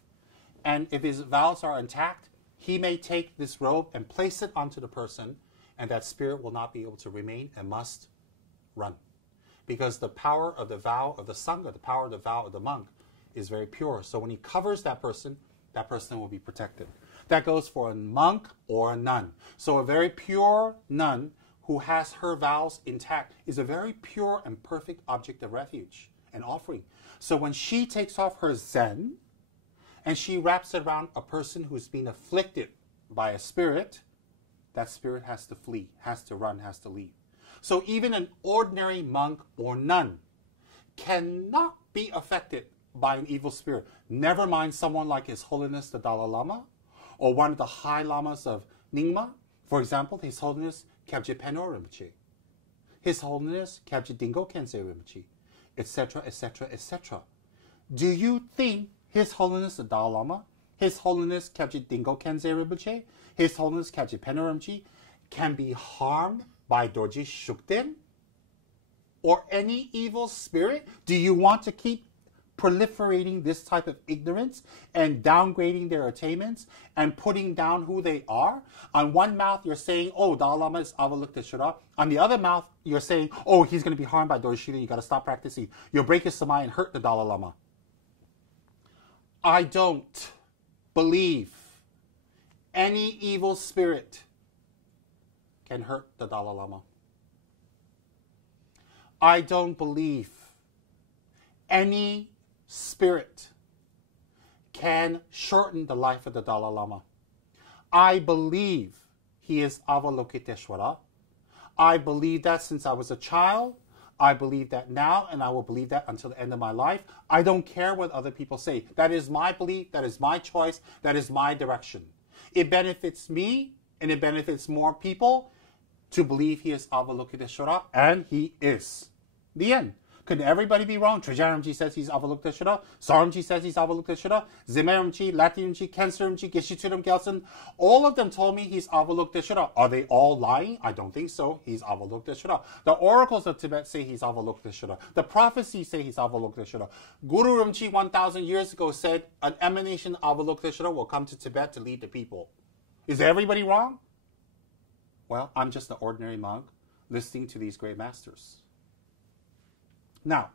and if his vows are intact, he may take this robe and place it onto the person, and that spirit will not be able to remain and must run. Because the power of the vow of the Sangha, the power of the vow of the monk, is very pure. So when he covers that person will be protected. That goes for a monk or a nun. So a very pure nun who has her vows intact is a very pure and perfect object of refuge and offering. So when she takes off her Zen and she wraps it around a person who's been afflicted by a spirit, that spirit has to flee, has to run, has to leave. So even an ordinary monk or nun cannot be affected by an evil spirit. Never mind someone like His Holiness the Dalai Lama or one of the high lamas of Nyingma. For example, His Holiness Kyabje Peno Rinpoche, His Holiness Kyabje Dingo Khyentse Rinpoche, etc., etc., etc. Do you think His Holiness the Dalai Lama His Holiness Kyabji Dingo Kenze Rinpoche, His Holiness Kyabji Penaramji can be harmed by Dorji Shukden or any evil spirit? Do you want to keep proliferating this type of ignorance and downgrading their attainments and putting down who they are? On one mouth, you're saying, oh, Dalai Lama is Avalokiteshvara. On the other mouth, you're saying, oh, he's going to be harmed by Dorji. You got to stop practicing. You'll break his samai and hurt the Dalai Lama. I don't believe any evil spirit can hurt the Dalai Lama. I don't believe any spirit can shorten the life of the Dalai Lama. I believe he is Avalokiteshvara. I believe that since I was a child. I believe that now, and I will believe that until the end of my life. I don't care what other people say. That is my belief. That is my choice. That is my direction. It benefits me, and it benefits more people to believe he is Avalokiteshvara, and he is. The end. Could everybody be wrong? Trajaramji says he's Avalokiteshvara. Saramji says he's Avalokiteshvara. Zimeramji, Latiumji, Kenseramji, Geshituram Gelsen. All of them told me he's Avalokiteshvara. Are they all lying? I don't think so. He's Avalokiteshvara. The oracles of Tibet say he's Avalokiteshvara. The prophecies say he's Avalokiteshvara. Guru Rinpoche 1,000 years ago said an emanation of Avalokiteshvara will come to Tibet to lead the people. Is everybody wrong? Well, I'm just an ordinary monk listening to these great masters. Now,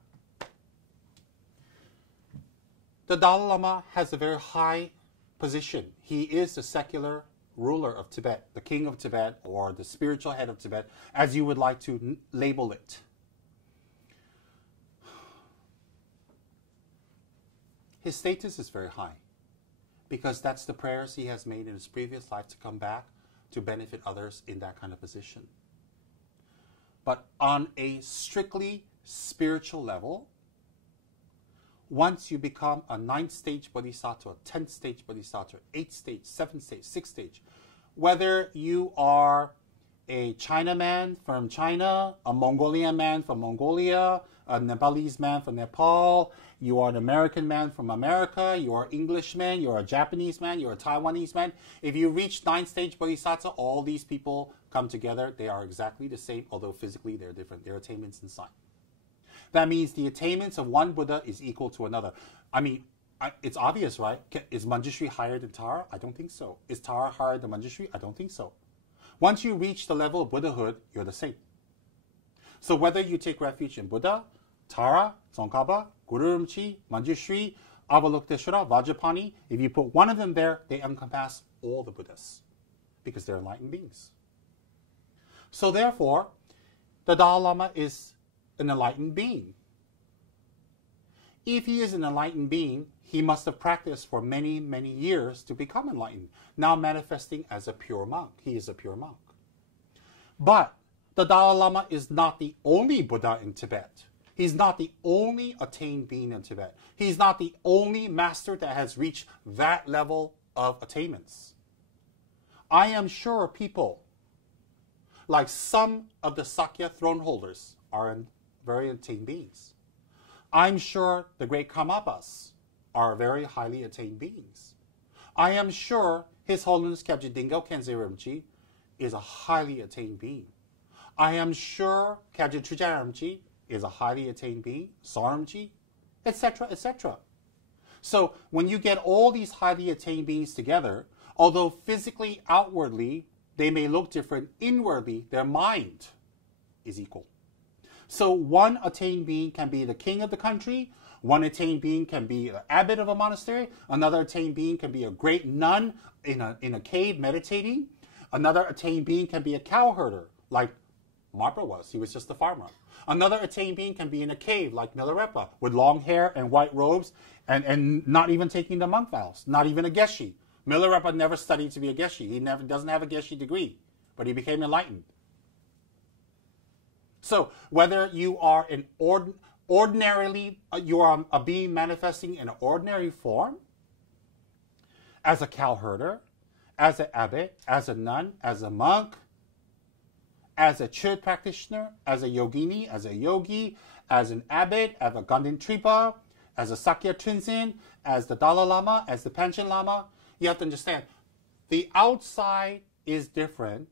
the Dalai Lama has a very high position. He is the secular ruler of Tibet, the king of Tibet, or the spiritual head of Tibet, as you would like to label it. His status is very high because that's the prayers he has made in his previous life to come back to benefit others in that kind of position. But on a strictly spiritual level, once you become a 9th stage bodhisattva, 10th stage bodhisattva, 8th stage, 7th stage, 6th stage, whether you are a Chinaman from China, a Mongolian man from Mongolia, a Nepalese man from Nepal, you are an American man from America, you are an Englishman, you're a Japanese man, you're a Taiwanese man. If you reach 9th stage bodhisattva, all these people come together. They are exactly the same, although physically they're different. Their attainments inside. That means the attainments of one Buddha is equal to another. I mean, it's obvious, right? Is Manjushri higher than Tara? I don't think so. Is Tara higher than Manjushri? I don't think so. Once you reach the level of Buddhahood, you're the same. So whether you take refuge in Buddha, Tara, Tsongkhapa, Guru Rinpoche, Manjushri, Avalokiteshvara, Vajrapani, if you put one of them there, they encompass all the Buddhas because they're enlightened beings. So therefore, the Dalai Lama is an enlightened being. If he is an enlightened being, he must have practiced for many, many years to become enlightened, now manifesting as a pure monk. He is a pure monk. But the Dalai Lama is not the only Buddha in Tibet. He's not the only attained being in Tibet. He's not the only master that has reached that level of attainments. I am sure people, like some of the Sakya throne holders, are very attained beings. I'm sure the great Karmapas are very highly attained beings. I am sure His Holiness Kyabji Dingo Khyentse Rinpoche is a highly attained being. I am sure Kyabji Trujaya Rinpoche is a highly attained being, Saramji, etc., etc. So when you get all these highly attained beings together, although physically, outwardly, they may look different, inwardly, their mind is equal. So one attained being can be the king of the country, one attained being can be an abbot of a monastery, another attained being can be a great nun in a cave meditating, another attained being can be a cowherder, like Marpa was. He was just a farmer. Another attained being can be in a cave, like Milarepa, with long hair and white robes, and not even taking the monk vows, not even a geshe. Milarepa never studied to be a geshe. He doesn't have a geshe degree, but he became enlightened. So whether you are an ordinarily, you are a being manifesting in an ordinary form, as a cowherder, as an abbot, as a nun, as a monk, as a church practitioner, as a yogini, as a yogi, as an abbot, as a Ganden Tripa, as a Sakya Trinzen, as the Dalai Lama, as the Panchen Lama, You have to understand, the outside is different,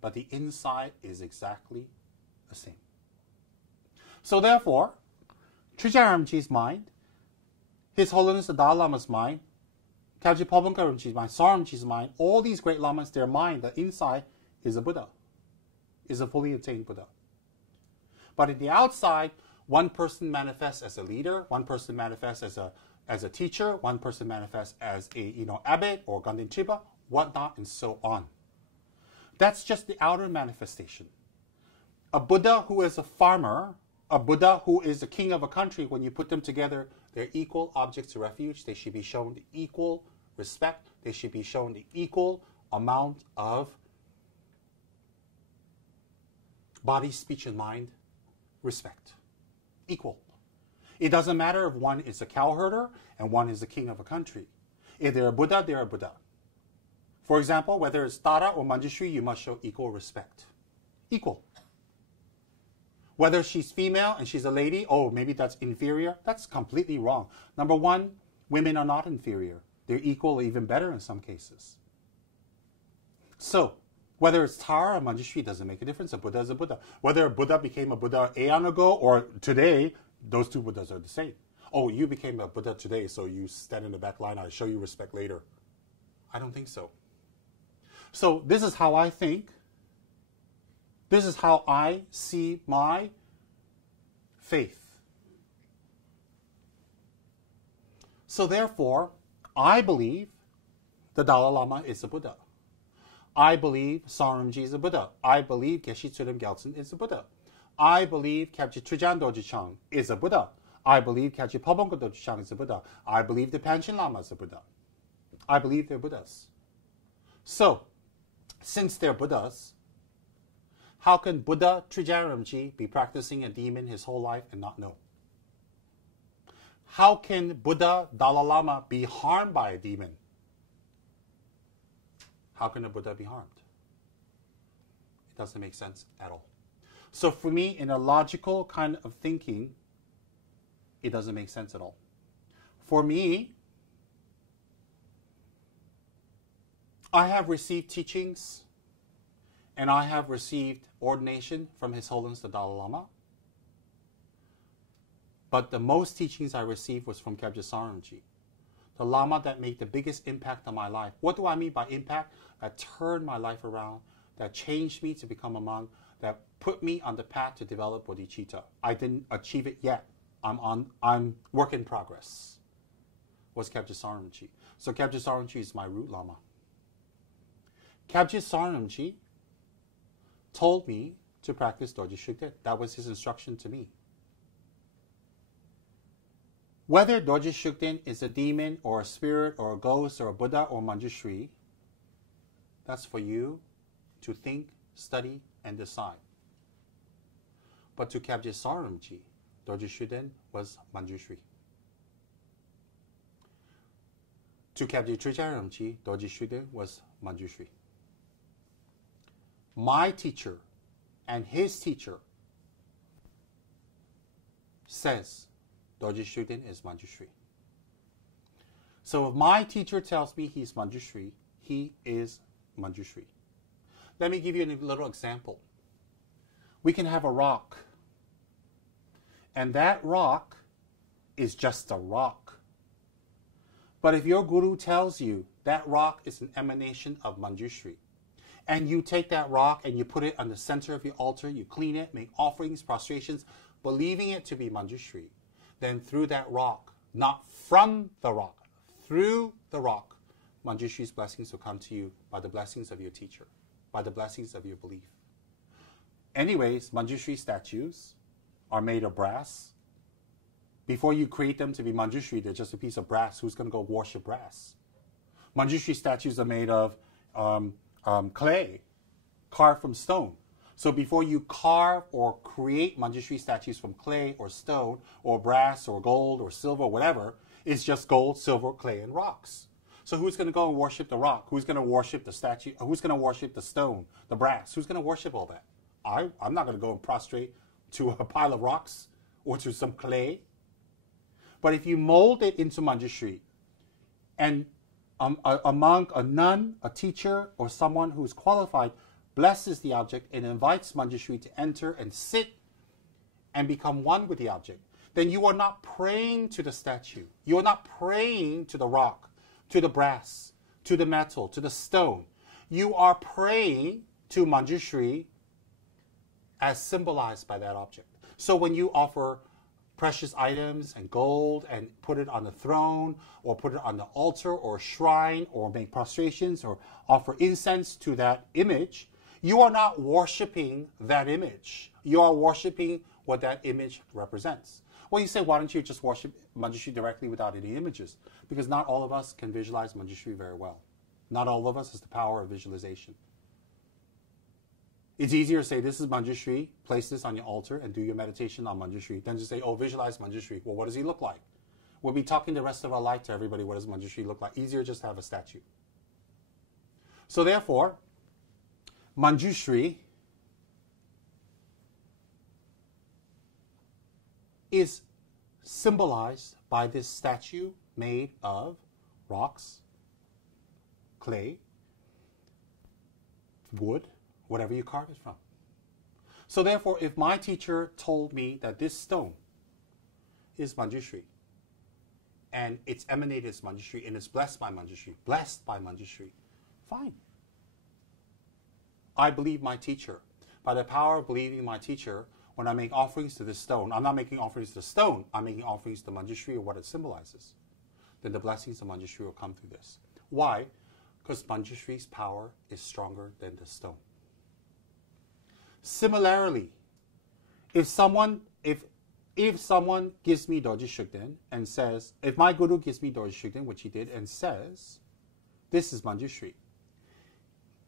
but the inside is exactly the same. So therefore, Trijang Rinpoche's mind, His Holiness the Dalai Lama's mind, Khalje Phobongka Rinpoche's mind, Sar Rinpoche's mind, all these great lamas, their mind, the inside is a Buddha, is a fully attained Buddha. But in the outside, one person manifests as a leader, one person manifests as a teacher, one person manifests as a abbot or Ganden Chiba, whatnot, and so on. That's just the outer manifestation. A Buddha who is a farmer, a Buddha who is the king of a country, when you put them together, they're equal objects of refuge. They should be shown the equal respect. They should be shown the equal amount of body, speech, and mind respect. Equal. It doesn't matter if one is a cowherder and one is the king of a country. If they're a Buddha, they're a Buddha. For example, whether it's Tara or Manjushri, you must show equal respect. Equal. Whether she's female and she's a lady, oh, maybe that's inferior. That's completely wrong. Number one, women are not inferior. They're equal or even better in some cases. So, whether it's Tara or Manjushri doesn't make a difference. A Buddha is a Buddha. Whether a Buddha became a Buddha aeon ago or today, those two Buddhas are the same. Oh, you became a Buddha today, so you stand in the back line. I'll show you respect later. I don't think so. So this is how I think. This is how I see my faith. So therefore, I believe the Dalai Lama is a Buddha. I believe Saramji is a Buddha. I believe Geshe Tsulem Gyaltsen is a Buddha. I believe Khyabje Trijang Dorje Chang is a Buddha. I believe Khyabje Phobongka Dorje Chang is a Buddha. I believe the Panchen Lama is a Buddha. I believe they're Buddhas. So, since they're Buddhas, how can Buddha Trijang Rinpoche be practicing a demon his whole life and not know? How can Buddha Dalai Lama be harmed by a demon? How can a Buddha be harmed? It doesn't make sense at all. So for me, in a logical kind of thinking, it doesn't make sense at all. For me, I have received teachings and I have received ordination from His Holiness the Dalai Lama. But the most teachings I received was from Khyabje Saramji, the Lama that made the biggest impact on my life. What do I mean by impact? That turned my life around, that changed me to become a monk, that put me on the path to develop bodhicitta. I didn't achieve it yet. I'm work in progress. Was Khyabje Saramji. So Khyabje Saramji is my root Lama. Khyabje Saramji told me to practice Dorje Shugden. That was his instruction to me. Whether Dorje Shugden is a demon or a spirit or a ghost or a Buddha or Manjushri, that's for you to think, study, and decide. But to Khyabje Saramji, Dorje Shugden was Manjushri. To Khyabje Trijang Rinpoche, Dorje Shugden was Manjushri. My teacher and his teacher says Dorje Shugden is Manjushri. So if my teacher tells me he's Manjushri, he is Manjushri. Let me give you a little example. We can have a rock, and that rock is just a rock. But if your guru tells you that rock is an emanation of Manjushri, and you take that rock and you put it on the center of your altar, you clean it, make offerings, prostrations, believing it to be Manjushri, then through that rock, not from the rock, through the rock, Manjushri's blessings will come to you by the blessings of your teacher, by the blessings of your belief. Anyways, Manjushri statues are made of brass. Before you create them to be Manjushri, they're just a piece of brass. Who's going to go worship brass? Manjushri statues are made of clay, carved from stone. So before you carve or create Manjushri statues from clay or stone or brass or gold or silver or whatever, it's just gold, silver, clay, and rocks. So who's going to go and worship the rock? Who's going to worship the statue? Who's going to worship the stone, the brass? Who's going to worship all that? I'm not going to go and prostrate to a pile of rocks or to some clay. But if you mold it into Manjushri and a monk, a nun, a teacher, or someone who's qualified blesses the object and invites Manjushri to enter and sit and become one with the object, then you are not praying to the statue. You are not praying to the rock, to the brass, to the metal, to the stone. You are praying to Manjushri as symbolized by that object. So when you offer precious items and gold and put it on the throne or put it on the altar or shrine or make prostrations or offer incense to that image, you are not worshiping that image. You are worshiping what that image represents. Well, you say, why don't you just worship Manjushri directly without any images? Because not all of us can visualize Manjushri very well. Not all of us has the power of visualization. It's easier to say, this is Manjushri, place this on your altar and do your meditation on Manjushri, than to say, oh, visualize Manjushri. Well, what does he look like? We'll be talking the rest of our life to everybody, what does Manjushri look like? Easier just to have a statue. So therefore, Manjushri is symbolized by this statue made of rocks, clay, wood, whatever you carve it from. So therefore, if my teacher told me that this stone is Manjushri, and it's emanated as Manjushri, and it's blessed by Manjushri, fine. I believe my teacher. By the power of believing my teacher, when I make offerings to this stone, I'm not making offerings to the stone, I'm making offerings to Manjushri or what it symbolizes. Then the blessings of Manjushri will come through this. Why? Because Manjushri's power is stronger than the stone. Similarly, if someone gives me Dorje Shugden and says, if my guru gives me Dorje Shugden, which he did, and says, this is Manjushri,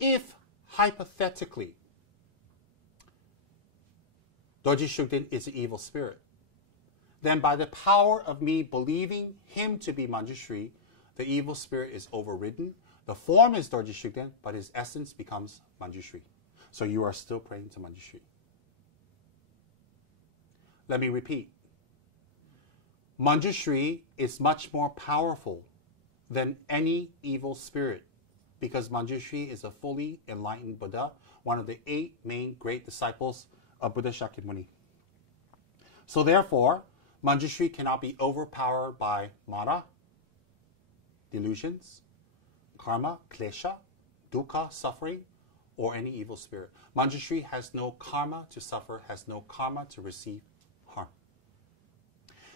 if hypothetically Dorje Shugden is an evil spirit, then by the power of me believing him to be Manjushri, the evil spirit is overridden. The form is Dorje Shugden, but his essence becomes Manjushri. So you are still praying to Manjushri. Let me repeat. Manjushri is much more powerful than any evil spirit because Manjushri is a fully enlightened Buddha, one of the 8 main great disciples of Buddha Shakyamuni. So therefore, Manjushri cannot be overpowered by Mara, delusions, karma, klesha, dukkha, suffering, or any evil spirit. Manjushri has no karma to suffer, has no karma to receive harm.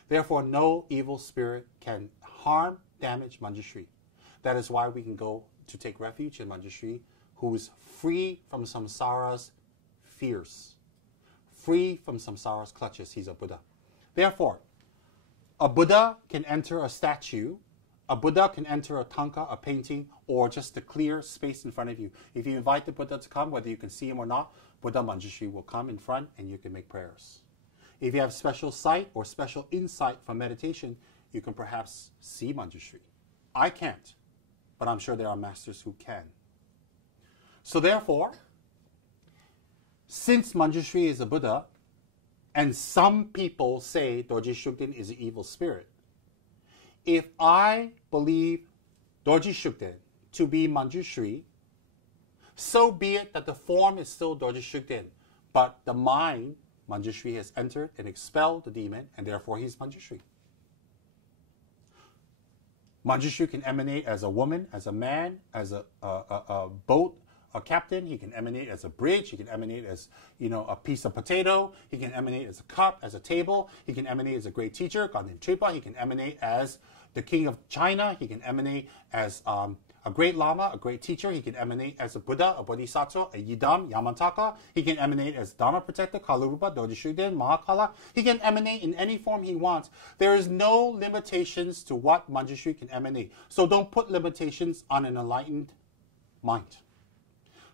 Therefore, no evil spirit can harm, damage Manjushri. That is why we can go to take refuge in Manjushri, who is free from samsara's fears, free from samsara's clutches. He's a Buddha. Therefore, a Buddha can enter a statue, a Buddha can enter a tanka, a painting, or just a clear space in front of you. If you invite the Buddha to come, whether you can see him or not, Buddha Manjushri will come in front and you can make prayers. If you have special sight or special insight from meditation, you can perhaps see Manjushri. I can't, but I'm sure there are masters who can. So therefore, since Manjushri is a Buddha, and some people say Dorje Shugden is an evil spirit, if I believe Dorje Shugden to be Manjushri, so be it that the form is still Dorje Shugden, but the mind, Manjushri, has entered and expelled the demon, and therefore he's Manjushri. Manjushri can emanate as a woman, as a man, as a boat, a captain. He can emanate as a bridge. He can emanate as, a piece of potato. He can emanate as a cup, as a table. He can emanate as a great teacher, God named Tripa. He can emanate as the king of China. He can emanate as a great lama, a great teacher. He can emanate as a Buddha, a bodhisattva, a yidam, yamantaka. He can emanate as Dharma protector, Kalarupa, Dorje Shugden, Mahakala. He can emanate in any form he wants. There is no limitations to what Manjushri can emanate. So don't put limitations on an enlightened mind.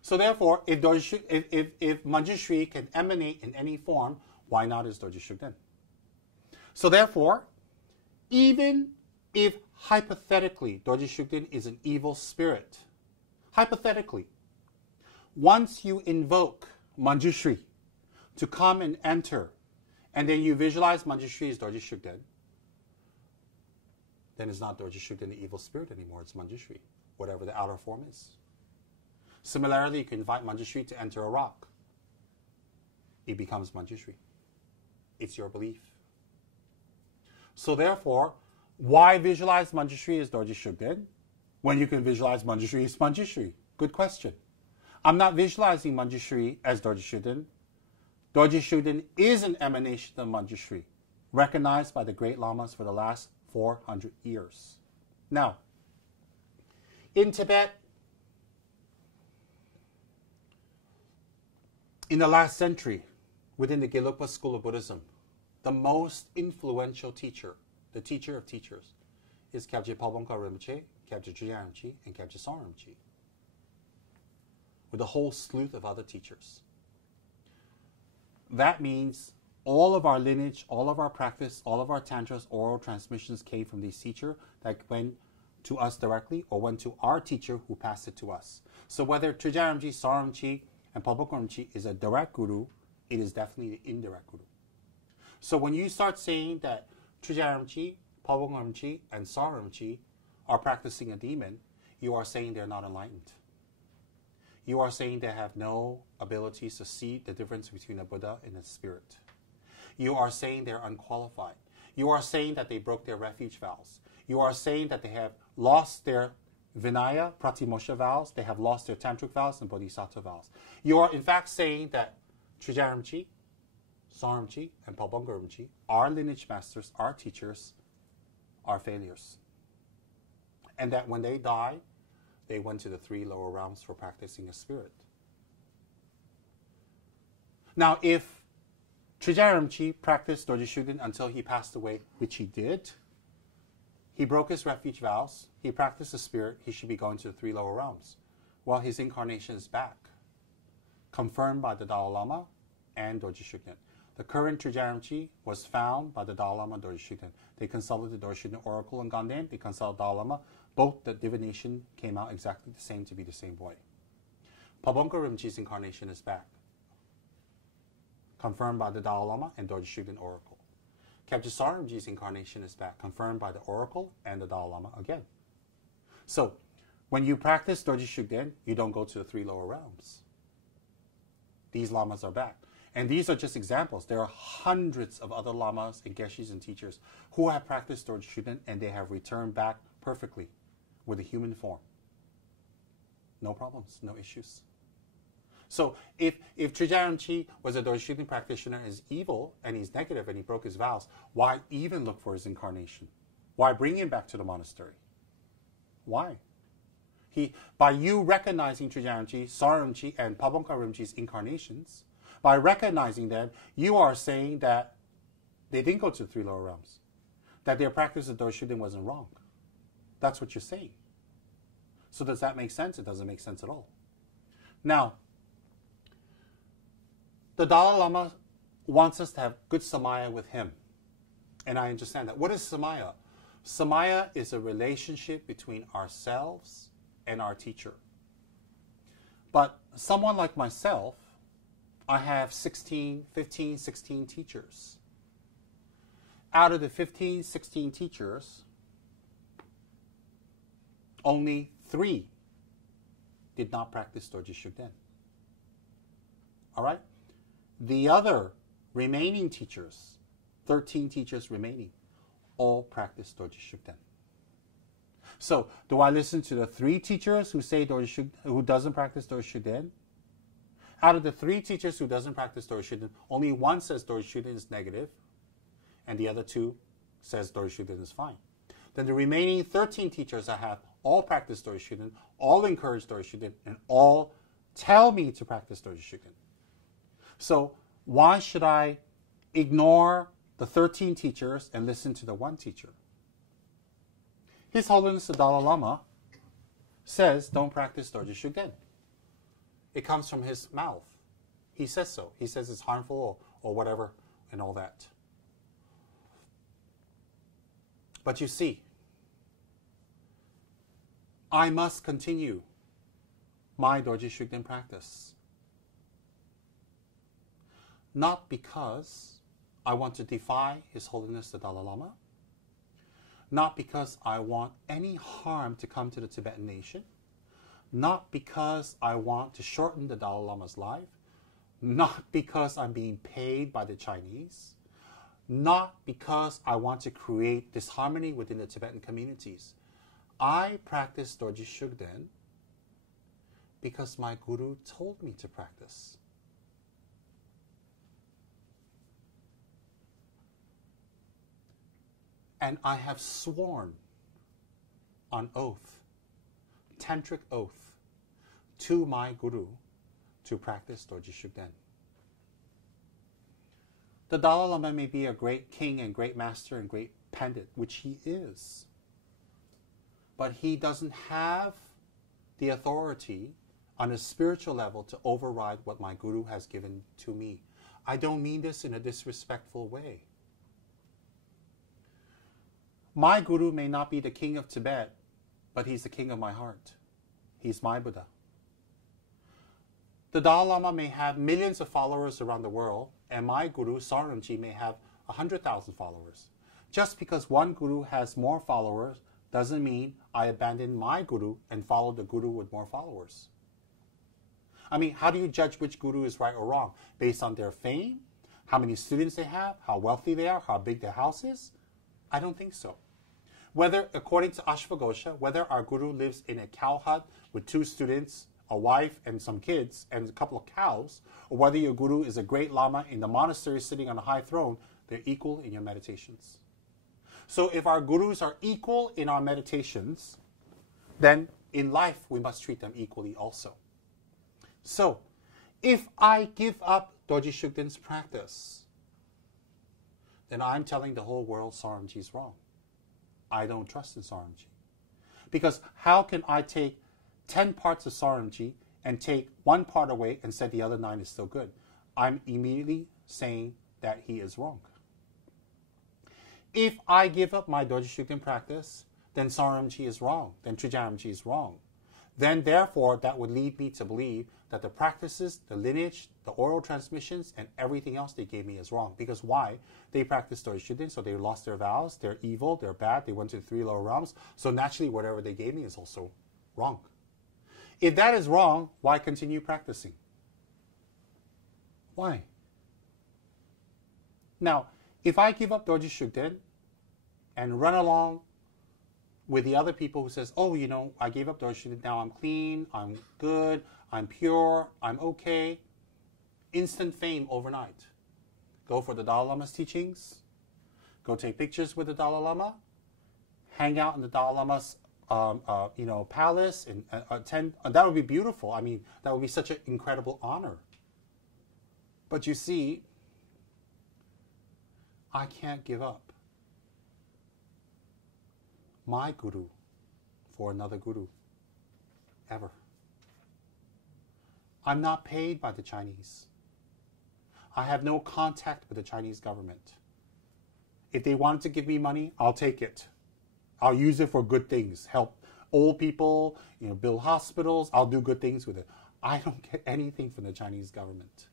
So therefore, if Manjushri can emanate in any form, why not as Dorje Shugden? So therefore, even if hypothetically Dorje Shugden is an evil spirit, hypothetically, once you invoke Manjushri to come and enter, and then you visualize Manjushri as Dorje Shugden, then it's not Dorje Shugden, the evil spirit anymore, it's Manjushri. whatever the outer form is. Similarly, you can invite Manjushri to enter a rock. It becomes Manjushri. It's your belief. So therefore, why visualize Manjushri as Dorje Shugden when you can visualize Manjushri as Manjushri? Good question. I'm not visualizing Manjushri as Dorje Shugden. Dorje Shugden is an emanation of Manjushri, recognized by the great lamas for the last 400 years. Now, in Tibet, in the last century, within the Gelugpa school of Buddhism, the most influential teacher, the teacher of teachers, is Kyabje Palbongka Rinpoche, Kyabje Driyang Rinpoche, and Kyabje Song Rinpoche, with a whole slew of other teachers. That means all of our lineage, all of our practice, all of our tantras, oral transmissions came from these teachers that went to us directly or went to our teacher who passed it to us. So whether Trijang Rinpoche, Song Rinpoche, and Palbongka Rinpoche is a direct guru, it is definitely the indirect guru. So when you start saying that Trijang Rinpoche, Palbongka Rinpoche, and Song Rinpoche are practicing a demon, you are saying they're not enlightened. You are saying they have no abilities to see the difference between a Buddha and a spirit. You are saying they're unqualified. You are saying that they broke their refuge vows. You are saying that they have lost their Vinaya, Pratimosha vows. They have lost their Tantric vows and Bodhisattva vows. You are in fact saying that Trijang Rinpoche, Song Rinpoche, and Palbongka Rinpoche, our lineage masters, our teachers, are failures. And that when they died, they went to the 3 lower realms for practicing a spirit. Now, if Trijang Rinpoche practiced Dorje Shugden until he passed away, which he did, he broke his refuge vows, he practiced the spirit, he should be going to the 3 lower realms. Well, his incarnation is back, confirmed by the Dalai Lama and Dorje Shugden. The current Trijang Rinpoche was found by the Dalai Lama and Dorje Shugden. They consulted the Dorje Shugden oracle in Ganden, they consulted Dalai Lama. Both the divination came out exactly the same to be the same boy. Palbongka Rinpoche's incarnation is back, confirmed by the Dalai Lama and Dorje Shugden oracle. Kyabje Song Rinpoche's incarnation is back, confirmed by the oracle and the Dalai Lama again. So, when you practice Dorje Shugden, you don't go to the 3 lower realms. These lamas are back. And these are just examples. There are hundreds of other lamas and geshis and teachers who have practiced Dorje Shugden and they have returned back perfectly with a human form. No problems, no issues. So if Trijang Rinpoche was a Dorje Shugden practitioner and is evil and he's negative and he broke his vows, why even look for his incarnation? Why bring him back to the monastery? Why? By you recognizing Trijang Rinpoche, Song Rinpoche, and Palbongka Rinpoche's incarnations, by recognizing them, you are saying that they didn't go to the 3 lower realms, that their practice of Dorje Shugden wasn't wrong. That's what you're saying. So does that make sense? It doesn't make sense at all. Now, the Dalai Lama wants us to have good samaya with him. And I understand that. What is samaya? Samaya is a relationship between ourselves and our teacher. But someone like myself, I have 15, 16 teachers. Out of the 15, 16 teachers, only 3 did not practice Dorje Shugden. All right? The other remaining teachers, 13 teachers remaining, all practice Dorje Shugden. So, do I listen to the 3 teachers who say who doesn't practice Dorje Shugden? Out of the 3 teachers who doesn't practice Dorje Shugden, only 1 says Dorje Shugden is negative, and the other 2 says Dorje Shugden is fine. Then the remaining 13 teachers I have all practice Dorje Shugden, all encourage Dorje Shugden, and all tell me to practice Dorje Shugden. So why should I ignore the 13 teachers and listen to the 1 teacher? His Holiness the Dalai Lama says don't practice Dorje Shugden. It comes from his mouth. He says so. He says it's harmful or whatever and all that. But you see, I must continue my Dorje Shugden practice. Not because I want to defy His Holiness the Dalai Lama, not because I want any harm to come to the Tibetan nation, not because I want to shorten the Dalai Lama's life, not because I'm being paid by the Chinese, not because I want to create disharmony within the Tibetan communities. I practice Dorje Shugden because my guru told me to practice. And I have sworn on oath, tantric oath, to my guru to practice Dorje Shugden. The Dalai Lama may be a great king and great master and great pandit, which he is. But he doesn't have the authority on a spiritual level to override what my guru has given to me. I don't mean this in a disrespectful way. My guru may not be the king of Tibet, but he's the king of my heart. He's my Buddha. The Dalai Lama may have millions of followers around the world, and my guru, Saramji, may have 100,000 followers. Just because one guru has more followers doesn't mean I abandon my guru and follow the guru with more followers. I mean, how do you judge which guru is right or wrong? Based on their fame? How many students they have? How wealthy they are? How big their house is? I don't think so. Whether, according to Ashvaghosha, whether our guru lives in a cow hut with 2 students, a wife and some kids, and a couple of cows, or whether your guru is a great lama in the monastery sitting on a high throne, they're equal in your meditations. So if our gurus are equal in our meditations, then in life we must treat them equally also. So if I give up Dorje Shugden's practice, then I'm telling the whole world Saramji is wrong. I don't trust in Saramji. Because how can I take 10 parts of Saramji and take 1 part away and say the other 9 is still good? I'm immediately saying that he is wrong. If I give up my Dorje Shugden practice, then Saramji is wrong. Then Trijaramji is wrong. Then therefore that would lead me to believe that the practices, the lineage, the oral transmissions, and everything else they gave me is wrong. Because why? They practiced Dorje Shugden, so they lost their vows, they're evil, they're bad, they went to the 3 lower realms, so naturally whatever they gave me is also wrong. If that is wrong, why continue practicing? Why? Now, if I give up Dorje Shugden and run along with the other people who says, oh, you know, I gave up Dorje Shugden, now I'm clean, I'm good, I'm pure, I'm okay. Instant fame overnight. Go for the Dalai Lama's teachings, go take pictures with the Dalai Lama, hang out in the Dalai Lama's palace, and attend. That would be beautiful. I mean, that would be such an incredible honor. But you see, I can't give up my guru for another guru, ever. I'm not paid by the Chinese. I have no contact with the Chinese government. If they wanted to give me money, I'll take it. I'll use it for good things. Help old people, build hospitals. I'll do good things with it. I don't get anything from the Chinese government.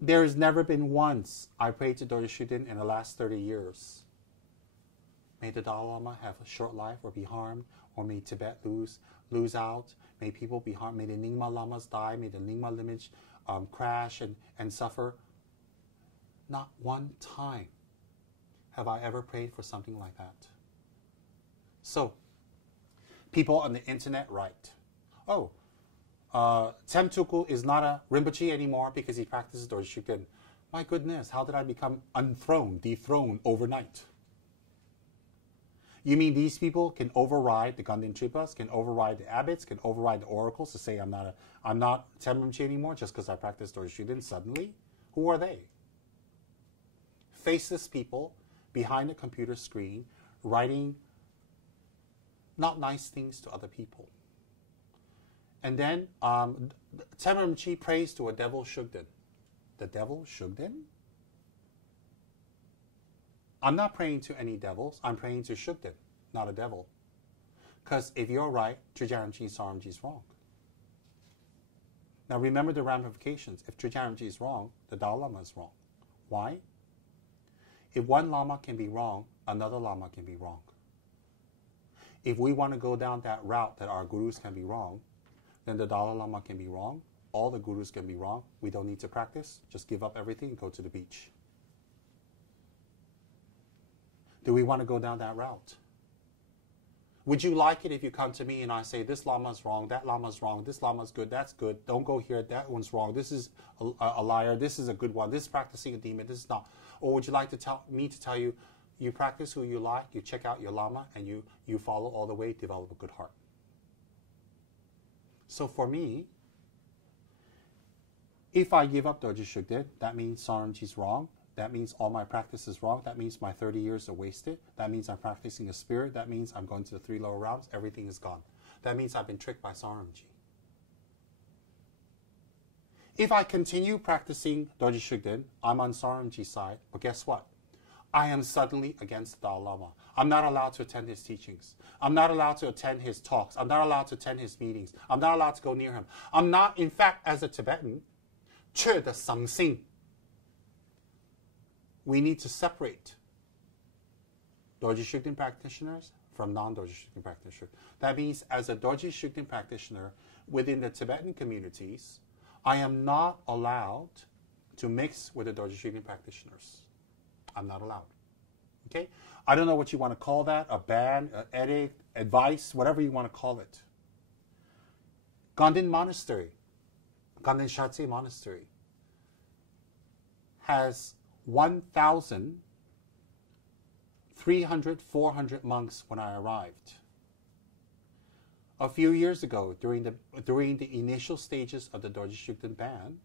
There's never been once I prayed to Dorje Shugden in the last 30 years. May the Dalai Lama have a short life or be harmed, or may Tibet lose out. May people be harmed. May the Nyingma Lamas die. May the Nyingma lineage crash and suffer. Not one time have I ever prayed for something like that. So, people on the internet write, oh, Tsem Tukul is not a Rinpoche anymore because he practices Dorje Shugden. My goodness, how did I become dethroned overnight? You mean these people can override the Ganden Tripas, can override the abbots, can override the oracles to say I'm not Tsem Rinpoche anymore just because I practice Dorje Shugden suddenly? Who are they? Faceless people behind a computer screen writing not nice things to other people. And then Tsem Rinpoche prays to a devil Shugden. The devil Shugden? I'm not praying to any devils. I'm praying to Shugden, not a devil. Because if you're right, Trijaramji Saramji is wrong. Now remember the ramifications. If Trijaramji is wrong, the Dalai Lama is wrong. Why? If one Lama can be wrong, another Lama can be wrong. If we want to go down that route that our gurus can be wrong, then the Dalai Lama can be wrong. All the gurus can be wrong. We don't need to practice. Just give up everything and go to the beach. Do we want to go down that route? Would you like it if you come to me and I say, this Lama's wrong, that Lama's wrong, this Lama's good, that's good, don't go here, that one's wrong, this is a liar, this is a good one, this is practicing a demon, this is not. Or would you like to me to tell you, you practice who you like, you check out your Lama, and you follow all the way, develop a good heart. So for me, if I give up Dorje Shugden, that means Saramji's wrong. That means all my practice is wrong. That means my 30 years are wasted. That means I'm practicing a spirit. That means I'm going to the 3 lower realms. Everything is gone. That means I've been tricked by Saramji. If I continue practicing Dorje Shugden, I'm on Saramji's side. But guess what? I am suddenly against the Dalai Lama. I'm not allowed to attend his teachings. I'm not allowed to attend his talks. I'm not allowed to attend his meetings. I'm not allowed to go near him. I'm not, in fact, as a Tibetan, 缺的生性. We need to separate Dorje Shugden practitioners from non-Dorje Shugden practitioners. That means as a Dorje Shugden practitioner within the Tibetan communities, I am not allowed to mix with the Dorje Shugden practitioners. I'm not allowed. Okay? I don't know what you want to call that, a ban, an edict, advice, whatever you want to call it. Ganden Monastery, Ganden Shatse Monastery, has 1,300, 400 monks when I arrived. A few years ago, during the initial stages of the Dorje Shugden ban,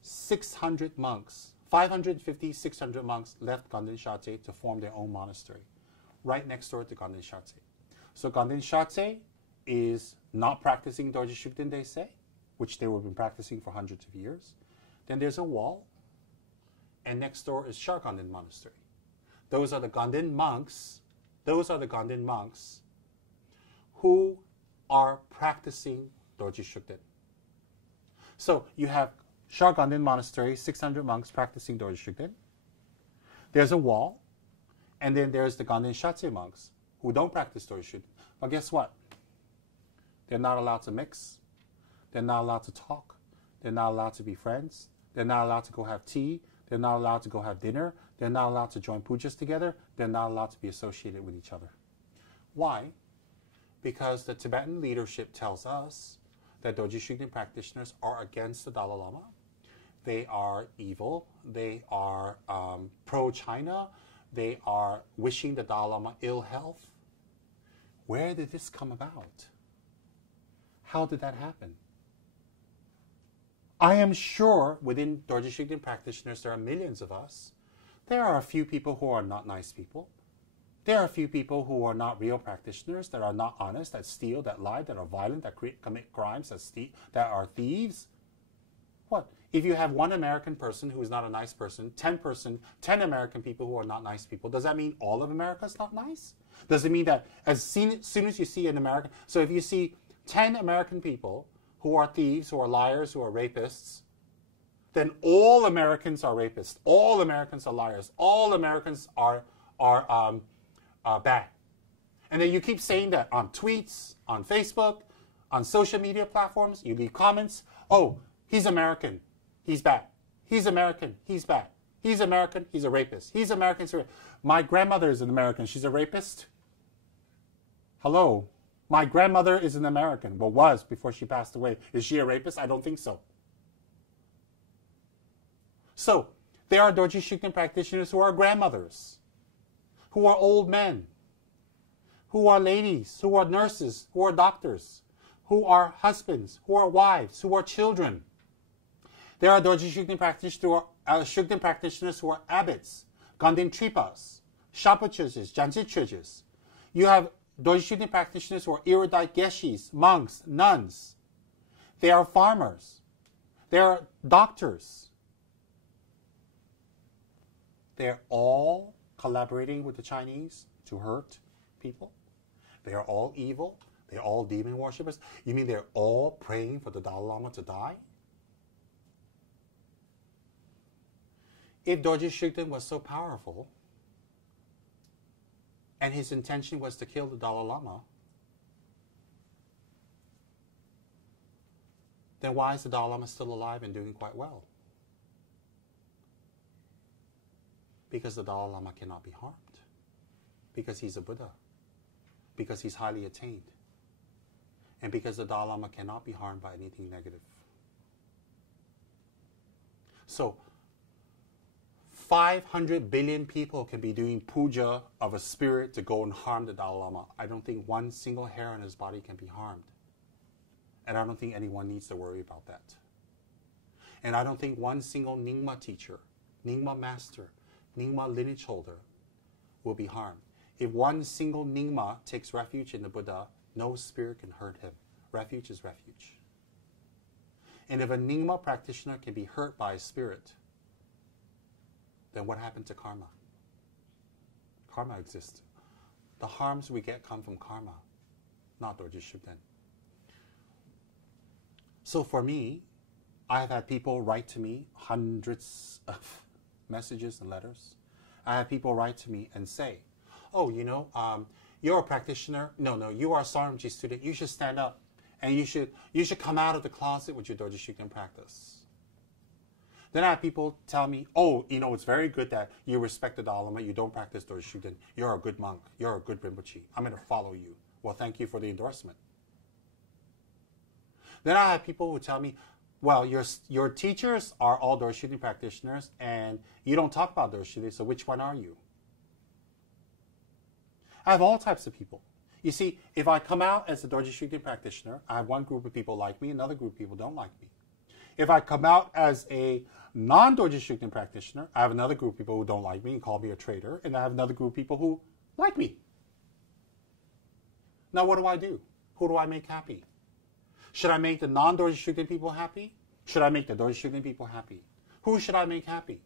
600 monks, 550, 600 monks left Ganden Shatse to form their own monastery, right next door to Ganden Shatse. So Ganden Shatse is not practicing Dorje Shugden, they say, which they have been practicing for hundreds of years. Then there's a wall, and next door is Sharganden Monastery. Those are the Ganden monks. Those are the Ganden monks who are practicing Dorje Shugden. So you have Sharganden Monastery, 600 monks practicing Dorje Shugden. There's a wall, and then there's the Ganden Shatse monks who don't practice Dorje Shugden. But guess what? They're not allowed to mix. They're not allowed to talk. They're not allowed to be friends. They're not allowed to go have tea. They're not allowed to go have dinner. They're not allowed to join pujas together. They're not allowed to be associated with each other. Why? Because the Tibetan leadership tells us that Dorje Shugden practitioners are against the Dalai Lama. They are evil. They are pro-China. They are wishing the Dalai Lama ill health. Where did this come about? How did that happen? I am sure within Dorje Shugden practitioners there are millions of us. There are a few people who are not nice people. There are a few people who are not real practitioners, that are not honest, that steal, that lie, that are violent, that commit crimes, that are thieves. What? If you have one American person who is not a nice person, 10 American people who are not nice people, does that mean all of America is not nice? Does it mean that as soon as you see an American, so if you see 10 American people who are thieves, who are liars, who are rapists, then all Americans are rapists, all Americans are liars, all Americans are bad. And then you keep saying that on tweets, on Facebook, on social media platforms, you leave comments, oh, he's American, he's bad. He's American, he's bad. He's American, he's a rapist. He's American, he's a rapist. My grandmother is an American, she's a rapist? Hello? My grandmother is an American, well, was before she passed away. Is she a rapist? I don't think so. So, there are Dorje Shugden practitioners who are grandmothers, who are old men, who are ladies, who are nurses, who are doctors, who are husbands, who are wives, who are children. There are Dorje Shugden practitioners who are abbots, Ganden Tripas, Shapachuches, Janjichuches. You have Dorje Shugden practitioners who are erudite geshis, monks, nuns. They are farmers. They are doctors. They're all collaborating with the Chinese to hurt people. They are all evil. They're all demon worshippers. You mean they're all praying for the Dalai Lama to die? If Dorje Shugden was so powerful, and his intention was to kill the Dalai Lama, then why is the Dalai Lama still alive and doing quite well? Because the Dalai Lama cannot be harmed. Because he's a Buddha. Because he's highly attained. And because the Dalai Lama cannot be harmed by anything negative. So, 500 billion people can be doing puja of a spirit to go and harm the Dalai Lama. I don't think one single hair on his body can be harmed. And I don't think anyone needs to worry about that. And I don't think one single Nyingma teacher, Nyingma master, Nyingma lineage holder will be harmed. If one single Nyingma takes refuge in the Buddha, no spirit can hurt him. Refuge is refuge. And if a Nyingma practitioner can be hurt by a spirit, then what happened to karma? Karma exists. The harms we get come from karma, not Dorje Shugden. So for me, I have had people write to me hundreds of messages and letters. I have people write to me and say, oh, you're a practitioner. No, you are a Saramji student. You should stand up and you should come out of the closet with your Dorje Shugden practice. Then I have people tell me, oh, it's very good that you respect the Dalai Lama. You don't practice Dorje Shugden. You're a good monk. You're a good Rinpoche. I'm going to follow you. Well, thank you for the endorsement. Then I have people who tell me, well, your teachers are all Dorje Shugden practitioners, and you don't talk about Dorje Shugden, so which one are you? I have all types of people. You see, if I come out as a Dorje Shugden practitioner, I have one group of people like me, another group of people don't like me. If I come out as a non-Dorje Shugden practitioner, I have another group of people who don't like me and call me a traitor, and I have another group of people who like me. Now what do? Who do I make happy? Should I make the non-Dorje Shugden people happy? Should I make the Dorje Shugden people happy? Who should I make happy?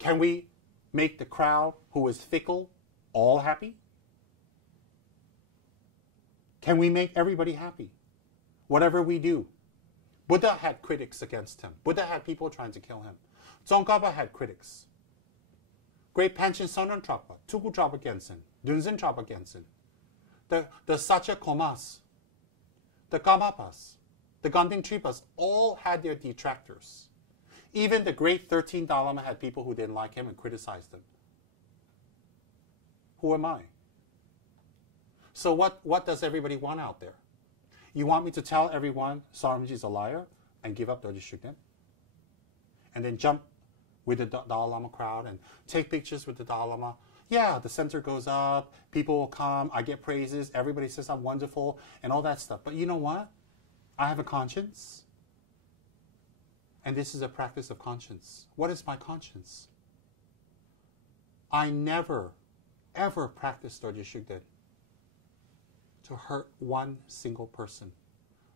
Can we make the crowd who is fickle all happy? Can we make everybody happy? Whatever we do. Buddha had critics against him. Buddha had people trying to kill him. Tsongkhapa had critics. Great Panchen Sonron Trapa, Tuku Trapa Gensen, Dunzin Trapa Gensen, the Sacha Komas, the Kamapas, the Ganding Tripas all had their detractors. Even the great 13 Dalai Lama had people who didn't like him and criticized him. Who am I? So what does everybody want out there? You want me to tell everyone Saramji is a liar and give up Dorje Shugden? And then jump with the Dalai Lama crowd and take pictures with the Dalai Lama? Yeah, the center goes up, people will come, I get praises, everybody says I'm wonderful, and all that stuff. But you know what? I have a conscience. And this is a practice of conscience. What is my conscience? I never, ever practiced Dorje Shugden to hurt one single person,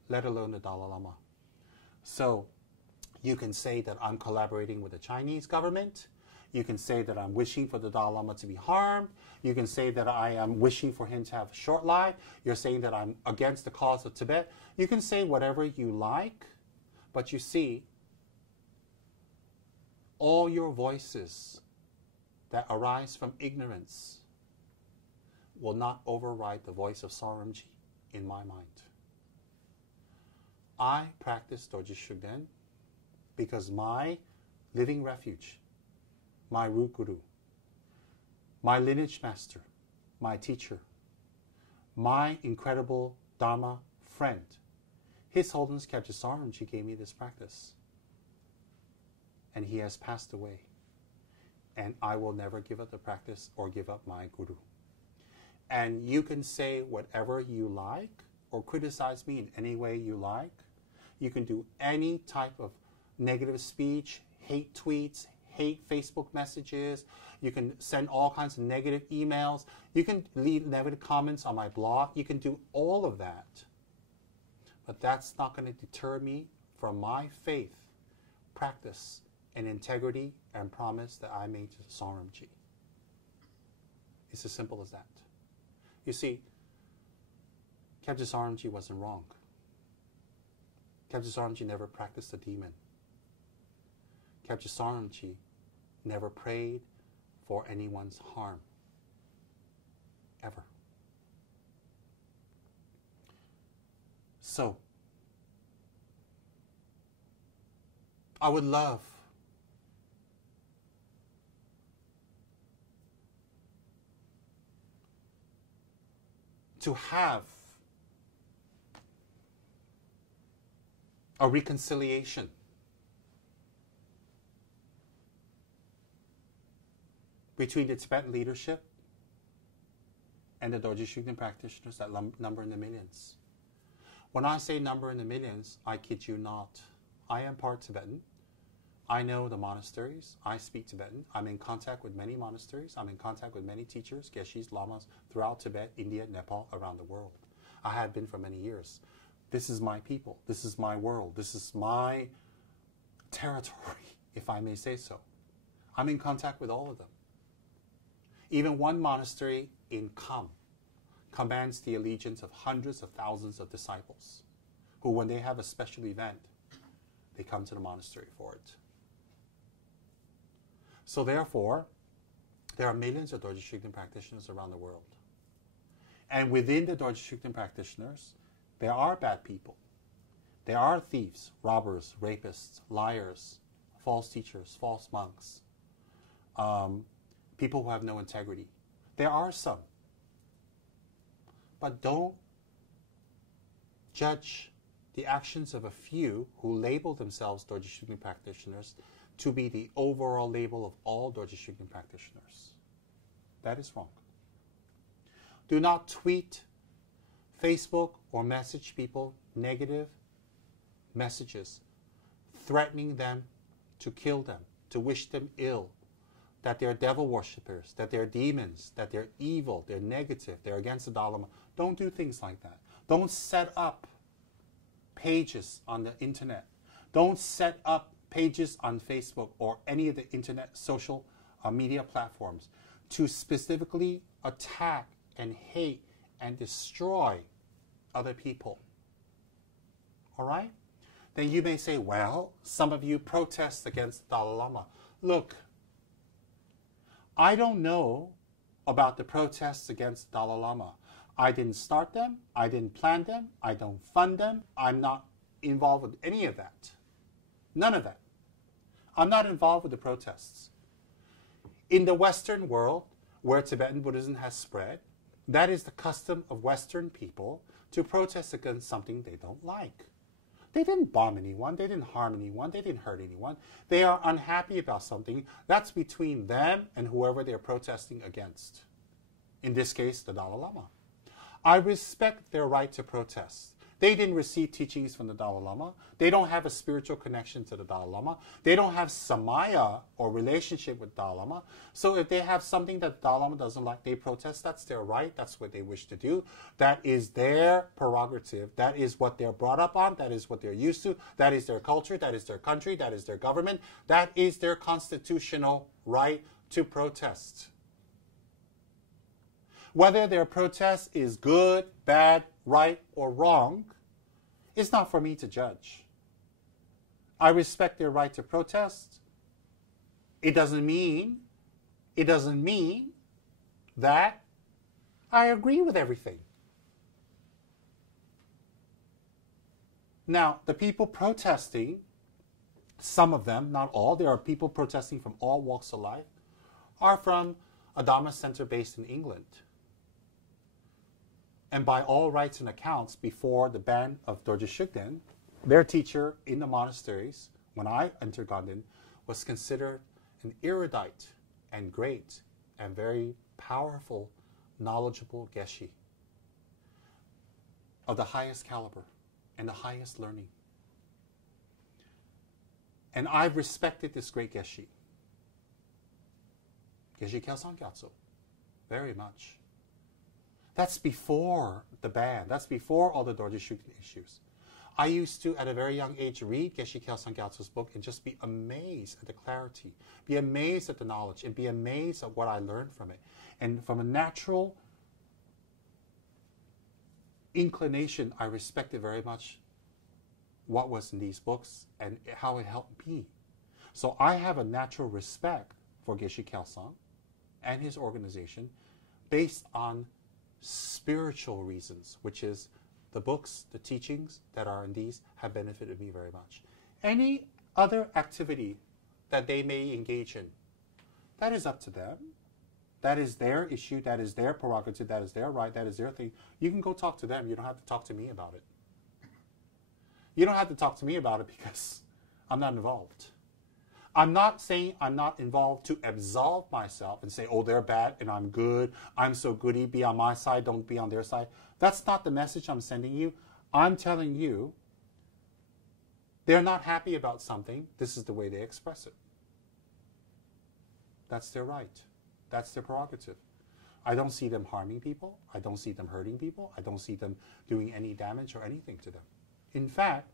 let alone the Dalai Lama. So you can say that I'm collaborating with the Chinese government. You can say that I'm wishing for the Dalai Lama to be harmed. You can say that I am wishing for him to have a short life. You're saying that I'm against the cause of Tibet. You can say whatever you like, but you see, all your voices that arise from ignorance will not override the voice of Saramji in my mind. I practice Dorje Shugden because my living refuge, my root guru, my lineage master, my teacher, my incredible Dharma friend, His Holiness Kyabje Saramji gave me this practice. And he has passed away. And I will never give up the practice or give up my guru. And you can say whatever you like or criticize me in any way you like. You can do any type of negative speech, hate tweets, hate Facebook messages. You can send all kinds of negative emails. You can leave negative comments on my blog. You can do all of that. But that's not going to deter me from my faith, practice, and integrity and promise that I made to Saramji. It's as simple as that. You see, Kyabje Saramji wasn't wrong. Kyabje Saramji never practiced a demon. Kyabje Saramji never prayed for anyone's harm. Ever. So, I would love to have a reconciliation between the Tibetan leadership and the Dorje Shugden practitioners that number in the millions. When I say number in the millions, I kid you not. I am part Tibetan. I know the monasteries. I speak Tibetan. I'm in contact with many monasteries. I'm in contact with many teachers, geshis, lamas throughout Tibet, India, Nepal, around the world. I have been for many years. This is my people. This is my world. This is my territory, if I may say so. I'm in contact with all of them. Even one monastery in Kham commands the allegiance of hundreds of thousands of disciples who, when they have a special event, they come to the monastery for it. So therefore, there are millions of Dorje Shugden practitioners around the world. And within the Dorje Shugden practitioners, there are bad people. There are thieves, robbers, rapists, liars, false teachers, false monks, people who have no integrity. There are some. But don't judge the actions of a few who label themselves Dorje Shugden practitioners to be the overall label of all Dorje Shugden practitioners. That is wrong. Do not tweet, Facebook, or message people negative messages, threatening them to kill them, to wish them ill, that they're devil worshippers, that they're demons, that they're evil, they're negative, they're against the Dalai Lama. Don't do things like that. Don't set up pages on the internet. Don't set up pages on Facebook or any of the internet social media platforms to specifically attack and hate and destroy other people. All right? Then you may say, well, some of you protest against the Dalai Lama. Look, I don't know about the protests against the Dalai Lama. I didn't start them. I didn't plan them. I don't fund them. I'm not involved with any of that. None of that. I'm not involved with the protests. In the Western world, where Tibetan Buddhism has spread, that is the custom of Western people to protest against something they don't like. They didn't bomb anyone. They didn't harm anyone. They didn't hurt anyone. They are unhappy about something. That's between them and whoever they're protesting against. In this case, the Dalai Lama. I respect their right to protest. They didn't receive teachings from the Dalai Lama. They don't have a spiritual connection to the Dalai Lama. They don't have samaya or relationship with Dalai Lama. So if they have something that the Dalai Lama doesn't like, they protest. That's their right. That's what they wish to do. That is their prerogative. That is what they're brought up on. That is what they're used to. That is their culture. That is their country. That is their government. That is their constitutional right to protest. Whether their protest is good, bad, right, or wrong, it's not for me to judge. I respect their right to protest. It doesn't mean that I agree with everything. Now, the people protesting, some of them, not all, there are people protesting from all walks of life, are from a Dharma center based in England. And by all rights and accounts, before the ban of Dorje Shugden, their teacher in the monasteries, when I entered Ganden, was considered an erudite and great and very powerful, knowledgeable geshe of the highest caliber and the highest learning. And I've respected this great geshe, Geshe Kelsang Gyatso, very much. That's before the ban. That's before all the Dorje Shugden issues. I used to, at a very young age, read Geshe Kelsang Gyatso's book and just be amazed at the clarity, be amazed at the knowledge, and be amazed at what I learned from it. And from a natural inclination, I respected very much what was in these books and how it helped me. So I have a natural respect for Geshe Kelsang and his organization based on spiritual reasons, which is the books, the teachings that are in these have benefited me very much. Any other activity that they may engage in, that is up to them. That is their issue. That is their prerogative. That is their right. That is their thing. You can go talk to them. You don't have to talk to me about it. You don't have to talk to me about it because I'm not involved. I'm not saying I'm not involved to absolve myself and say, oh, they're bad and I'm good. I'm so goody. Be on my side. Don't be on their side. That's not the message I'm sending you. I'm telling you they're not happy about something. This is the way they express it. That's their right. That's their prerogative. I don't see them harming people. I don't see them hurting people. I don't see them doing any damage or anything to them. In fact,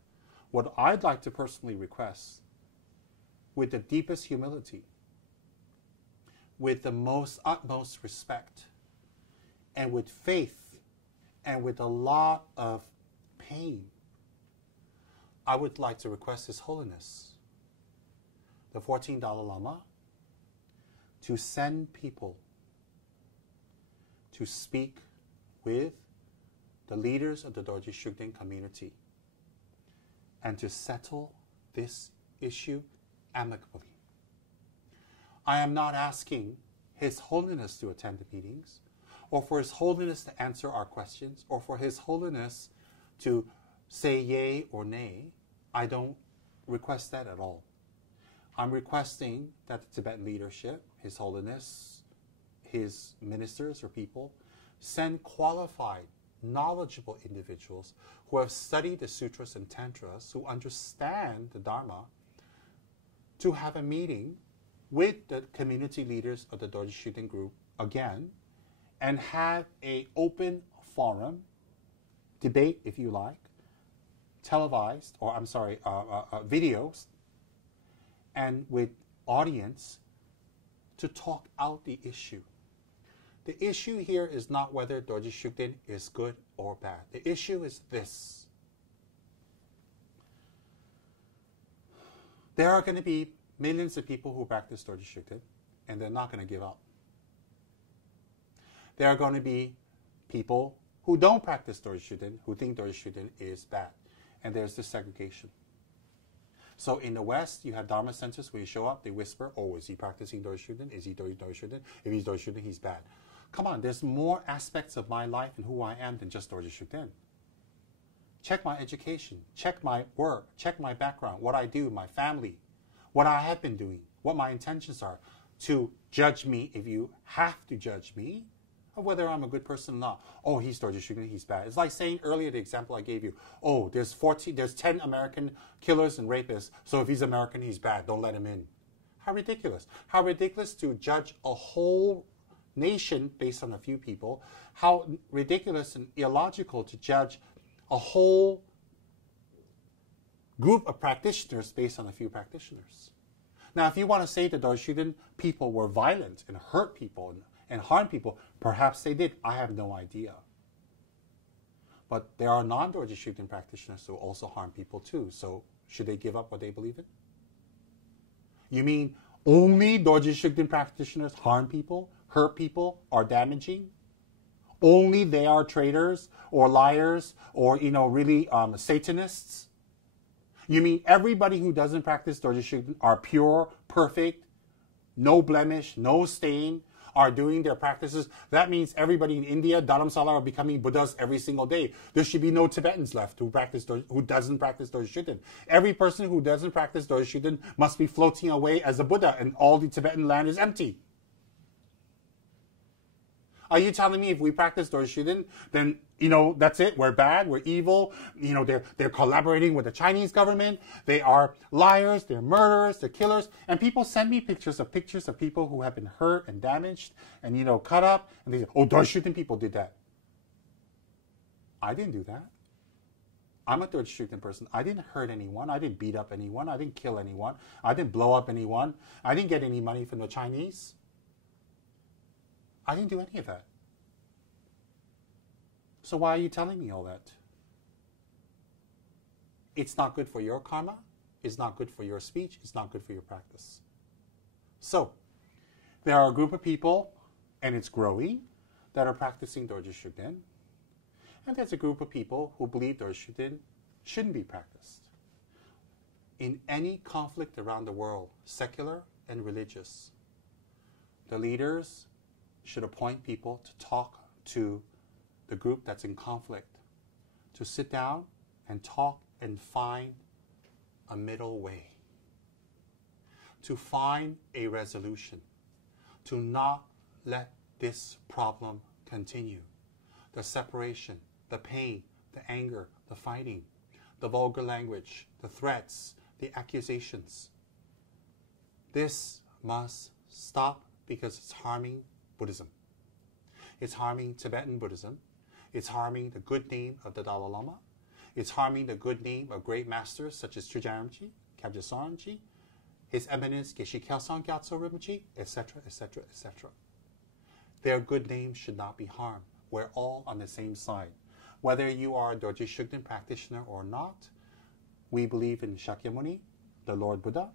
what I'd like to personally request, with the deepest humility, with the most utmost respect, and with faith, and with a lot of pain, I would like to request His Holiness, the 14th Dalai Lama, to send people to speak with the leaders of the Dorje Shugden community and to settle this issue amicably. I am not asking His Holiness to attend the meetings, or for His Holiness to answer our questions, or for His Holiness to say yay or nay. I don't request that at all. I'm requesting that the Tibetan leadership, His Holiness, His ministers or people, send qualified, knowledgeable individuals who have studied the sutras and tantras, who understand the Dharma, to have a meeting with the community leaders of the Dorje Shugden group again, and have an open forum, debate if you like, televised, or videos, and with audience to talk out the issue. The issue here is not whether Dorje Shugden is good or bad. The issue is this. There are going to be millions of people who practice Dorje Shugden, and they're not going to give up. There are going to be people who don't practice Dorje Shugden, who think Dorje Shugden is bad. And there's this segregation. So in the West, you have Dharma centers where you show up, they whisper, oh, is he practicing Dorje Shugden? Is he doing Dorje Shugden? If he's Dorje Shugden, he's bad. Come on, there's more aspects of my life and who I am than just Dorje Shugden. Check my education, check my work, check my background, what I do, my family, what I have been doing, what my intentions are. To judge me, if you have to judge me, of whether I'm a good person or not. Oh, he's Dorje Shugden, he's bad. It's like saying earlier, the example I gave you, oh, there's 10 American killers and rapists, so if he's American, he's bad, don't let him in. How ridiculous. How ridiculous to judge a whole nation based on a few people. How ridiculous and illogical to judge a whole group of practitioners based on a few practitioners. Now, if you want to say that Dorje Shugden people were violent and hurt people and harm people, perhaps they did. I have no idea. But there are non-Dorje Shugden practitioners who also harm people too. So should they give up what they believe in? You mean only Dorje Shugden practitioners harm people, hurt people, are damaging? Only they are traitors or liars or, really Satanists? You mean everybody who doesn't practice Dorje Shugden are pure, perfect, no blemish, no stain, are doing their practices? That means everybody in India, Dharamsala, are becoming Buddhas every single day. There should be no Tibetans left who doesn't practice Dorje Shugden. Every person who doesn't practice Dorje Shugden must be floating away as a Buddha, and all the Tibetan land is empty. Are you telling me if we practice Dorje Shugden, then, that's it, we're bad, we're evil, they're collaborating with the Chinese government, they are liars, they're murderers, they're killers, and people send me pictures of people who have been hurt and damaged and, cut up, and they say, oh, Dorje Shugden people did that. I didn't do that. I'm a Dorje Shugden person. I didn't hurt anyone. I didn't beat up anyone. I didn't kill anyone. I didn't blow up anyone. I didn't get any money from the Chinese. I didn't do any of that. So why are you telling me all that? It's not good for your karma. It's not good for your speech. It's not good for your practice. So, There are a group of people, and it's growing, that are practicing Dorje Shugden. And there's a group of people who believe Dorje Shugden shouldn't be practiced. In any conflict around the world, secular and religious, the leaders should appoint people to talk to the group that's in conflict, to sit down and talk and find a middle way, to find a resolution, to not let this problem continue. The separation, the pain, the anger, the fighting, the vulgar language, the threats, the accusations. This must stop because it's harming Buddhism. It's harming Tibetan Buddhism. It's harming the good name of the Dalai Lama. It's harming the good name of great masters such as Trungpa Rinpoche, Kabje Rinpoche, His Eminence Geshe Kelsang Gyatso Rinpoche, etc., etc., etc. Their good name should not be harmed. We're all on the same side. Whether you are a Dorje Shugden practitioner or not, we believe in Shakyamuni, the Lord Buddha.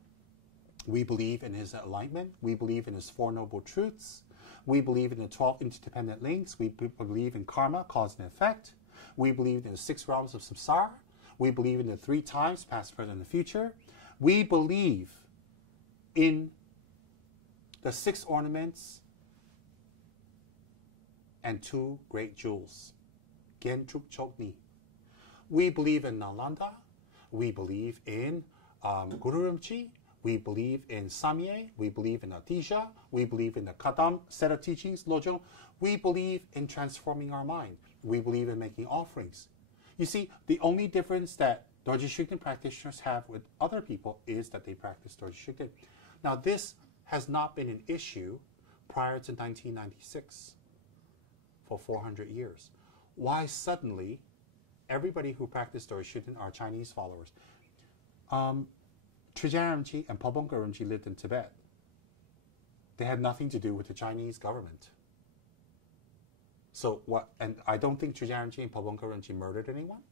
We believe in his enlightenment. We believe in his Four Noble Truths. We believe in the 12 interdependent links. We believe in karma, cause and effect. We believe in the 6 realms of samsara. We believe in the 3 times, past, present, and future. We believe in the 6 ornaments and 2 great jewels, Gen Truk Chokni. We believe in Nalanda. We believe in Guru Rinpoche. We believe in Samye. We believe in Atija. We believe in the Kadam set of teachings, Lojong. We believe in transforming our mind. We believe in making offerings. You see, the only difference that Dorje Shugden practitioners have with other people is that they practice Dorje Shugden. Now, this has not been an issue prior to 1996 for 400 years. Why suddenly everybody who practiced Dorje Shugden are Chinese followers? Trungpa Rinpoche and Pabongka Rinpoche lived in Tibet. They had nothing to do with the Chinese government. So what? And I don't think Trungpa Rinpoche and Pabongka Rinpoche murdered anyone.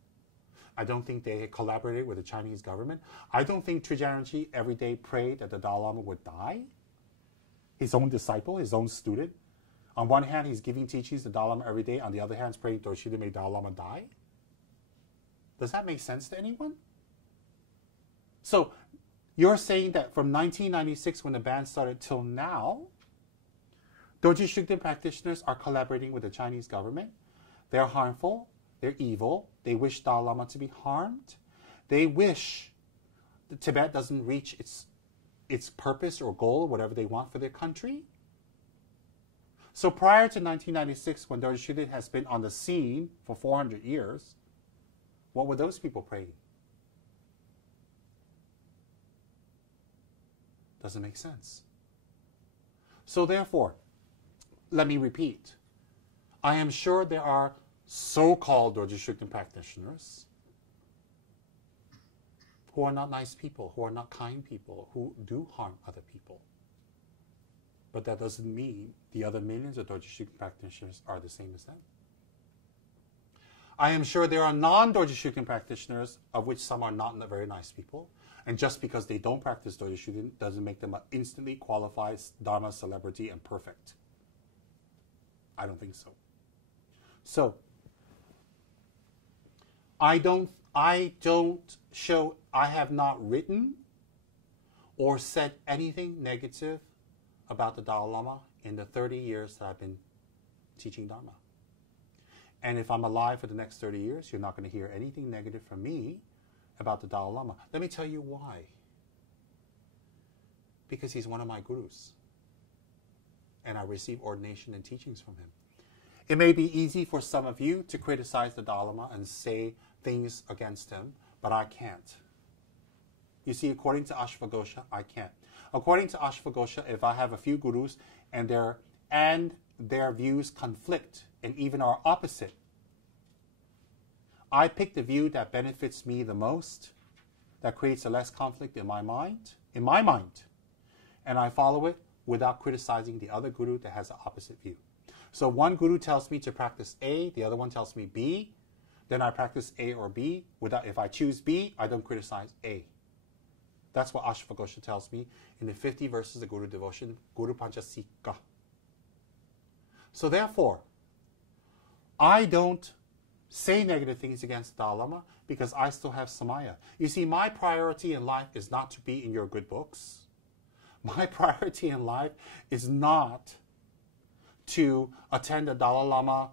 I don't think they collaborated with the Chinese government. I don't think Trungpa Rinpoche every day prayed that the Dalai Lama would die. His own disciple, his own student. On one hand, he's giving teachings to the Dalai Lama every day. On the other hand, he's praying Dorje Shugden may Dalai Lama die. Does that make sense to anyone? So you're saying that from 1996, when the ban started, till now, Dorje Shugden practitioners are collaborating with the Chinese government. They're harmful. They're evil. They wish Dalai Lama to be harmed. They wish that Tibet doesn't reach its purpose or goal, whatever they want for their country. So prior to 1996, when Dorje Shugden has been on the scene for 400 years, what were those people praying? Doesn't make sense. So therefore, let me repeat. I am sure there are so-called Dorje Shugden practitioners who are not nice people, who are not kind people, who do harm other people. But that doesn't mean the other millions of Dorje Shugden practitioners are the same as them. I am sure there are non-Dorje Shugden practitioners, of which some are not very nice people. And just because they don't practice Dorje Shugden doesn't make them an instantly qualified Dharma celebrity and perfect. I don't think so. So, I have not written or said anything negative about the Dalai Lama in the 30 years that I've been teaching Dharma. And if I'm alive for the next 30 years, you're not going to hear anything negative from me about the Dalai Lama. Let me tell you why. Because he's one of my gurus. And I receive ordination and teachings from him. It may be easy for some of you to criticize the Dalai Lama and say things against him, but I can't. You see, according to Ashvaghosha, I can't. According to Ashvaghosha, if I have a few gurus and their views conflict and even are opposite, I pick the view that benefits me the most, that creates a less conflict in my mind, and I follow it without criticizing the other guru that has an opposite view. So one guru tells me to practice A, the other one tells me B, then I practice A or B. If I choose B, I don't criticize A. That's what Ashwagosha tells me in the 50 verses of Guru devotion, Guru Panchasika. So therefore, I don't say negative things against the Dalai Lama because I still have Samaya. You see, my priority in life is not to be in your good books. My priority in life is not to attend a Dalai Lama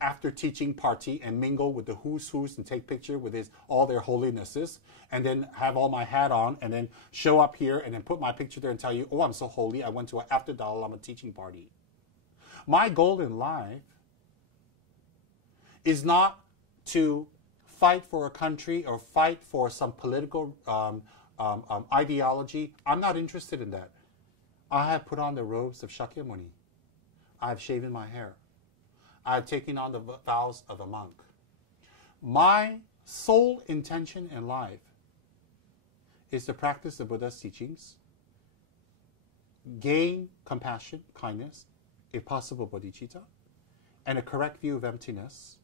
after teaching party and mingle with the who's and take picture with all their holinesses and then have all my hat on and then show up here and then put my picture there and tell you, oh, I'm so holy, I went to an after Dalai Lama teaching party. My goal in life is not to fight for a country or fight for some political ideology. I'm not interested in that. I have put on the robes of Shakyamuni. I have shaven my hair. I have taken on the vows of a monk. My sole intention in life is to practice the Buddha's teachings, gain compassion, kindness, if possible bodhicitta, and a correct view of emptiness,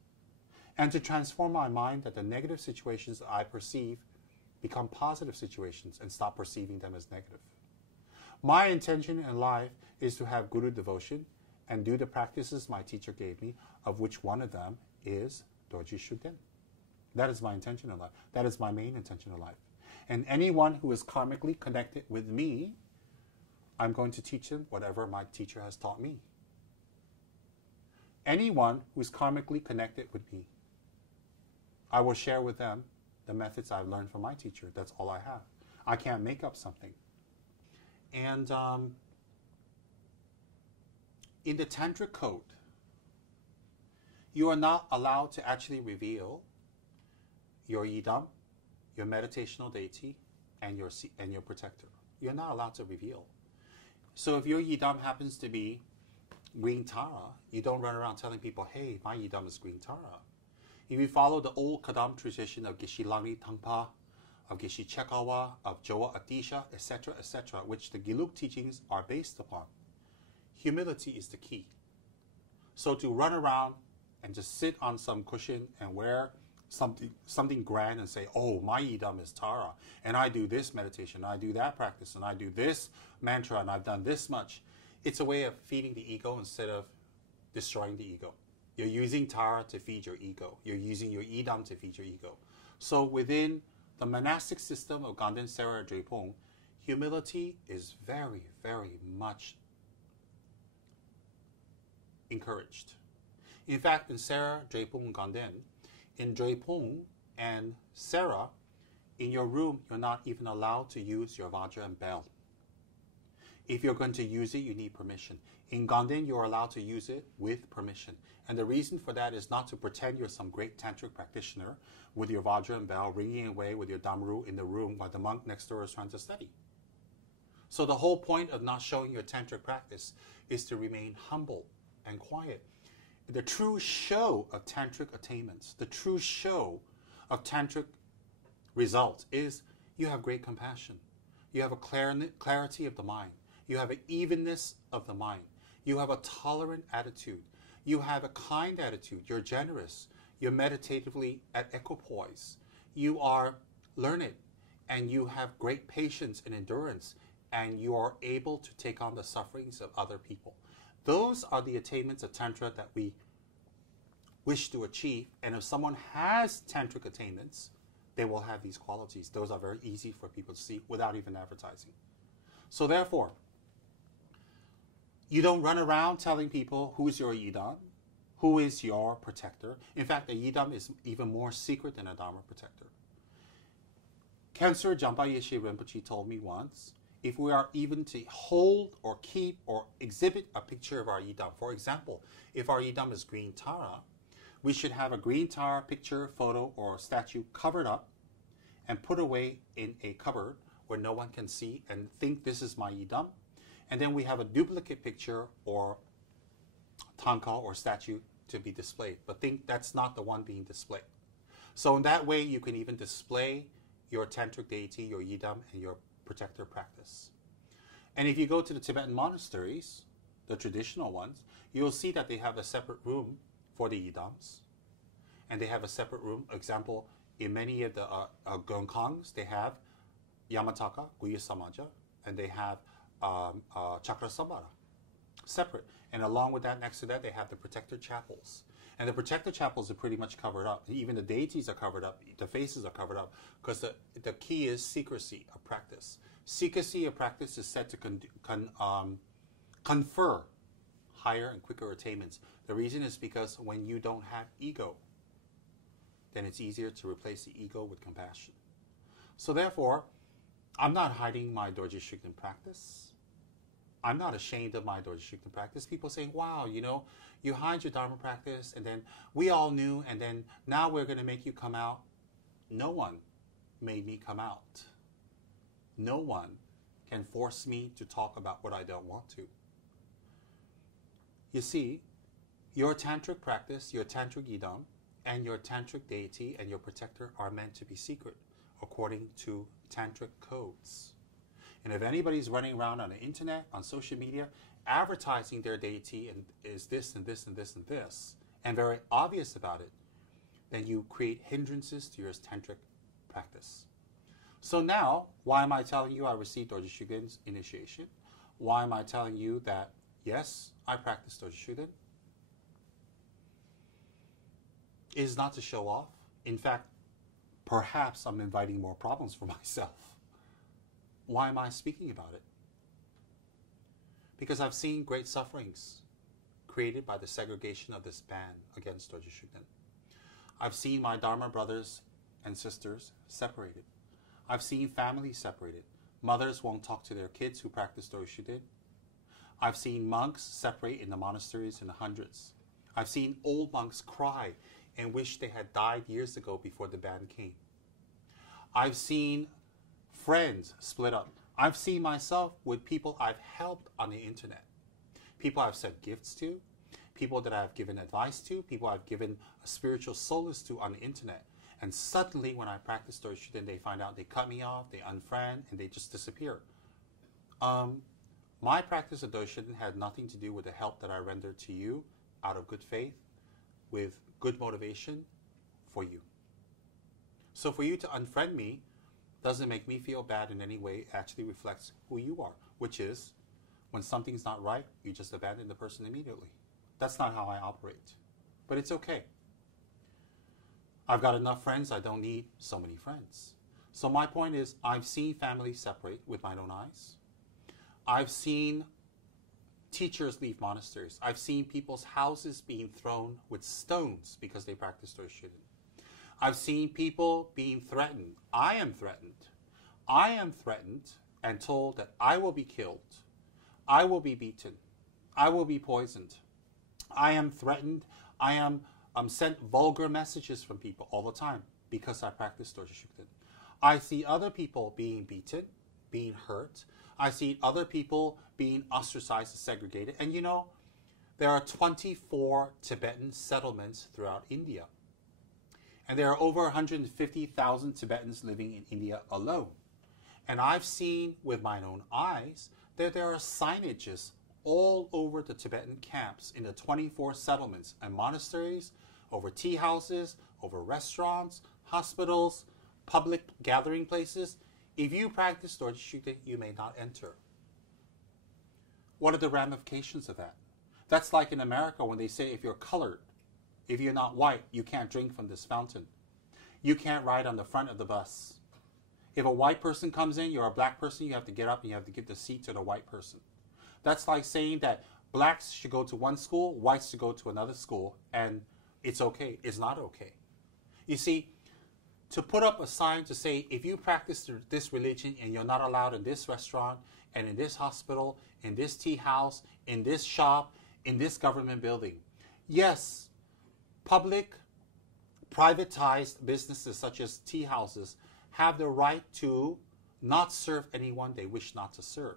and to transform my mind that the negative situations that I perceive become positive situations and stop perceiving them as negative. My intention in life is to have Guru devotion and do the practices my teacher gave me, of which one of them is Doji Shuden. That is my intention in life. That is my main intention in life. And anyone who is karmically connected with me, I'm going to teach them whatever my teacher has taught me. Anyone who is karmically connected with me, I will share with them the methods I've learned from my teacher. That's all I have. I can't make up something. And in the Tantric code, you are not allowed to actually reveal your yidam, your meditational deity, and your protector. You're not allowed to reveal. So if your yidam happens to be green Tara, you don't run around telling people, hey, my yidam is green Tara. If you follow the old Kadam tradition of Geshe Langri Tangpa, of Geshe Chekawa, of Joa Adisha, etc., which the Gelug teachings are based upon, humility is the key. So to run around and just sit on some cushion and wear something grand and say, oh, my yidam is Tara, and I do this meditation, I do that practice, and I do this mantra, and I've done this much. It's a way of feeding the ego instead of destroying the ego. You're using Tara to feed your ego. You're using your yidam to feed your ego. So within the monastic system of Ganden, Sera, Drepung, humility is very, very much encouraged. In fact, in Sera, Drepung, Ganden, in Drepung and Sera, in your room, you're not even allowed to use your vajra and bell. If you're going to use it, you need permission. In Ganden, you're allowed to use it with permission. And the reason for that is not to pretend you're some great tantric practitioner with your vajra and bell ringing away with your damru in the room while the monk next door is trying to study. So the whole point of not showing your tantric practice is to remain humble and quiet. The true show of tantric attainments, the true show of tantric results is you have great compassion. You have a clarity of the mind. You have an evenness of the mind. You have a tolerant attitude. You have a kind attitude. You're generous. You're meditatively at equipoise. You are learned, and you have great patience and endurance, and you are able to take on the sufferings of other people. Those are the attainments of Tantra that we wish to achieve. And if someone has Tantric attainments, they will have these qualities. Those are very easy for people to see without even advertising. So therefore, you don't run around telling people who's your yidam, who is your protector. In fact, a yidam is even more secret than a dharma protector. Cancer Jampa Yeshe Rinpoche told me once, if we are even to hold or keep or exhibit a picture of our yidam, for example, if our yidam is green Tara, we should have a green Tara picture, photo, or statue covered up and put away in a cupboard where no one can see and think this is my yidam. And then we have a duplicate picture or tanka or statue to be displayed, but think that's not the one being displayed. So in that way, you can even display your tantric deity, your yidam, and your protector practice. And if you go to the Tibetan monasteries, the traditional ones, you'll see that they have a separate room for the yidams, and they have a separate room. Example, in many of the gongkangs, they have Yamataka, Guya Samaja, and they have Chakra Sabara, separate. And along with that, next to that, they have the protector chapels. And the protector chapels are pretty much covered up. Even the deities are covered up. The faces are covered up. Because the key is secrecy of practice. Secrecy of practice is said to confer higher and quicker attainments. The reason is because when you don't have ego, then it's easier to replace the ego with compassion. So therefore, I'm not hiding my Dorje Shugden practice. I'm not ashamed of my Dorje Shugden practice. People saying, wow, you know, you hide your Dharma practice, and then we all knew, and then now we're going to make you come out. No one made me come out. No one can force me to talk about what I don't want to. You see, your tantric practice, your tantric yidam, and your tantric deity and your protector are meant to be secret according to tantric codes. And if anybody's running around on the internet, on social media, advertising their deity and is this and this and this and this, and very obvious about it, then you create hindrances to your tantric practice. So now, why am I telling you I received Dorje Shugden's initiation? Why am I telling you that, yes, I practice Dorje Shugden? It is not to show off. In fact, perhaps I'm inviting more problems for myself. Why am I speaking about it? Because I've seen great sufferings created by the segregation of this ban against Dorje Shugden. I've seen my Dharma brothers and sisters separated. I've seen families separated. Mothers won't talk to their kids who practice Dorje Shugden. I've seen monks separate in the monasteries in the hundreds. I've seen old monks cry and wish they had died years ago before the ban came. I've seen friends split up. I've seen myself with people I've helped on the internet. People I've sent gifts to, people that I've given advice to, people I've given a spiritual solace to on the internet. And suddenly when I practice Dorje Shugden, they find out they cut me off, they unfriend, and they just disappear. My practice of Dorje Shugden had nothing to do with the help that I rendered to you out of good faith, with good motivation for you. So for you to unfriend me doesn't make me feel bad in any way. It actually reflects who you are, which is when something's not right, you just abandon the person immediately. That's not how I operate. But it's okay. I've got enough friends, I don't need so many friends. So my point is, I've seen families separate with my own eyes. I've seen teachers leave monasteries. I've seen people's houses being thrown with stones because they practice Dorje Shugden. I've seen people being threatened. I am threatened. I am threatened and told that I will be killed. I will be beaten. I will be poisoned. I am threatened. I am sent vulgar messages from people all the time because I practice Dorje Shugden. I see other people being beaten, being hurt. I see other people being ostracized and segregated. And you know, there are 24 Tibetan settlements throughout India. And there are over 150,000 Tibetans living in India alone. And I've seen with my own eyes that there are signages all over the Tibetan camps in the 24 settlements and monasteries, over tea houses, over restaurants, hospitals, public gathering places. If you practice Dorje Shugden, you may not enter. What are the ramifications of that? That's like in America when they say if you're colored, if you're not white, you can't drink from this fountain. You can't ride on the front of the bus. If a white person comes in, you're a black person, you have to get up and you have to give the seat to the white person. That's like saying that blacks should go to one school, whites should go to another school, and it's okay. It's not okay. You see, to put up a sign to say, if you practice this religion and you're not allowed in this restaurant and in this hospital, in this tea house, in this shop, in this government building. Yes, public, privatized businesses such as tea houses have the right to not serve anyone they wish not to serve.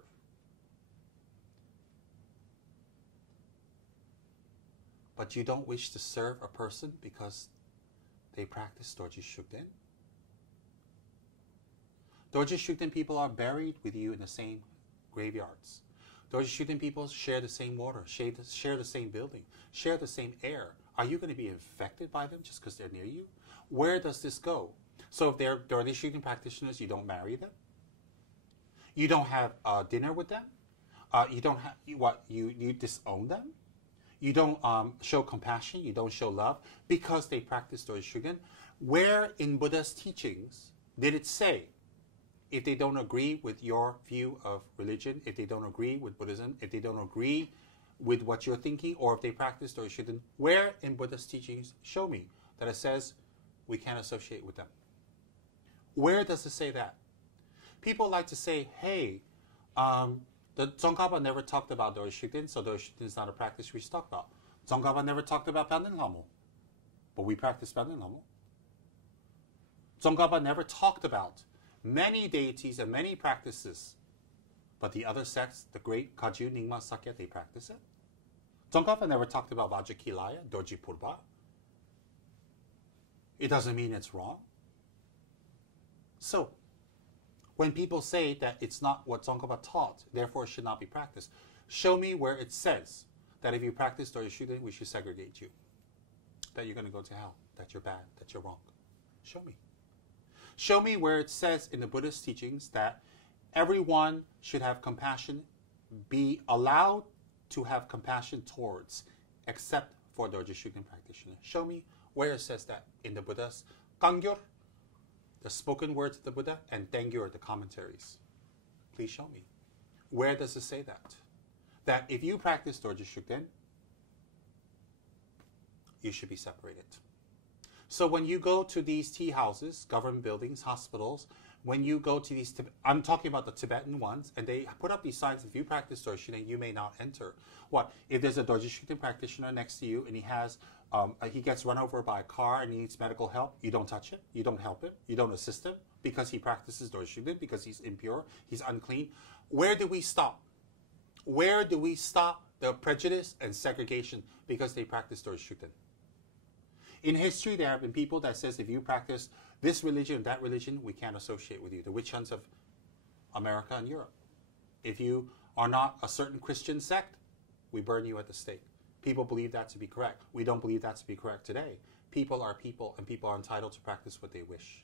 But you don't wish to serve a person because they practice Dorje Shugden? Dorje Shugden people are buried with you in the same graveyards. Dorje Shugden people share the same water, share the same building, share the same air. Are you going to be infected by them just because they're near you? Where does this go? So if they're Dorje Shugden practitioners, you don't marry them? You don't have dinner with them. You don't have you disown them. You don't show compassion. You don't show love because they practice Dorje Shugden. Where in Buddha's teachings did it say, if they don't agree with your view of religion, if they don't agree with Buddhism, if they don't agree with what you're thinking, or if they practice Dorje Shugden, where in Buddha's teachings show me that it says we can't associate with them? Where does it say that? People like to say, hey, the Tsongkhapa never talked about Dorje Shugden, so Dorje Shugden is not a practice we should talk about. Tsongkhapa never talked about Pandin Lamo, but we practice Pandin Lamo. Tsongkhapa never talked about many deities and many practices, but the other sects, the great Kaju, Nyingma, Sakya, they practice it. Tsongkhapa never talked about Vajakilaya, Dorje Purba. It doesn't mean it's wrong. So, when people say that it's not what Tsongkhapa taught, therefore it should not be practiced, show me where it says that if you practice Dorje Shugden, we should segregate you, that you're going to go to hell, that you're bad, that you're wrong. Show me. Show me where it says in the Buddhist teachings that everyone should have compassion, be allowed to have compassion towards, except for Dorje Shugden practitioners. Show me where it says that in the Buddha's Kangyur, the spoken words of the Buddha, and Tengyur, the commentaries. Please show me. Where does it say that? That if you practice Dorje Shugden, you should be separated. So when you go to these tea houses, government buildings, hospitals, when you go to these, I'm talking about the Tibetan ones, and they put up these signs, if you practice Dorje Shugden, you may not enter. What? If there's a Dorje Shugden practitioner next to you and he gets run over by a car and he needs medical help, you don't touch him, you don't help him, you don't assist him because he practices Dorje Shugden, because he's impure, he's unclean. Where do we stop? Where do we stop the prejudice and segregation because they practice Dorje Shugden? In history, there have been people that says if you practice this religion, that religion, we can't associate with you. The witch hunts of America and Europe. If you are not a certain Christian sect, we burn you at the stake. People believe that to be correct. We don't believe that to be correct today. People are people, and people are entitled to practice what they wish.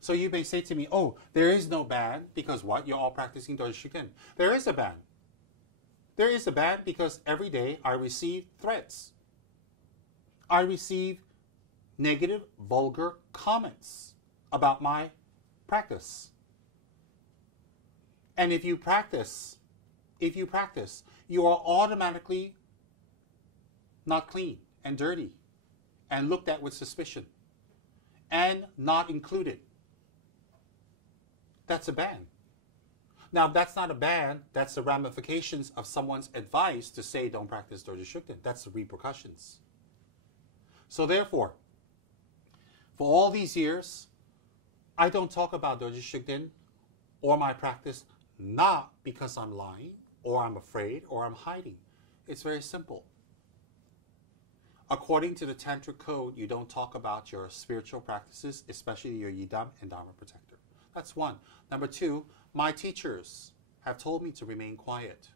So you may say to me, oh, there is no ban because what? You're all practicing Dorje Shugden. There is a ban. There is a ban because every day I receive threats. I receive negative, vulgar comments about my practice. And if you practice, you are automatically not clean and dirty and looked at with suspicion and not included. That's a ban. Now, that's not a ban. That's the ramifications of someone's advice to say don't practice Dorje Shugden. That's the repercussions. So therefore, for all these years, I don't talk about Dorje Shugden or my practice not because I'm lying or I'm afraid or I'm hiding. It's very simple. According to the Tantric Code, you don't talk about your spiritual practices, especially your Yidam and Dharma protector. That's one. Number two, my teachers have told me to remain quiet.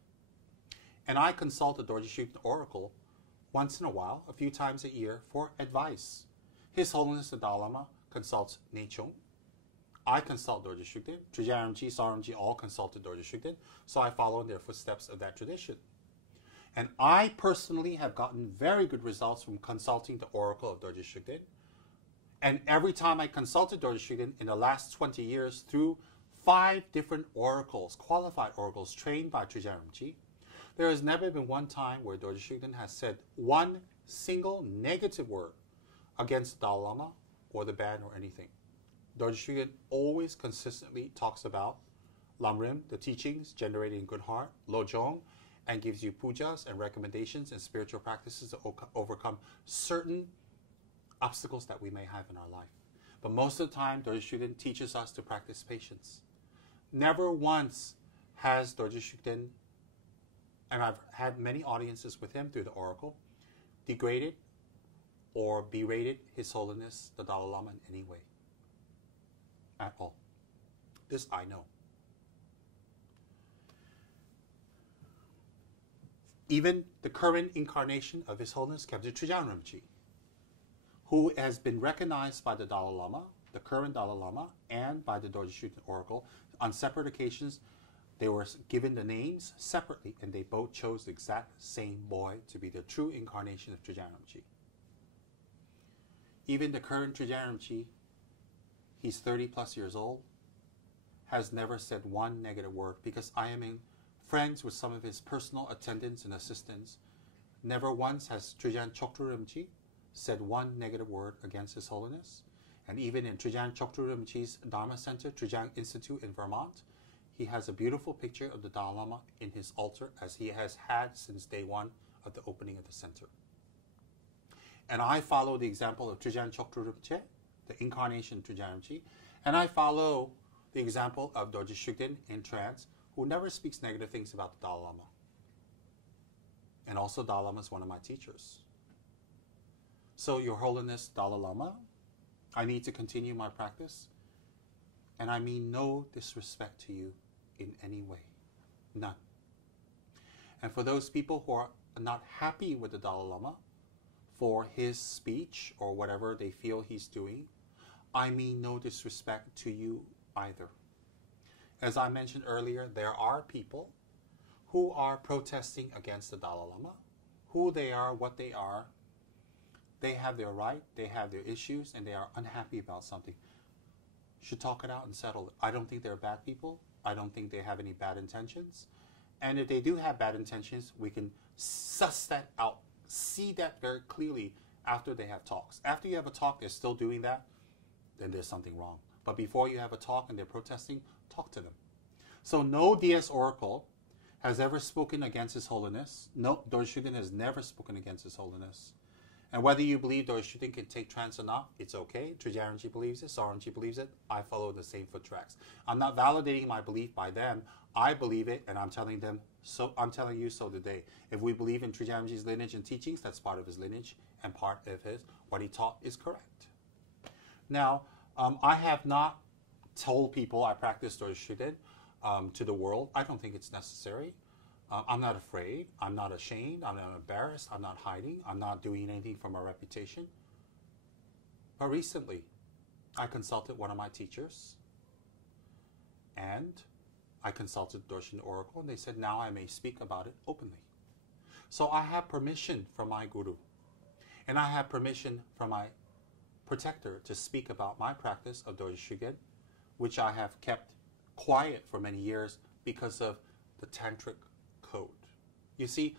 And I consult the Dorje Shugden Oracle once in a while, a few times a year, for advice. His Holiness the Dalai Lama consults Nechung. I consult Dorje Shugden. Trijaramji, Saramji all consulted Dorje Shugden, so I follow in their footsteps of that tradition. And I personally have gotten very good results from consulting the Oracle of Dorje Shugden. And every time I consulted Dorje Shugden in the last 20 years through 5 different oracles, qualified oracles trained by Trijaramji, there has never been one time where Dorje Shugden has said one single negative word against the Dalai Lama or the ban or anything. Dorje Shugden always consistently talks about Lamrim, the teachings, generating good heart, Lojong, and gives you pujas and recommendations and spiritual practices to overcome certain obstacles that we may have in our life. But most of the time, Dorje Shugden teaches us to practice patience. Never once has Dorje Shugden, and I've had many audiences with him through the Oracle, degraded or berated His Holiness the Dalai Lama in any way. At all. This I know. Even the current incarnation of His Holiness Khyabje Trijang Rinpoche, who has been recognized by the Dalai Lama, the current Dalai Lama, and by the Dorje Shugden Oracle on separate occasions, They were given the names separately, and they both chose the exact same boy to be the true incarnation of Trijang Rinpoche. Even the current Trijang Rinpoche, he's 30 plus years old, has never said one negative word, because I am in friends with some of his personal attendants and assistants. Never once has Trijang Choktrul Rinpoche said one negative word against His Holiness. And even in Trijang Choktrul Rinpoche's Dharma Center, Trijang Institute in Vermont, he has a beautiful picture of the Dalai Lama in his altar, as he has had since day one of the opening of the center. And I follow the example of Trijang Choktrul Rinpoche, the incarnation of Trijang Rinpoche, and I follow the example of Dorje Shugden in trance, who never speaks negative things about the Dalai Lama. And also Dalai Lama is one of my teachers. So, Your Holiness Dalai Lama, I need to continue my practice, and I mean no disrespect to you in any way. None. And for those people who are not happy with the Dalai Lama for his speech or whatever they feel he's doing, I mean no disrespect to you either. As I mentioned earlier, there are people who are protesting against the Dalai Lama. Who they are, what they are, they have their right, they have their issues, and they are unhappy about something. Should talk it out and settle it. I don't think they're bad people. I don't think they have any bad intentions. And if they do have bad intentions, we can suss that out, see that very clearly after they have talks. After you have a talk, they're still doing that, then there's something wrong. But before you have a talk and they're protesting, talk to them. So no DS Oracle has ever spoken against His Holiness. No, Dorje Shugden has never spoken against His Holiness. And whether you believe Dorje Shugden can take trance or not, it's okay. Trijang Rinpoche believes it, Soren Rinpoche believes it. I follow the same foot tracks. I'm not validating my belief by them. I believe it, and I'm telling them, so I'm telling you so today. If we believe in Trijang Rinpoche's lineage and teachings, that's part of his lineage, and part of his, what he taught is correct. Now, I have not told people I practice Dorje Shugden to the world. I don't think it's necessary. I'm not afraid. I'm not ashamed. I'm not embarrassed. I'm not hiding. I'm not doing anything for my reputation. But recently, I consulted one of my teachers, and I consulted Dorje Oracle, and they said now I may speak about it openly. So I have permission from my guru, and I have permission from my protector to speak about my practice of Dorje Shugden, which I have kept quiet for many years because of the tantric code. You see,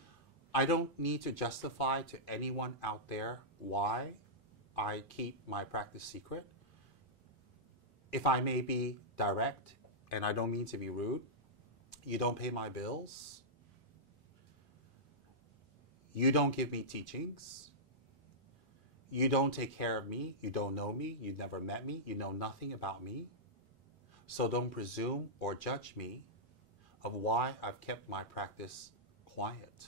I don't need to justify to anyone out there why I keep my practice secret. If I may be direct, and I don't mean to be rude, you don't pay my bills, you don't give me teachings, you don't take care of me, you don't know me, you never met me, you know nothing about me. So don't presume or judge me of why I've kept my practice quiet.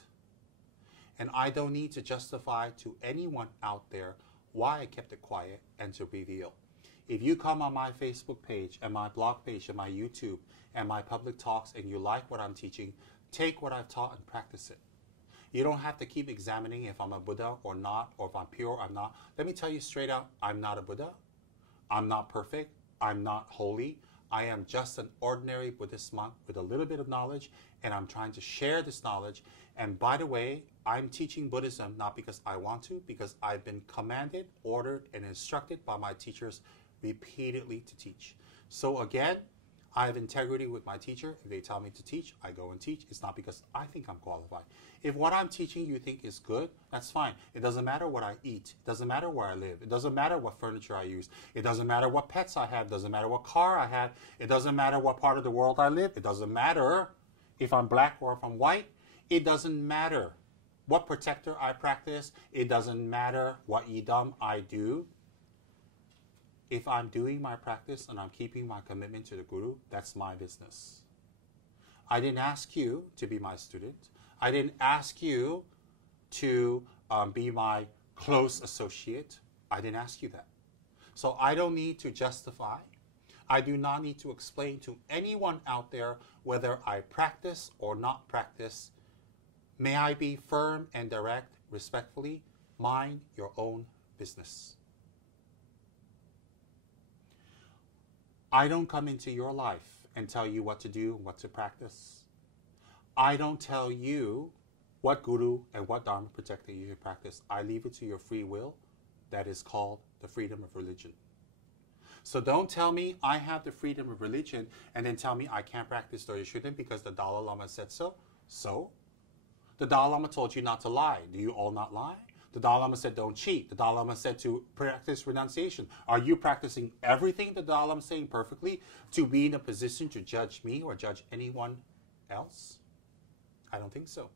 And I don't need to justify to anyone out there why I kept it quiet and to reveal. If you come on my Facebook page and my blog page and my YouTube and my public talks and you like what I'm teaching, take what I've taught and practice it. You don't have to keep examining if I'm a Buddha or not, or if I'm pure or I'm not. Let me tell you straight out, I'm not a Buddha. I'm not perfect. I'm not holy. I am just an ordinary Buddhist monk with a little bit of knowledge, and I'm trying to share this knowledge. And by the way, I'm teaching Buddhism not because I want to, because I've been commanded, ordered, and instructed by my teachers repeatedly to teach. So again, I have integrity with my teacher. If they tell me to teach, I go and teach. It's not because I think I'm qualified. If what I'm teaching you think is good, that's fine. It doesn't matter what I eat. It doesn't matter where I live. It doesn't matter what furniture I use. It doesn't matter what pets I have. It doesn't matter what car I have. It doesn't matter what part of the world I live. It doesn't matter if I'm black or if I'm white. It doesn't matter what protector I practice. It doesn't matter what yidam I do. If I'm doing my practice and I'm keeping my commitment to the Guru, that's my business. I didn't ask you to be my student. I didn't ask you to be my close associate. I didn't ask you that. So I don't need to justify. I do not need to explain to anyone out there whether I practice or not practice. May I be firm and direct, respectfully, mind your own business. I don't come into your life and tell you what to do and what to practice. I don't tell you what guru and what dharma protector you should practice. I leave it to your free will. That is called the freedom of religion. So don't tell me I have the freedom of religion and then tell me I can't practice or you shouldn't because the Dalai Lama said so. So? The Dalai Lama told you not to lie. Do you all not lie? The Dalai Lama said don't cheat. The Dalai Lama said to practice renunciation. Are you practicing everything the Dalai Lama is saying perfectly to be in a position to judge me or judge anyone else? I don't think so.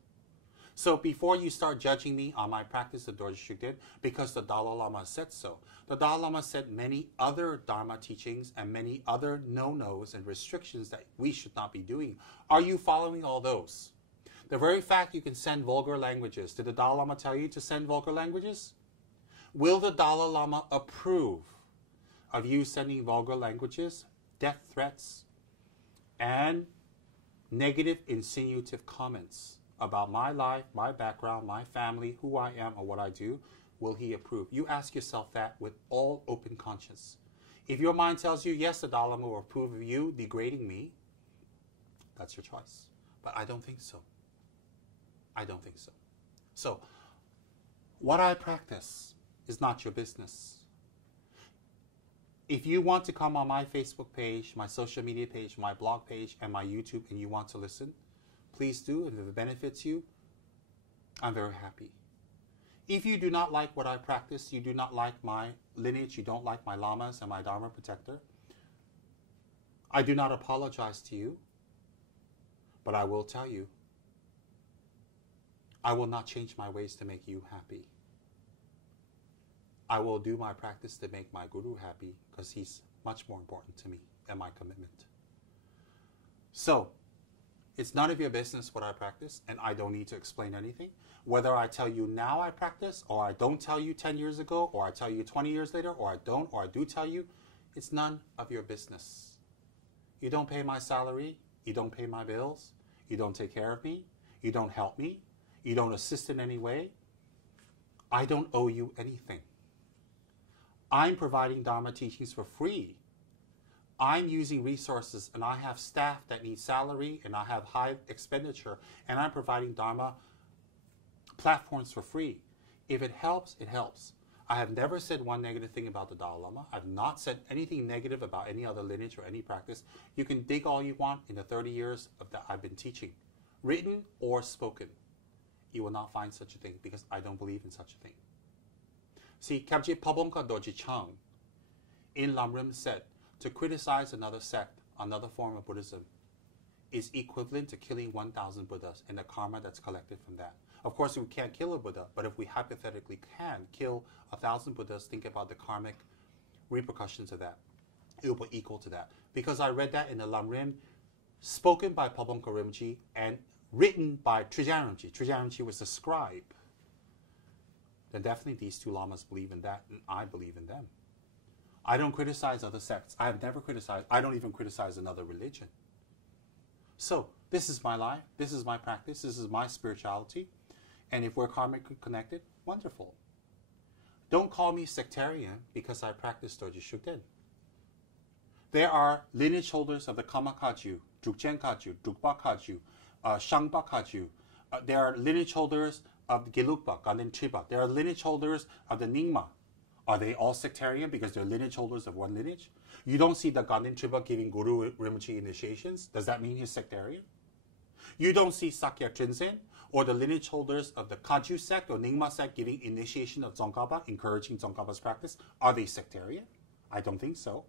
So before you start judging me on my practice of Dorje Shugden, because the Dalai Lama said so, the Dalai Lama said many other Dharma teachings and many other no-nos and restrictions that we should not be doing. Are you following all those? The very fact you can send vulgar languages, did the Dalai Lama tell you to send vulgar languages? Will the Dalai Lama approve of you sending vulgar languages, death threats, and negative insinuative comments about my life, my background, my family, who I am, or what I do? Will he approve? You ask yourself that with all open conscience. If your mind tells you, yes, the Dalai Lama will approve of you degrading me, that's your choice. But I don't think so. I don't think so. So, what I practice is not your business. If you want to come on my Facebook page, my social media page, my blog page, and my YouTube, and you want to listen, please do. And if it benefits you, I'm very happy. If you do not like what I practice, you do not like my lineage, you don't like my lamas and my Dharma protector, I do not apologize to you, but I will tell you, I will not change my ways to make you happy. I will do my practice to make my guru happy because he's much more important to me and my commitment. So, it's none of your business what I practice, and I don't need to explain anything. Whether I tell you now I practice, or I don't tell you 10 years ago, or I tell you 20 years later, or I don't, or I do tell you, it's none of your business. You don't pay my salary, you don't pay my bills, you don't take care of me, you don't help me, you don't assist in any way. I don't owe you anything. I'm providing Dharma teachings for free. I'm using resources and I have staff that need salary and I have high expenditure and I'm providing Dharma platforms for free. If it helps, it helps. I have never said one negative thing about the Dalai Lama. I've not said anything negative about any other lineage or any practice. You can dig all you want in the 30 years of that I've been teaching, written or spoken. You will not find such a thing because I don't believe in such a thing. See, Kabje Pabongka Dorje Chang in Lamrim said, to criticize another sect, another form of Buddhism, is equivalent to killing 1,000 Buddhas and the karma that's collected from that. Of course, we can't kill a Buddha, but if we hypothetically can kill 1,000 Buddhas, think about the karmic repercussions of that. It will be equal to that. Because I read that in the Lamrim, spoken by Pabongka Rinpoche and written by Trijang Rinpoche. Trijang Rinpoche was the scribe. Then definitely these two lamas believe in that, and I believe in them. I don't criticize other sects. I have never criticized. I don't even criticize another religion. So this is my life. This is my practice. This is my spirituality. And if we're karmically connected, wonderful. Don't call me sectarian because I practice Dorje Shugden. There are lineage holders of the Kama Kaju, Drukchen Kaju, Drukpa Kaju, Shangpa Kaju. There are lineage holders of the Gelugpa, Ganden Tripa. There are lineage holders of the Nyingma. Are they all sectarian because they're lineage holders of one lineage? You don't see the Ganden Tripa giving Guru Rinpoche initiations. Does that mean he's sectarian? You don't see Sakya Trinzen or the lineage holders of the Kaju sect or Nyingma sect giving initiation of Tsongkhapa, encouraging Tsongkhapa's practice. Are they sectarian? I don't think so.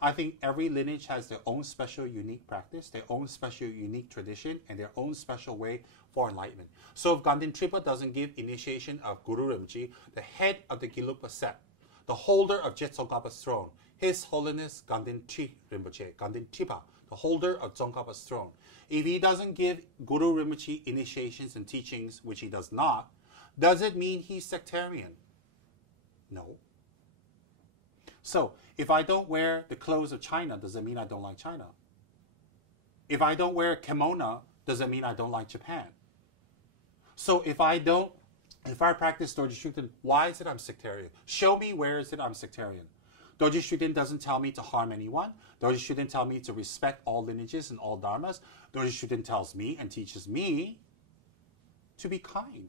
I think every lineage has their own special, unique practice, their own special, unique tradition, and their own special way for enlightenment. So if Ganden Tripa doesn't give initiation of Guru Rinpoche, the head of the Gelugpa sect, the holder of Je Tsongkhapa's throne, His Holiness Ganden Tri Rinpoche, Ganden Tripa, the holder of Tsongkhapa's throne. If he doesn't give Guru Rinpoche initiations and teachings, which he does not, does it mean he's sectarian? No. So, if I don't wear the clothes of China, does it mean I don't like China? If I don't wear kimono, does it mean I don't like Japan? So if I practice Dorje Shugden, why is it I'm sectarian? Show me where is it I'm sectarian. Dorje Shugden doesn't tell me to harm anyone. Dorje Shugden tells me to respect all lineages and all dharmas. Dorje Shugden tells me and teaches me to be kind.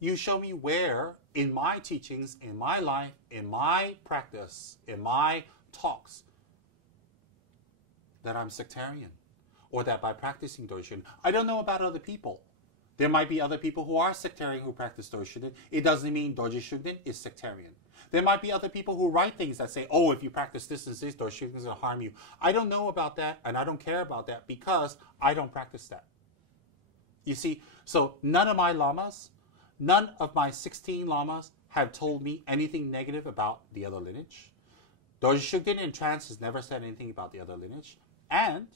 You show me where in my teachings, in my life, in my practice, in my talks, that I'm sectarian, or that by practicing Dorje Shugden, I don't know about other people. There might be other people who are sectarian who practice Dorje Shugden. It doesn't mean Dorje Shugden is sectarian. There might be other people who write things that say, oh, if you practice this and this, Dorje Shugden is going to harm you. I don't know about that, and I don't care about that because I don't practice that. You see, so none of my lamas, none of my 16 lamas have told me anything negative about the other lineage. Dorje Shugden in trance has never said anything about the other lineage. And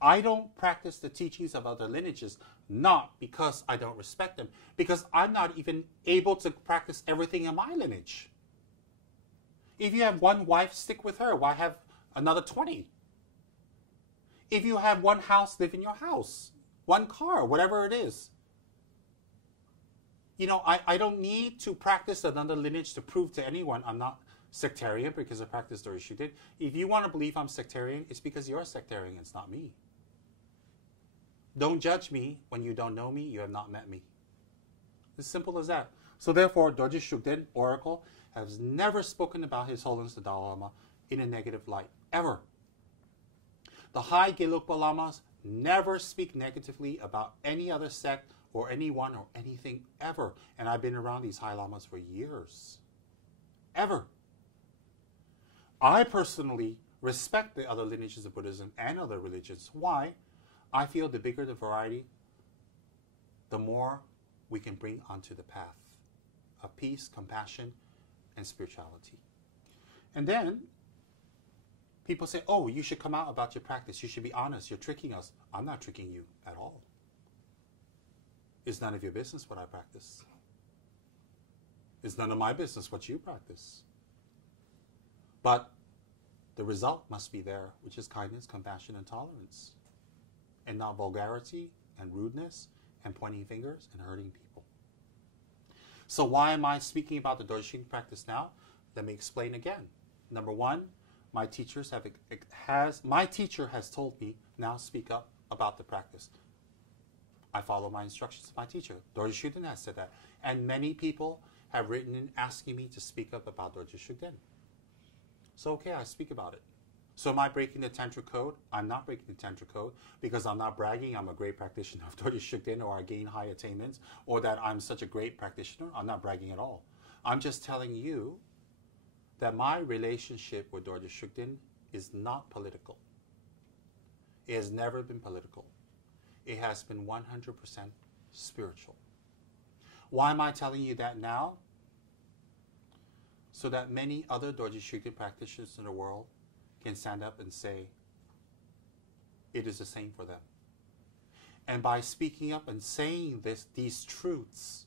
I don't practice the teachings of other lineages, not because I don't respect them, because I'm not even able to practice everything in my lineage. If you have one wife, stick with her. Why have another 20? If you have one house, live in your house. One car, whatever it is. You know, I don't need to practice another lineage to prove to anyone I'm not sectarian because I practice Dorje Shugden. If you want to believe I'm sectarian, it's because you're sectarian, it's not me. Don't judge me when you don't know me, you have not met me. As simple as that. So therefore, Dorje Shugden, Oracle, has never spoken about His Holiness the Dalai Lama in a negative light, ever. The High Gelugpa Lamas never speak negatively about any other sect or anyone or anything ever. And I've been around these High Lamas for years. Ever. I personally respect the other lineages of Buddhism and other religions. Why? I feel the bigger the variety, the more we can bring onto the path of peace, compassion, and spirituality. And then people say, oh, you should come out about your practice. You should be honest. You're tricking us. I'm not tricking you at all. It's none of your business what I practice. It's none of my business what you practice. But the result must be there, which is kindness, compassion, and tolerance. And not vulgarity and rudeness and pointing fingers and hurting people. So why am I speaking about the Dorje Shugden practice now? Let me explain again. Number one, my teacher has told me, now speak up about the practice. I follow my instructions of my teacher. Dorje Shugden has said that. And many people have written in asking me to speak up about Dorje Shugden. So okay, I speak about it. So am I breaking the Tantra code? I'm not breaking the Tantra code because I'm not bragging I'm a great practitioner of Dorje Shugden or I gain high attainments or that I'm such a great practitioner. I'm not bragging at all. I'm just telling you that my relationship with Dorje Shugden is not political. It has never been political. It has been 100% spiritual. Why am I telling you that now? So that many other Dorje Shugden practitioners in the world can stand up and say, it is the same for them. And by speaking up and saying these truths,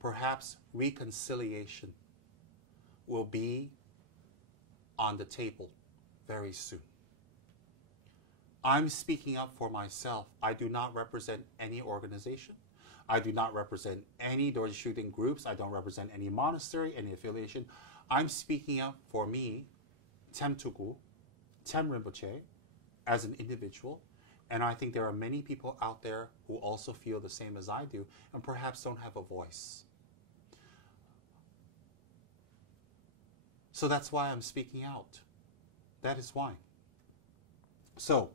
perhaps reconciliation will be on the table very soon. I'm speaking up for myself. I do not represent any organization. I do not represent any Dorje Shugden groups. I don't represent any monastery, any affiliation. I'm speaking up for me, Tsem Tugu, Tsem Rinpoche, as an individual, and I think there are many people out there who also feel the same as I do and perhaps don't have a voice. So that's why I'm speaking out. That is why. So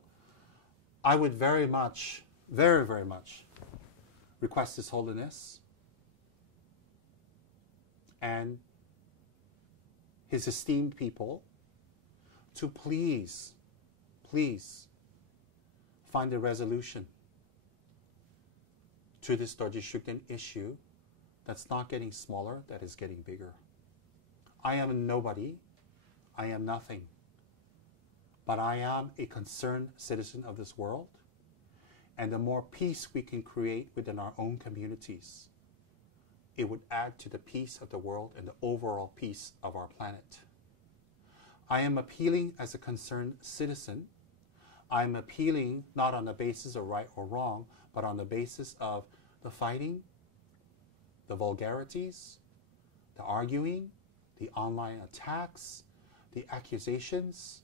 I would very much, very, very much request His Holiness and His esteemed people to please, please find a resolution to this Dorje Shugden issue that's not getting smaller, that is getting bigger. I am a nobody. I am nothing. But I am a concerned citizen of this world. And the more peace we can create within our own communities, it would add to the peace of the world and the overall peace of our planet. I am appealing as a concerned citizen. I'm appealing not on the basis of right or wrong, but on the basis of the fighting, the vulgarities, the arguing, the online attacks, the accusations,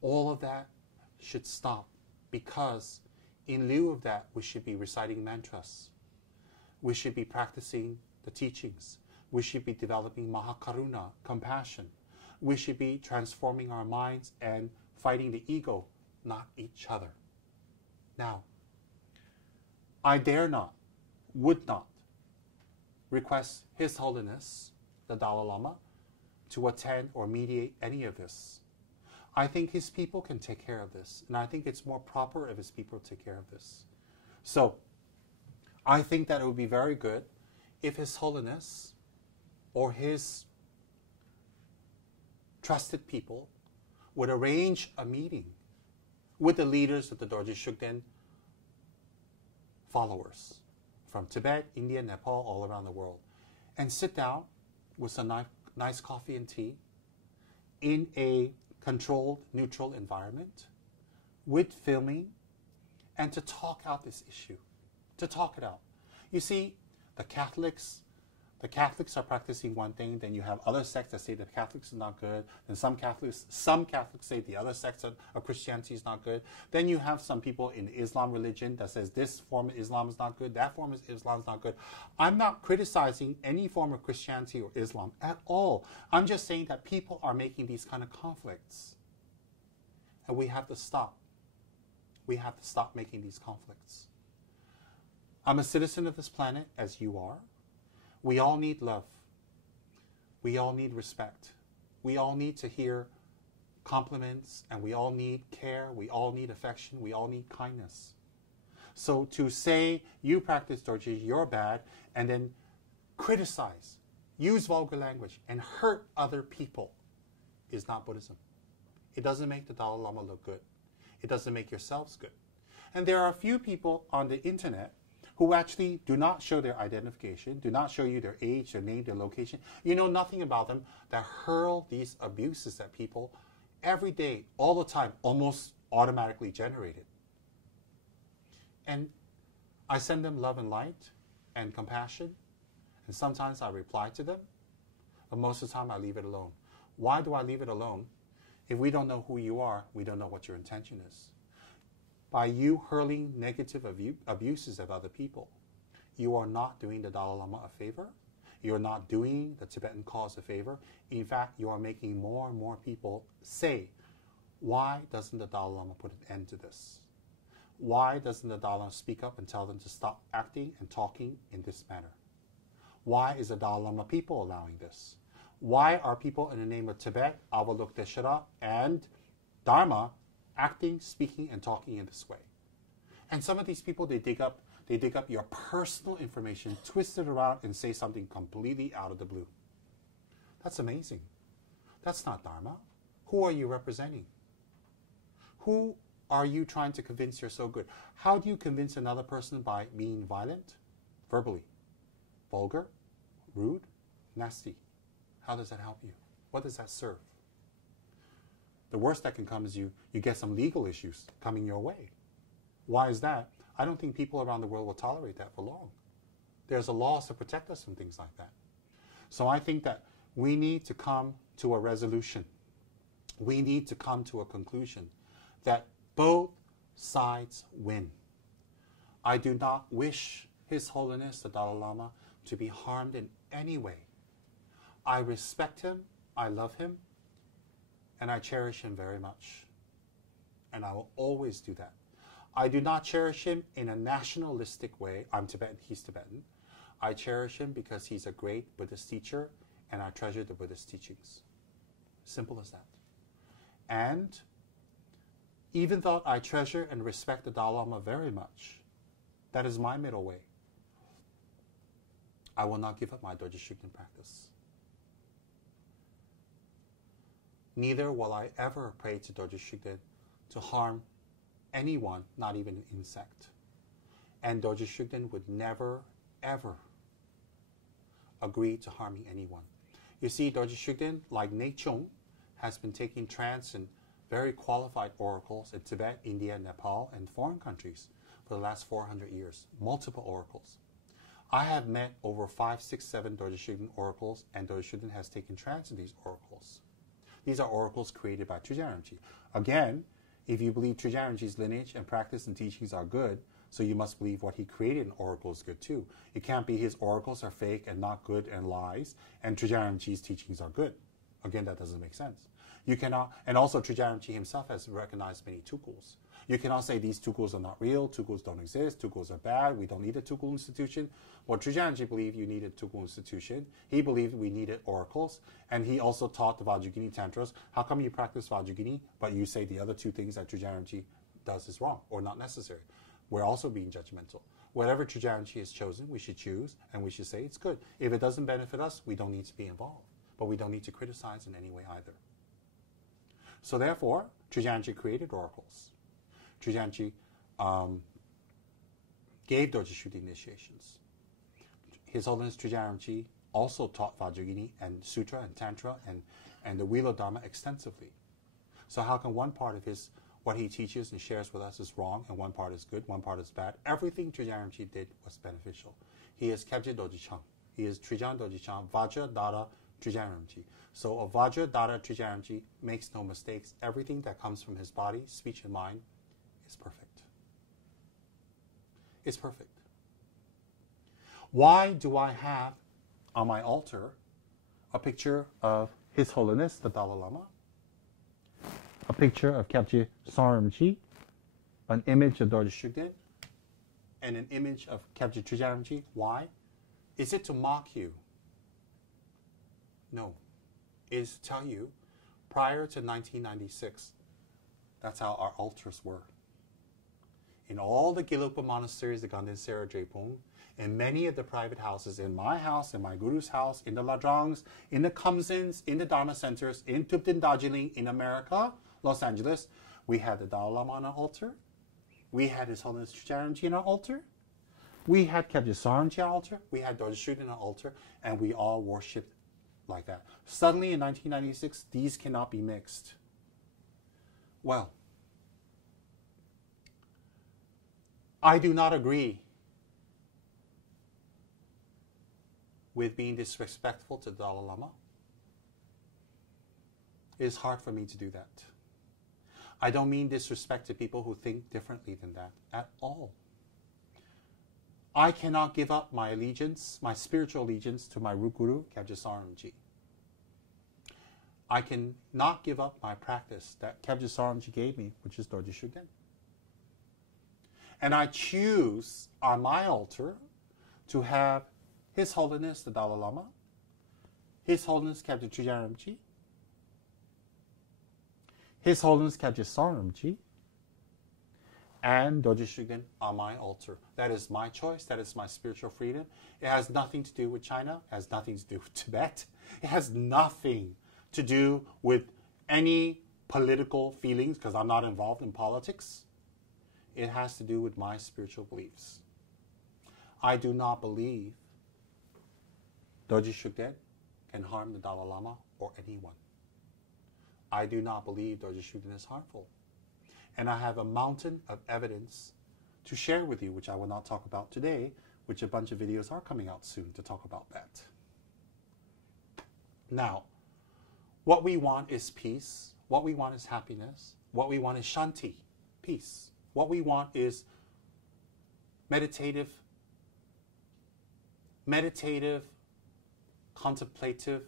all of that should stop, because in lieu of that, we should be reciting mantras. We should be practicing the teachings. We should be developing mahakaruna, compassion. We should be transforming our minds and fighting the ego, not each other. Now, I dare not, would not, request His Holiness, the Dalai Lama, to attend or mediate any of this. I think his people can take care of this, and I think it's more proper if his people take care of this. So, I think that it would be very good if His Holiness or his trusted people would arrange a meeting with the leaders of the Dorje Shugden followers from Tibet, India, Nepal, all around the world, and sit down with some nice coffee and tea in a controlled, neutral environment with filming, and to talk out this issue, to talk it out. You see, the Catholics are practicing one thing, then you have other sects that say the Catholics are not good, and some Catholics say the other sects of Christianity is not good. Then you have some people in the Islam religion that says this form of Islam is not good, that form of Islam is not good. I'm not criticizing any form of Christianity or Islam at all. I'm just saying that people are making these kind of conflicts. And we have to stop. We have to stop making these conflicts. I'm a citizen of this planet, as you are. We all need love. We all need respect. We all need to hear compliments, and we all need care. We all need affection. We all need kindness. So to say you practice Dorje, you're bad, and then criticize, use vulgar language, and hurt other people is not Buddhism. It doesn't make the Dalai Lama look good. It doesn't make yourselves good. And there are a few people on the internet who actually do not show their identification, do not show you their age, their name, their location. You know nothing about them, that hurl these abuses at people every day, all the time, almost automatically generated. And I send them love and light and compassion, and sometimes I reply to them, but most of the time I leave it alone. Why do I leave it alone? If we don't know who you are, we don't know what your intention is. By you hurling negative abuses at other people, you are not doing the Dalai Lama a favor. You're not doing the Tibetan cause a favor. In fact, you are making more and more people say, why doesn't the Dalai Lama put an end to this? Why doesn't the Dalai Lama speak up and tell them to stop acting and talking in this manner? Why is the Dalai Lama people allowing this? Why are people in the name of Tibet, Avalokiteshvara, and Dharma acting, speaking, and talking in this way? And some of these people, they dig up your personal information, twist it around, and say something completely out of the blue. That's amazing. That's not Dharma. Who are you representing? Who are you trying to convince you're so good? How do you convince another person? By being violent, verbally, vulgar, rude, nasty? How does that help you? What does that serve? The worst that can come is you get some legal issues coming your way. Why is that? I don't think people around the world will tolerate that for long. There's a law to protect us from things like that. So I think that we need to come to a resolution. We need to come to a conclusion that both sides win. I do not wish His Holiness the Dalai Lama to be harmed in any way. I respect him, I love him, and I cherish him very much. And I will always do that. I do not cherish him in a nationalistic way. I'm Tibetan, he's Tibetan. I cherish him because he's a great Buddhist teacher, and I treasure the Buddhist teachings. Simple as that. And even though I treasure and respect the Dalai Lama very much, that is my middle way. I will not give up my Dorje Shugden practice. Neither will I ever pray to Dorje Shugden to harm anyone, not even an insect. And Dorje Shugden would never, ever agree to harming anyone. You see, Dorje Shugden, like Ne Chung, has been taking trance and very qualified oracles in Tibet, India, Nepal, and foreign countries for the last 400 years. Multiple oracles. I have met over 5, 6, 7 Dorje Shugden oracles, and Dorje Shugden has taken trance in these oracles. These are oracles created by Trijaranji. Again, if you believe Trijaranji's lineage and practice and teachings are good, so you must believe what he created in oracle is good too. It can't be his oracles are fake and not good and lies, and Trijaranji's teachings are good. Again, that doesn't make sense. You cannot, and also Trijaranji himself has recognized many tukuls. You cannot say these tukuls are not real, tukuls don't exist, tukuls are bad, we don't need a tukul institution. Well, Trijaranji believed you needed a tukul institution. He believed we needed oracles, and he also taught the Vajrayogini Tantras. How come you practice Vajrayogini, but you say the other two things that Trijaranji does is wrong or not necessary? We're also being judgmental. Whatever Trijaranji has chosen, we should choose, and we should say it's good. If it doesn't benefit us, we don't need to be involved. But we don't need to criticize in any way either. So therefore, Trijaranji created oracles. Trijaranji gave Dorje Shuddhi initiations. His Holiness Trijaranji also taught Vajrayogini and Sutra and Tantra and the Wheel of Dharma extensively. So how can one part of what he teaches and shares with us is wrong, and one part is good, one part is bad? Everything Trijaranji did was beneficial. He is Kebje Dorje Chang. He is Trijan Dorje Chang, Vajra Dara Trijaranji. So a Vajra Dara Trijaranji makes no mistakes. Everything that comes from his body, speech, and mind is perfect. It's perfect. Why do I have on my altar a picture of His Holiness the Dalai Lama, a picture of Kebje Saramji, an image of Dorje Shugden, and an image of Kebje Trijaranji? Why? Is it to mock you? No. It is to tell you, prior to 1996, that's how our altars were. In all the Gelugpa monasteries, the Ganden Sera Drepung, in many of the private houses, in my house, in my guru's house, in the Ladrangs, in the Kamsins, in the Dharma centers, in Tupten Darjeeling, in America, Los Angeles, we had the Dalai Lama on our altar. We had His Holiness Trijaranji on our altar. We had Kebje Saramji on our altar. We had Dorje Shugden on our altar, and we all worshipped like that. Suddenly in 1996, these cannot be mixed. Well, I do not agree with being disrespectful to the Dalai Lama. It is hard for me to do that. I don't mean disrespect to people who think differently than that at all. I cannot give up my allegiance, my spiritual allegiance to my root guru, Kebje Saramji. I cannot give up my practice that Kebje Saramji gave me, which is Dorje Shugden. And I choose on my altar to have His Holiness the Dalai Lama, His Holiness Kebje Trijaranji, His Holiness Kebje Saramji, and Dorje Shugden on my altar. That is my choice. That is my spiritual freedom. It has nothing to do with China. It has nothing to do with Tibet. It has nothing to do with any political feelings, because I'm not involved in politics. It has to do with my spiritual beliefs. I do not believe Dorje Shugden can harm the Dalai Lama or anyone. I do not believe Dorje Shugden is harmful. And I have a mountain of evidence to share with you, which I will not talk about today, which a bunch of videos are coming out soon to talk about that. Now, what we want is peace. What we want is happiness. What we want is shanti, peace. What we want is meditative, contemplative,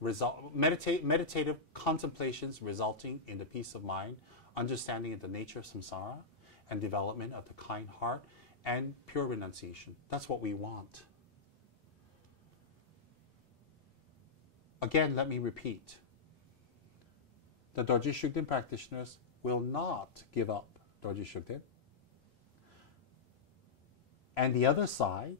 meditative contemplations resulting in the peace of mind, understanding of the nature of samsara, and development of the kind heart, and pure renunciation. That's what we want. Again, let me repeat. The Dorje Shugden practitioners will not give up Dorje Shugden. And the other side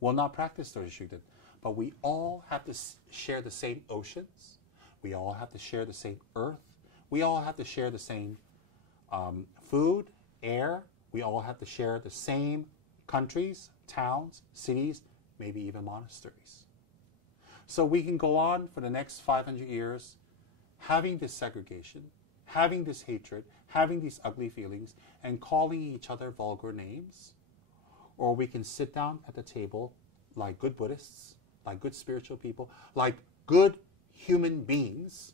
will not practice Dorje Shugden. But we all have to share the same oceans. We all have to share the same earth. We all have to share the same food, air. We all have to share the same countries, towns, cities, maybe even monasteries. So we can go on for the next 500 years having this segregation, having this hatred, having these ugly feelings, and calling each other vulgar names. Or we can sit down at the table like good Buddhists, like good spiritual people, like good human beings,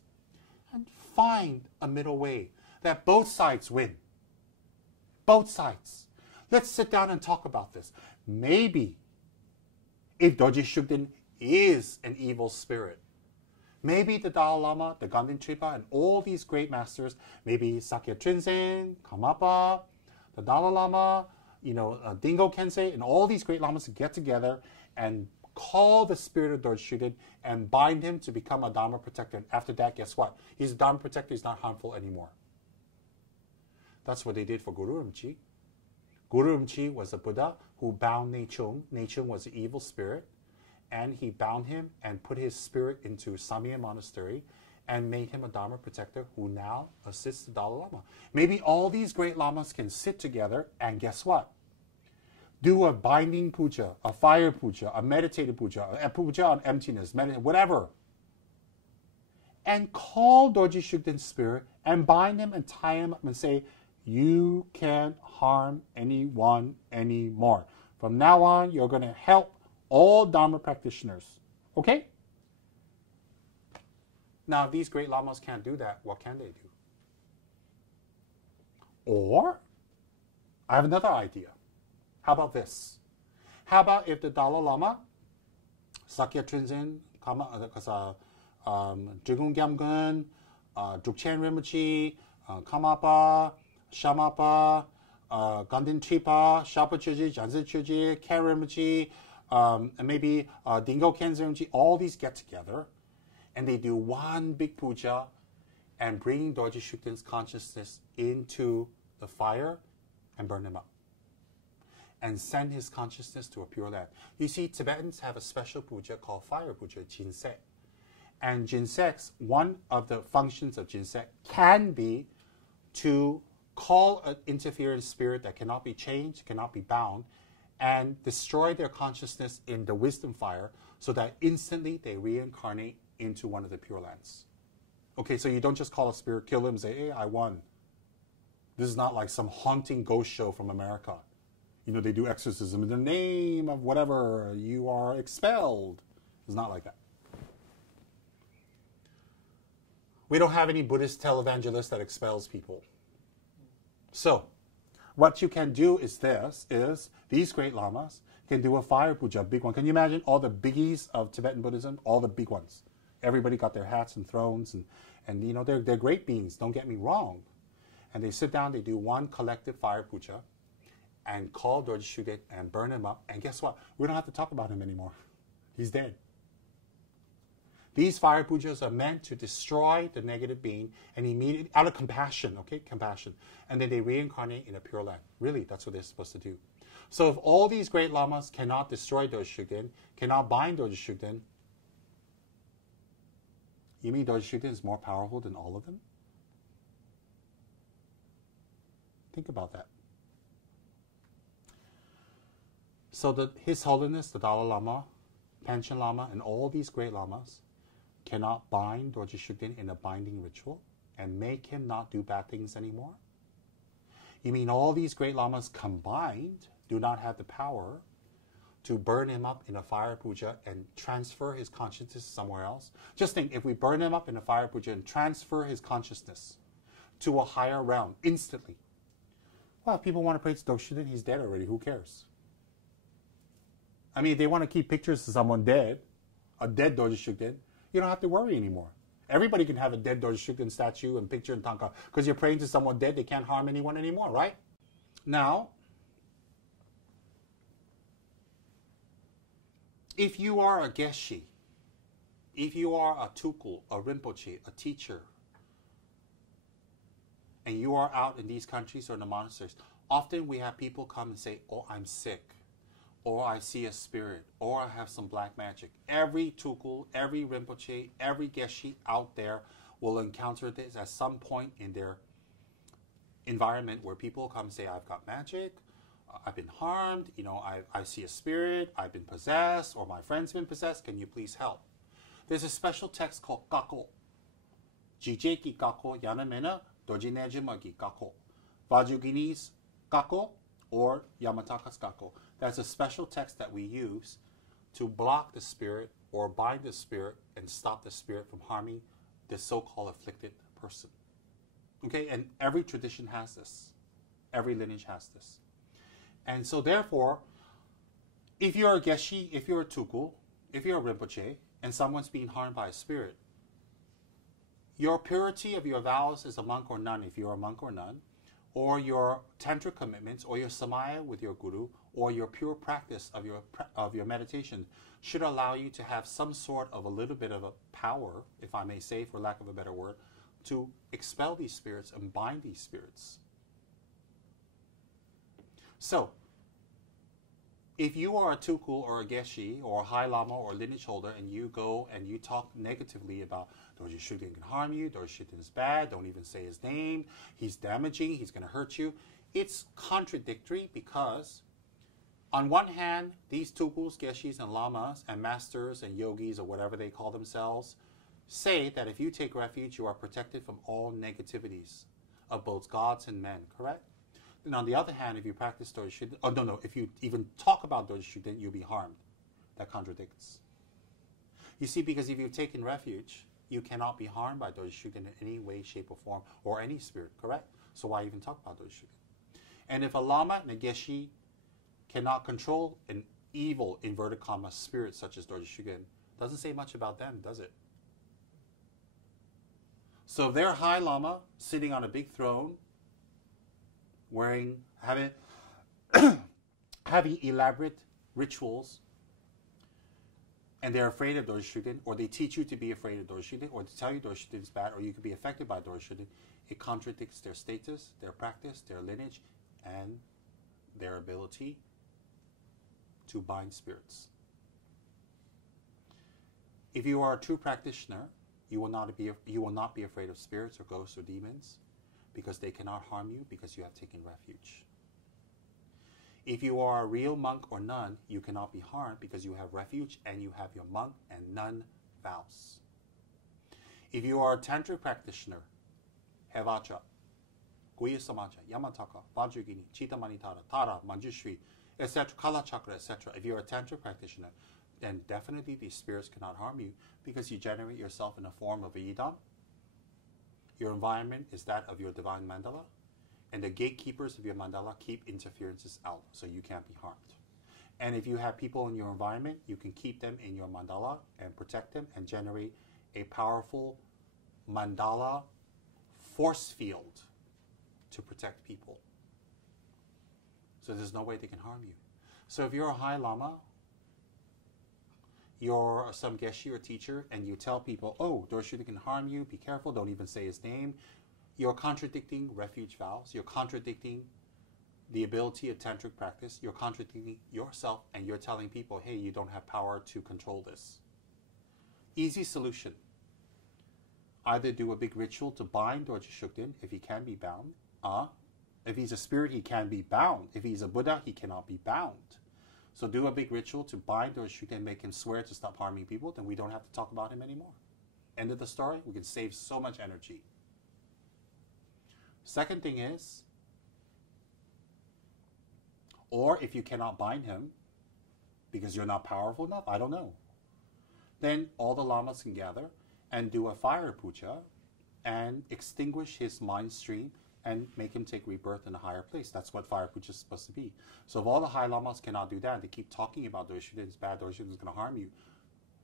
and find a middle way that both sides win. Both sides. Let's sit down and talk about this. Maybe if Dorje Shugden is an evil spirit, maybe the Dalai Lama, the Ganden Tripa, and all these great masters, maybe Sakya Trinzen, Karmapa, the Dalai Lama, Dingo Kensei, and all these great lamas get together and call the spirit of Dorje Shugden and bind him to become a Dharma protector. And after that, guess what? He's a Dharma protector. He's not harmful anymore. That's what they did for Guru Rinpoche. Guru Rinpoche was a Buddha who bound Nechung. Nechung was an evil spirit. And he bound him and put his spirit into Samye Monastery and made him a Dharma protector who now assists the Dalai Lama. Maybe all these great lamas can sit together and guess what? Do a binding puja, a fire puja, a meditative puja, a puja on emptiness, whatever. And call Dorje Shugden's spirit and bind him and tie him up and say, you can't harm anyone anymore. From now on, you're going to help all Dharma practitioners. Okay? Now, if these great lamas can't do that, what can they do? Or, I have another idea. How about this? How about if the Dalai Lama, Sakya Trinzen, Jigung Gyamgun, Drukchen Rinpoche, Karmapa, Shamapa, Ganden Tripa, Shapa Chuji, Janzen Chuji, Karen Rinpoche, and maybe Dingo Kensei Rinpoche, all these get together and they do one big puja and bring Dorje Shugden's consciousness into the fire and burn him up. And send his consciousness to a pure land. You see, Tibetans have a special puja called fire puja, Jinsek. And Jinsek, one of the functions of Jinsek can be to call an interference spirit that cannot be changed, cannot be bound, and destroy their consciousness in the wisdom fire so that instantly they reincarnate into one of the pure lands. Okay, so you don't just call a spirit, kill him, and say, hey, I won. This is not like some haunting ghost show from America. They do exorcism in the name of whatever, you are expelled. It's not like that. We don't have any Buddhist televangelist that expels people. So, what you can do is these great lamas can do a fire puja, a big one. Can you imagine all the biggies of Tibetan Buddhism? All the big ones. Everybody got their hats and thrones, and they're great beings, don't get me wrong. And they sit down, they do one collective fire puja, and call Dorje Shugden and burn him up. And guess what? We don't have to talk about him anymore. He's dead. These fire pujas are meant to destroy the negative being and immediately, out of compassion, okay? Compassion. And then they reincarnate in a pure land. Really, that's what they're supposed to do. So if all these great lamas cannot destroy Dorje Shugden, cannot bind Dorje Shugden, you mean Dorje Shugden is more powerful than all of them? Think about that. So His Holiness, the Dalai Lama, Panchen Lama, and all these great lamas cannot bind Dorje Shugden in a binding ritual and make him not do bad things anymore? You mean all these great lamas combined do not have the power to burn him up in a fire puja and transfer his consciousness somewhere else? Just think, if we burn him up in a fire puja and transfer his consciousness to a higher realm instantly, well, if people want to pray to Dorje Shugden, he's dead already. Who cares? I mean, if they want to keep pictures of someone dead, a dead Dorje Shugden, you don't have to worry anymore. Everybody can have a dead Dorje Shugden statue and picture in Tanka because you're praying to someone dead, they can't harm anyone anymore, right? Now, if you are a Geshe, if you are a Tukul, a Rinpoche, a teacher, and you are out in these countries or in the monasteries, often we have people come and say, oh, I'm sick, or I see a spirit, or I have some black magic. Every Tukul, every Rinpoche, every Geshe out there will encounter this at some point in their environment where people come and say, I've got magic, I've been harmed, I see a spirit, I've been possessed, or my friend's been possessed, can you please help? There's a special text called Kako. Jijeki Kako Yanamena Dojinejimagi Kako. Vajuginis Kako or Yamataka's Kako. That's a special text that we use to block the spirit or bind the spirit and stop the spirit from harming this so-called afflicted person. Okay, and every tradition has this. Every lineage has this. And so therefore, if you're a Geshe, if you're a Tukul, if you're a Rinpoche, and someone's being harmed by a spirit, your purity of your vows as a monk or nun, if you're a monk or nun, or your tantric commitments, or your samaya with your guru, or your pure practice of your meditation should allow you to have some sort of a little bit of a power, if I may say, for lack of a better word, to expel these spirits and bind these spirits. So, if you are a Tukul or a Geshe or a High Lama or a lineage holder and you go and you talk negatively about Dorje Shugden can harm you, Dorje Shugden is bad, don't even say his name, he's damaging, he's going to hurt you, it's contradictory because on one hand, these Tukuls, Geshes, and Lamas, and masters and yogis or whatever they call themselves, say that if you take refuge, you are protected from all negativities of both gods and men, correct? And on the other hand, if you practice Dorje Shugden, if you even talk about Dorje Shugden, you'll be harmed. That contradicts. You see, because if you've taken refuge, you cannot be harmed by Dorje Shugden in any way, shape, or form, or any spirit, correct? So why even talk about Dorje Shugden? And if a Lama and a Geshe cannot control an evil, inverted comma, spirit such as Dorje Shugden, doesn't say much about them, does it? So if they're High Lama sitting on a big throne, having elaborate rituals, and they're afraid of Dorje Shugden, or they teach you to be afraid of Dorje Shugden, or to tell you Dorje Shugden is bad, or you could be affected by Dorje Shugden, it contradicts their status, their practice, their lineage, and their ability to bind spirits. If you are a true practitioner, you will not be afraid of spirits or ghosts or demons, because they cannot harm you because you have taken refuge. If you are a real monk or nun, you cannot be harmed because you have refuge and you have your monk and nun vows. If you are a tantric practitioner, Hevacha, Guya Samacha, Yamataka, Vajragini, Chitamanitara, Tara, Manjushri, etc., Kala Chakra, etc., if you're a tantric practitioner, then definitely these spirits cannot harm you because you generate yourself in a form of a yidam. Your environment is that of your divine mandala, and the gatekeepers of your mandala keep interferences out, so you can't be harmed. And if you have people in your environment, you can keep them in your mandala and protect them and generate a powerful mandala force field to protect people. So there's no way they can harm you. So if you're a High Lama, you're some Geshe or teacher, and you tell people, oh, Dorje Shugden can harm you, be careful, don't even say his name, you're contradicting refuge vows, you're contradicting the ability of tantric practice, you're contradicting yourself, and you're telling people, hey, you don't have power to control this. Easy solution. Either do a big ritual to bind Dorje Shugden if he can be bound. If he's a spirit, he can be bound. If he's a Buddha, he cannot be bound. So do a big ritual to bind Dorje Shugden and make him swear to stop harming people, then we don't have to talk about him anymore. End of the story. We can save so much energy. Second thing is, or if you cannot bind him because you're not powerful enough, I don't know, then all the lamas can gather and do a fire puja and extinguish his mind stream and make him take rebirth in a higher place. That's what fire puja is supposed to be. So if all the High Lamas cannot do that, they keep talking about Dorje Shugden is bad, Dorje Shugden is going to harm you.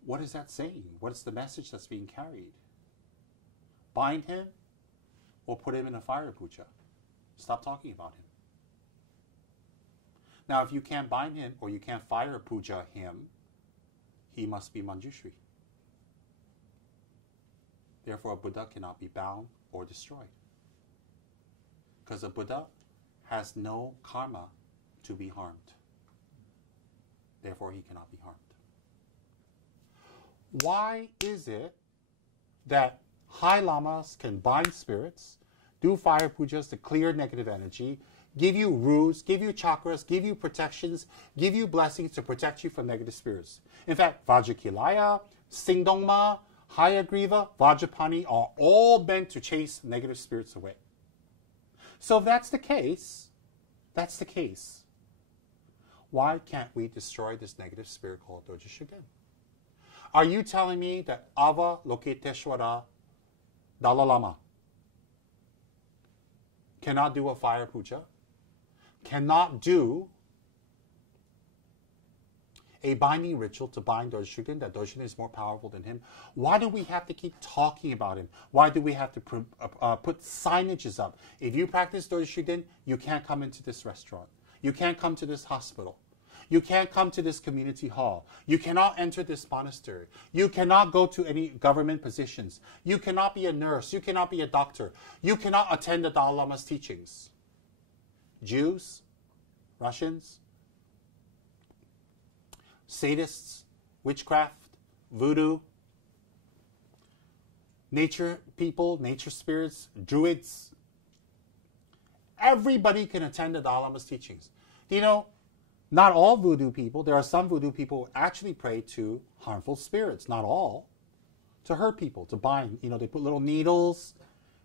What is that saying? What is the message that's being carried? Bind him or put him in a fire puja. Stop talking about him. Now, if you can't bind him or you can't fire puja him, he must be Manjushri. Therefore, a Buddha cannot be bound or destroyed. Because a Buddha has no karma to be harmed. Therefore, he cannot be harmed. Why is it that High Lamas can bind spirits, do fire pujas to clear negative energy, give you roots, give you chakras, give you protections, give you blessings to protect you from negative spirits? In fact, Vajrakilaya, Singdongma, Hayagriva, Vajrapani are all meant to chase negative spirits away. So if that's the case, why can't we destroy this negative spirit called Dorje Shugden? Are you telling me that Ava Lokiteshwara Dalai Lama cannot do a fire puja, cannot do a binding ritual to bind Dorje Shugden, that Dorje Shugden is more powerful than him. Why do we have to keep talking about him? Why do we have to put signages up? If you practice Dorje Shugden, you can't come into this restaurant. You can't come to this hospital. You can't come to this community hall. You cannot enter this monastery. You cannot go to any government positions. You cannot be a nurse. You cannot be a doctor. You cannot attend the Dalai Lama's teachings. Jews, Russians, sadists, witchcraft, voodoo, nature people, nature spirits, druids. Everybody can attend the Dalai Lama's teachings. Do you know, not all voodoo people, there are some voodoo people who actually pray to harmful spirits, not all, to hurt people, to bind. You know, they put little needles,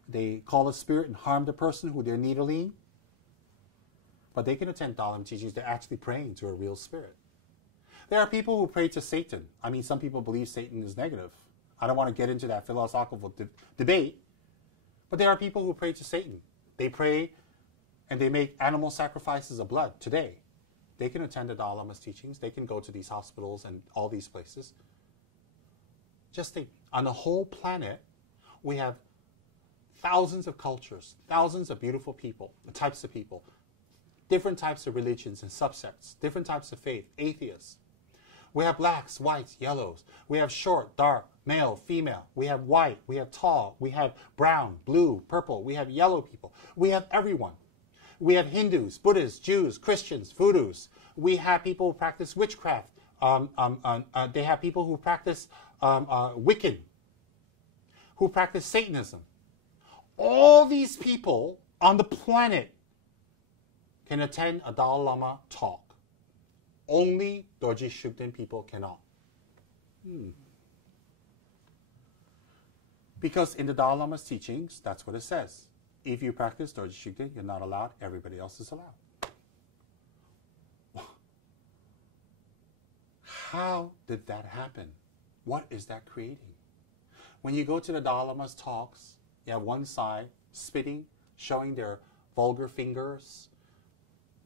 they call a spirit and harm the person who they're needling. But they can attend Dalai Lama teachings, they're actually praying to a real spirit. There are people who pray to Satan. I mean, some people believe Satan is negative. I don't want to get into that philosophical debate. But there are people who pray to Satan. They pray and they make animal sacrifices of blood today. They can attend the Dalai Lama's teachings. They can go to these hospitals and all these places. Just think, on the whole planet, we have thousands of cultures, thousands of beautiful people, types of people, different types of religions and subsects, different types of faith, atheists. We have blacks, whites, yellows. We have short, dark, male, female. We have white. We have tall. We have brown, blue, purple. We have yellow people. We have everyone. We have Hindus, Buddhists, Jews, Christians, Voodoos. We have people who practice witchcraft. They have people who practice Wiccan, who practice Satanism. All these people on the planet can attend a Dalai Lama talk. Only Dorje Shugden people cannot. Because in the Dalai Lama's teachings, that's what it says. If you practice Dorje Shugden, you're not allowed. Everybody else is allowed. How did that happen? What is that creating? When you go to the Dalai Lama's talks, you have one side spitting, showing their vulgar fingers,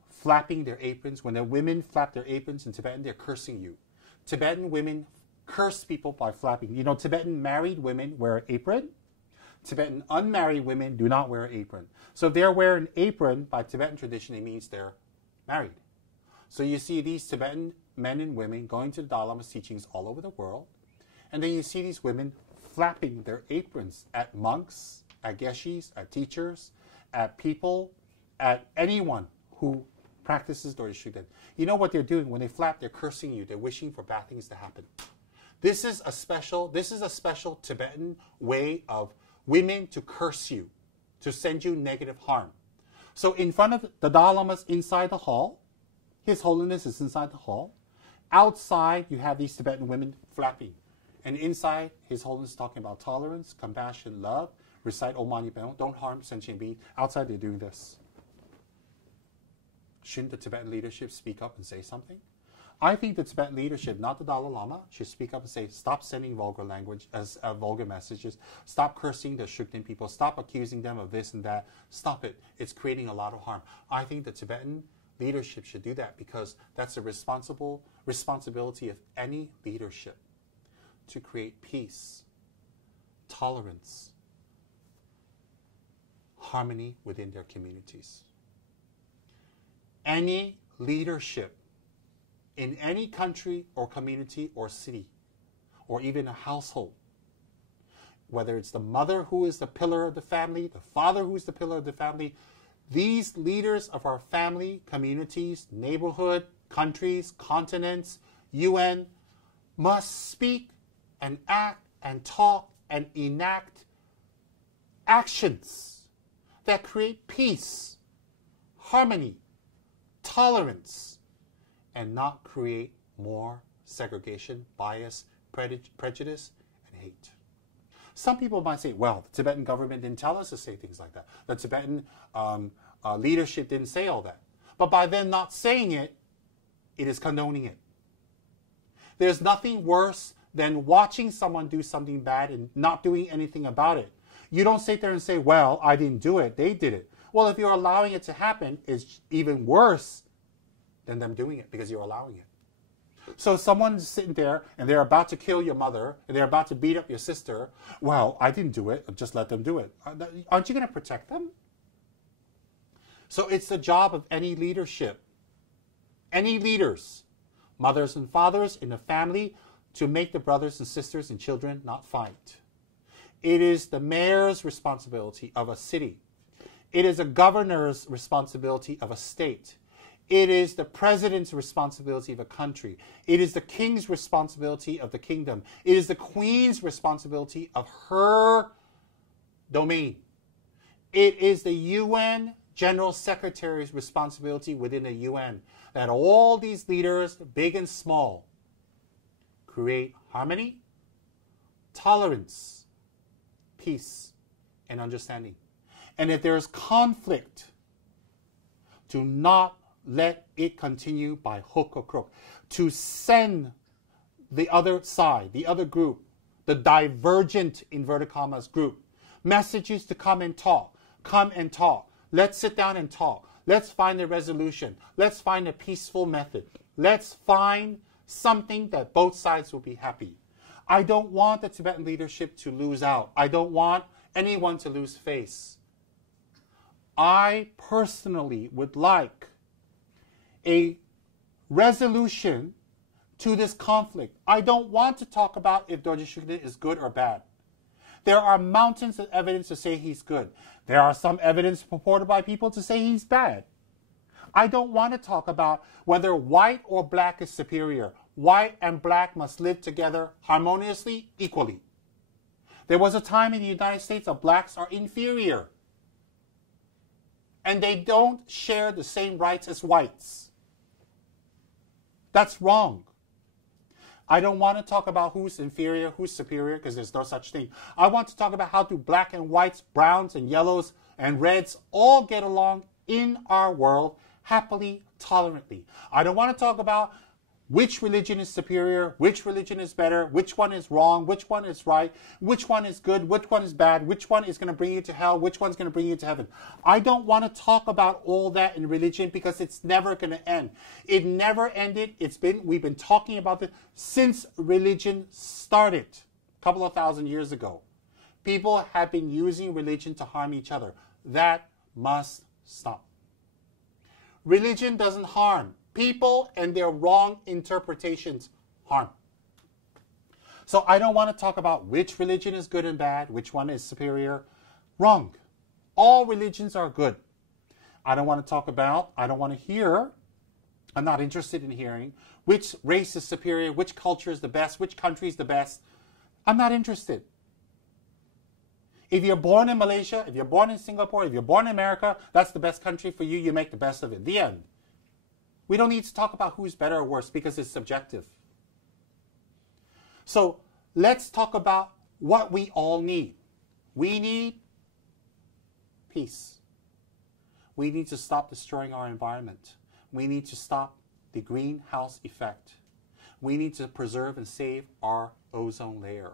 flapping their aprons. When the women flap their aprons in Tibetan, they're cursing you. Tibetan women curse people by flapping. You know, Tibetan married women wear an apron. Tibetan unmarried women do not wear an apron. So if they're wearing an apron, by Tibetan tradition, it means they're married. So you see these Tibetan men and women going to the Dalai Lama's teachings all over the world. And then you see these women flapping their aprons at monks, at geshis, at teachers, at people, at anyone who practices Dorje Shugden. You know what they're doing? When they flap, they're cursing you. They're wishing for bad things to happen. This is a special Tibetan way of women to curse you, to send you negative harm. So in front of the Dalai Lama's inside the hall, His Holiness is inside the hall. Outside, you have these Tibetan women flapping. And inside, His Holiness is talking about tolerance, compassion, love, recite Om Mani Padme, don't harm sentient beings. Outside, they're doing this. Shouldn't the Tibetan leadership speak up and say something? I think the Tibetan leadership, not the Dalai Lama, should speak up and say, stop sending vulgar language, vulgar messages. Stop cursing the Shugden people. Stop accusing them of this and that. Stop it. It's creating a lot of harm. I think the Tibetan leadership should do that because that's a responsibility of any leadership to create peace, tolerance, harmony within their communities. Any leadership in any country or community or city or even a household, whether it's the mother who is the pillar of the family, the father who is the pillar of the family, these leaders of our family, communities, neighborhood, countries, continents, UN, must speak and act and talk and enact actions that create peace, harmony, tolerance, and not create more segregation, bias, prejudice, and hate. Some people might say, well, the Tibetan government didn't tell us to say things like that. The Tibetan leadership didn't say all that. But by them not saying it, it is condoning it. There's nothing worse than watching someone do something bad and not doing anything about it. You don't sit there and say, well, I didn't do it, they did it. Well, if you're allowing it to happen, it's even worse than them doing it because you're allowing it. So someone's sitting there and they're about to kill your mother and they're about to beat up your sister. Well, I didn't do it. Just let them do it. Aren't you going to protect them? So it's the job of any leadership, any leaders, mothers and fathers in the family, to make the brothers and sisters and children not fight. It is the mayor's responsibility of a city. It is a governor's responsibility of a state. It is the president's responsibility of a country. It is the king's responsibility of the kingdom. It is the queen's responsibility of her domain. It is the UN General Secretary's responsibility within the UN that all these leaders, big and small, create harmony, tolerance, peace, and understanding. And if there is conflict, do not let it continue by hook or crook. To send the other side, the other group, the divergent, inverted commas, group, messages to come and talk. Come and talk. Let's sit down and talk. Let's find a resolution. Let's find a peaceful method. Let's find something that both sides will be happy. I don't want the Tibetan leadership to lose out. I don't want anyone to lose face. I personally would like a resolution to this conflict. I don't want to talk about if Dorje Shugden is good or bad. There are mountains of evidence to say he's good. There are some evidence purported by people to say he's bad. I don't want to talk about whether white or black is superior. White and black must live together harmoniously, equally. There was a time in the United States that blacks are inferior. And they don't share the same rights as whites. That's wrong. I don't want to talk about who's inferior, who's superior, because there's no such thing. I want to talk about how do black and whites, browns and yellows and reds all get along in our world happily, tolerantly. I don't want to talk about which religion is superior, which religion is better, which one is wrong, which one is right, which one is good, which one is bad, which one is going to bring you to hell, which one's going to bring you to heaven. I don't want to talk about all that in religion because it's never going to end. It never ended. We've been talking about it since religion started a couple of thousand years ago. People have been using religion to harm each other. That must stop. Religion doesn't harm. People and their wrong interpretations harm. So I don't want to talk about which religion is good and bad, which one is superior. Wrong. All religions are good. I don't want to talk about, I don't want to hear, I'm not interested in hearing which race is superior, which culture is the best, which country is the best. I'm not interested. If you're born in Malaysia, if you're born in Singapore, if you're born in America, that's the best country for you. You make the best of it. The end. We don't need to talk about who's better or worse because it's subjective. So let's talk about what we all need. We need peace. We need to stop destroying our environment. We need to stop the greenhouse effect. We need to preserve and save our ozone layer.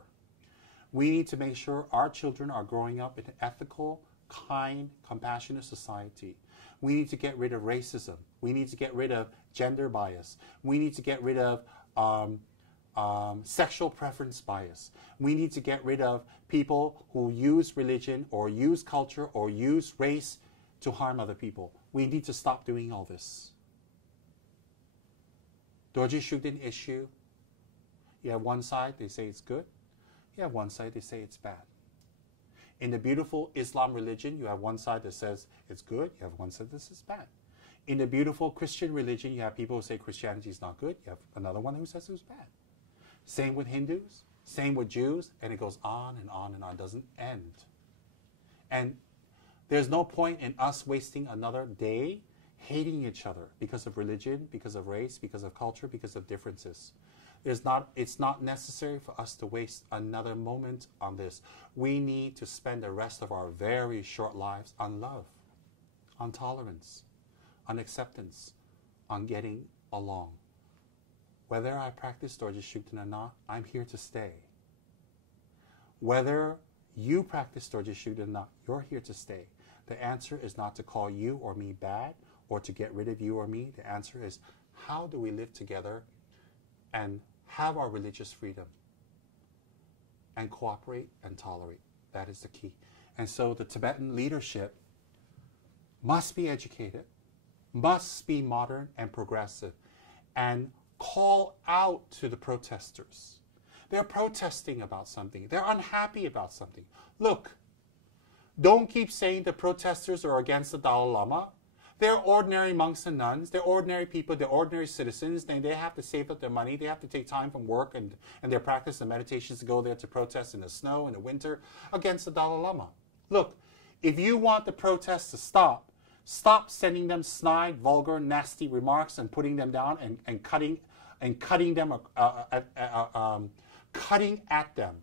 We need to make sure our children are growing up in an ethical, kind, compassionate society. We need to get rid of racism. We need to get rid of gender bias. We need to get rid of sexual preference bias. We need to get rid of people who use religion or use culture or use race to harm other people. We need to stop doing all this. Dorje Shugden issue, you have one side, they say it's good. You have one side, they say it's bad. In the beautiful Islam religion, you have one side that says it's good. You have one side that says bad. In the beautiful Christian religion, you have people who say Christianity is not good. You have another one who says it was bad. Same with Hindus, same with Jews, and it goes on and on and on. It doesn't end. And there's no point in us wasting another day hating each other because of religion, because of race, because of culture, because of differences. It's not necessary for us to waste another moment on this. We need to spend the rest of our very short lives on love, on tolerance, on acceptance, on getting along. Whether I practice Dorje Shugden or not, I'm here to stay. Whether You practice Dorje Shugden, not you're here to stay. The answer is not to call you or me bad or to get rid of you or me. The answer is, how do we live together and have our religious freedom and cooperate and tolerate? That is the key. And so the Tibetan leadership must be educated, must be modern and progressive, and call out to the protesters. They're protesting about something. They're unhappy about something. Look, don't keep saying the protesters are against the Dalai Lama. They're ordinary monks and nuns. They're ordinary people. They're ordinary citizens. They have to save up their money. They have to take time from work and their practice and meditations to go there to protest in the snow, in the winter, against the Dalai Lama. Look, if you want the protests to stop, stop sending them snide, vulgar, nasty remarks and putting them down and cutting them, cutting at them.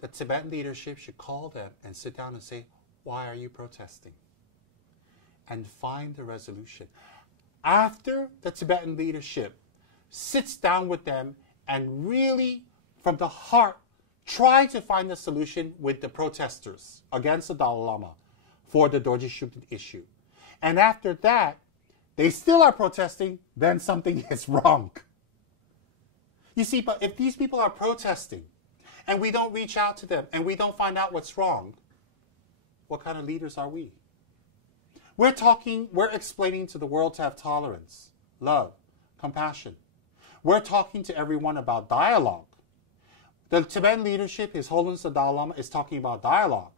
The Tibetan leadership should call them and sit down and say, why are you protesting? And find the resolution. After the Tibetan leadership sits down with them and really, from the heart, try to find a solution with the protesters against the Dalai Lama for the Dorje Shugden issue. And after that, they still are protesting, then something is wrong. You see, but if these people are protesting and we don't reach out to them and we don't find out what's wrong, what kind of leaders are we? We're explaining to the world to have tolerance, love, compassion. We're talking to everyone about dialogue. The Tibetan leadership, His Holiness the Dalai Lama, is talking about dialogue,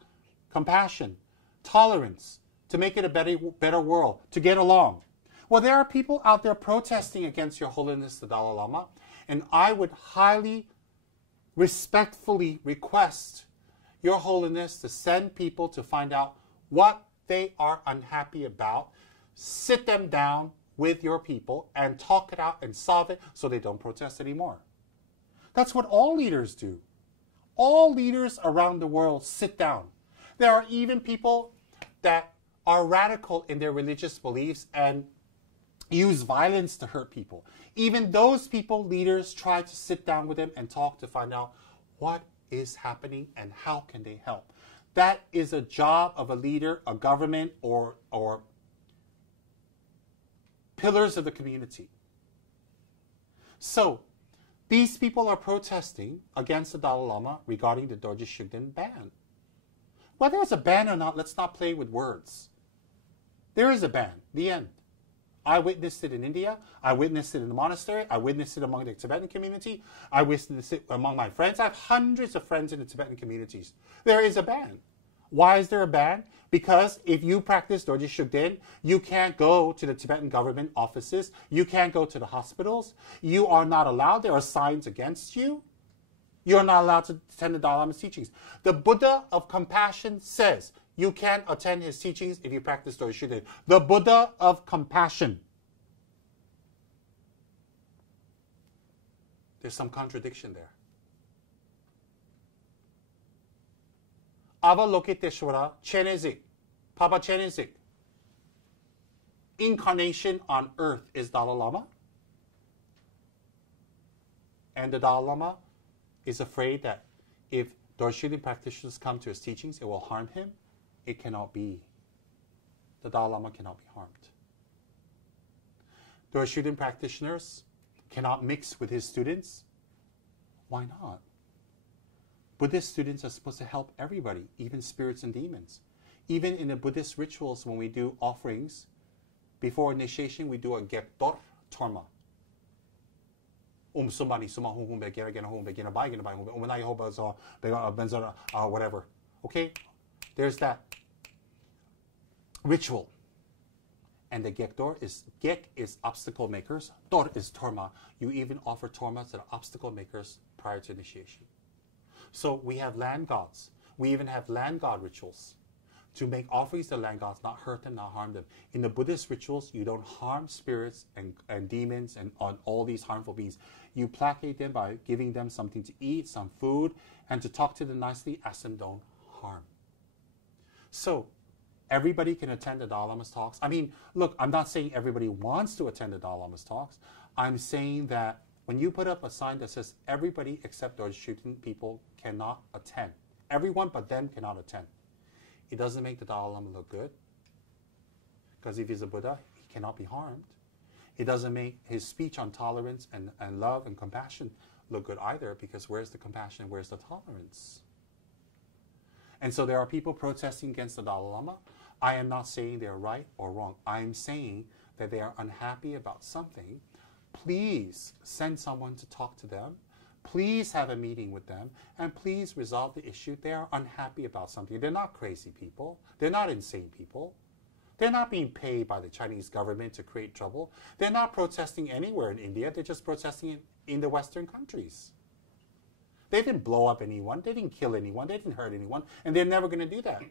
compassion, tolerance, to make it a better world, to get along. Well, there are people out there protesting against Your Holiness the Dalai Lama, and I would highly, respectfully request Your Holiness to send people to find out what they are unhappy about, sit them down with your people and talk it out and solve it so they don't protest anymore. That's what all leaders do. All leaders around the world sit down. There are even people that are radical in their religious beliefs and use violence to hurt people. Even those people, leaders, try to sit down with them and talk to find out what is happening and how can they help. That is a job of a leader, a government, or pillars of the community. So, these people are protesting against the Dalai Lama regarding the Dorje Shugden ban. Whether it's a ban or not, let's not play with words. There is a ban. The end. I witnessed it in India. I witnessed it in the monastery. I witnessed it among the Tibetan community. I witnessed it among my friends. I have hundreds of friends in the Tibetan communities. There is a ban. Why is there a ban? Because if you practice Dorje Shugden, you can't go to the Tibetan government offices. You can't go to the hospitals. You are not allowed. There are signs against you. You are not allowed to attend the Dalai Lama's teachings. The Buddha of compassion says you can't attend his teachings if you practice Dorje Shugden. The Buddha of compassion. There's some contradiction there. Avalokiteshvara Chenezik, Papa Chenezik. Incarnation on earth is Dalai Lama. And the Dalai Lama is afraid that if Dorje Shugden practitioners come to his teachings, it will harm him. It cannot be. The Dalai Lama cannot be harmed. Dorje Shugden practitioners cannot mix with his students. Why not? Buddhist students are supposed to help everybody, even spirits and demons. Even in the Buddhist rituals, when we do offerings, before initiation, we do a gektor torma. Whatever. Okay? There's that ritual. And the gektor is, gek is obstacle makers, tor is torma. You even offer tormas that are obstacle makers prior to initiation. So we have land gods. We even have land god rituals to make offerings to land gods, not hurt them, not harm them. In the Buddhist rituals, you don't harm spirits and demons and on all these harmful beings. You placate them by giving them something to eat, some food, and to talk to them nicely, ask them don't harm. So everybody can attend the Dalai Lama's talks. I mean, look, I'm not saying everybody wants to attend the Dalai Lama's talks. I'm saying that when you put up a sign that says everybody except Dorje Shugden people cannot attend. Everyone but them cannot attend. It doesn't make the Dalai Lama look good, because if he's a Buddha, he cannot be harmed. It doesn't make his speech on tolerance and love and compassion look good either, because where's the compassion, where's the tolerance? And so there are people protesting against the Dalai Lama. I am not saying they're right or wrong. I am saying that they are unhappy about something. Please send someone to talk to them. Please have a meeting with them, and please resolve the issue. They are unhappy about something. They're not crazy people. They're not insane people. They're not being paid by the Chinese government to create trouble. They're not protesting anywhere in India. They're just protesting in the Western countries. They didn't blow up anyone. They didn't kill anyone. They didn't hurt anyone. And they're never going to do that.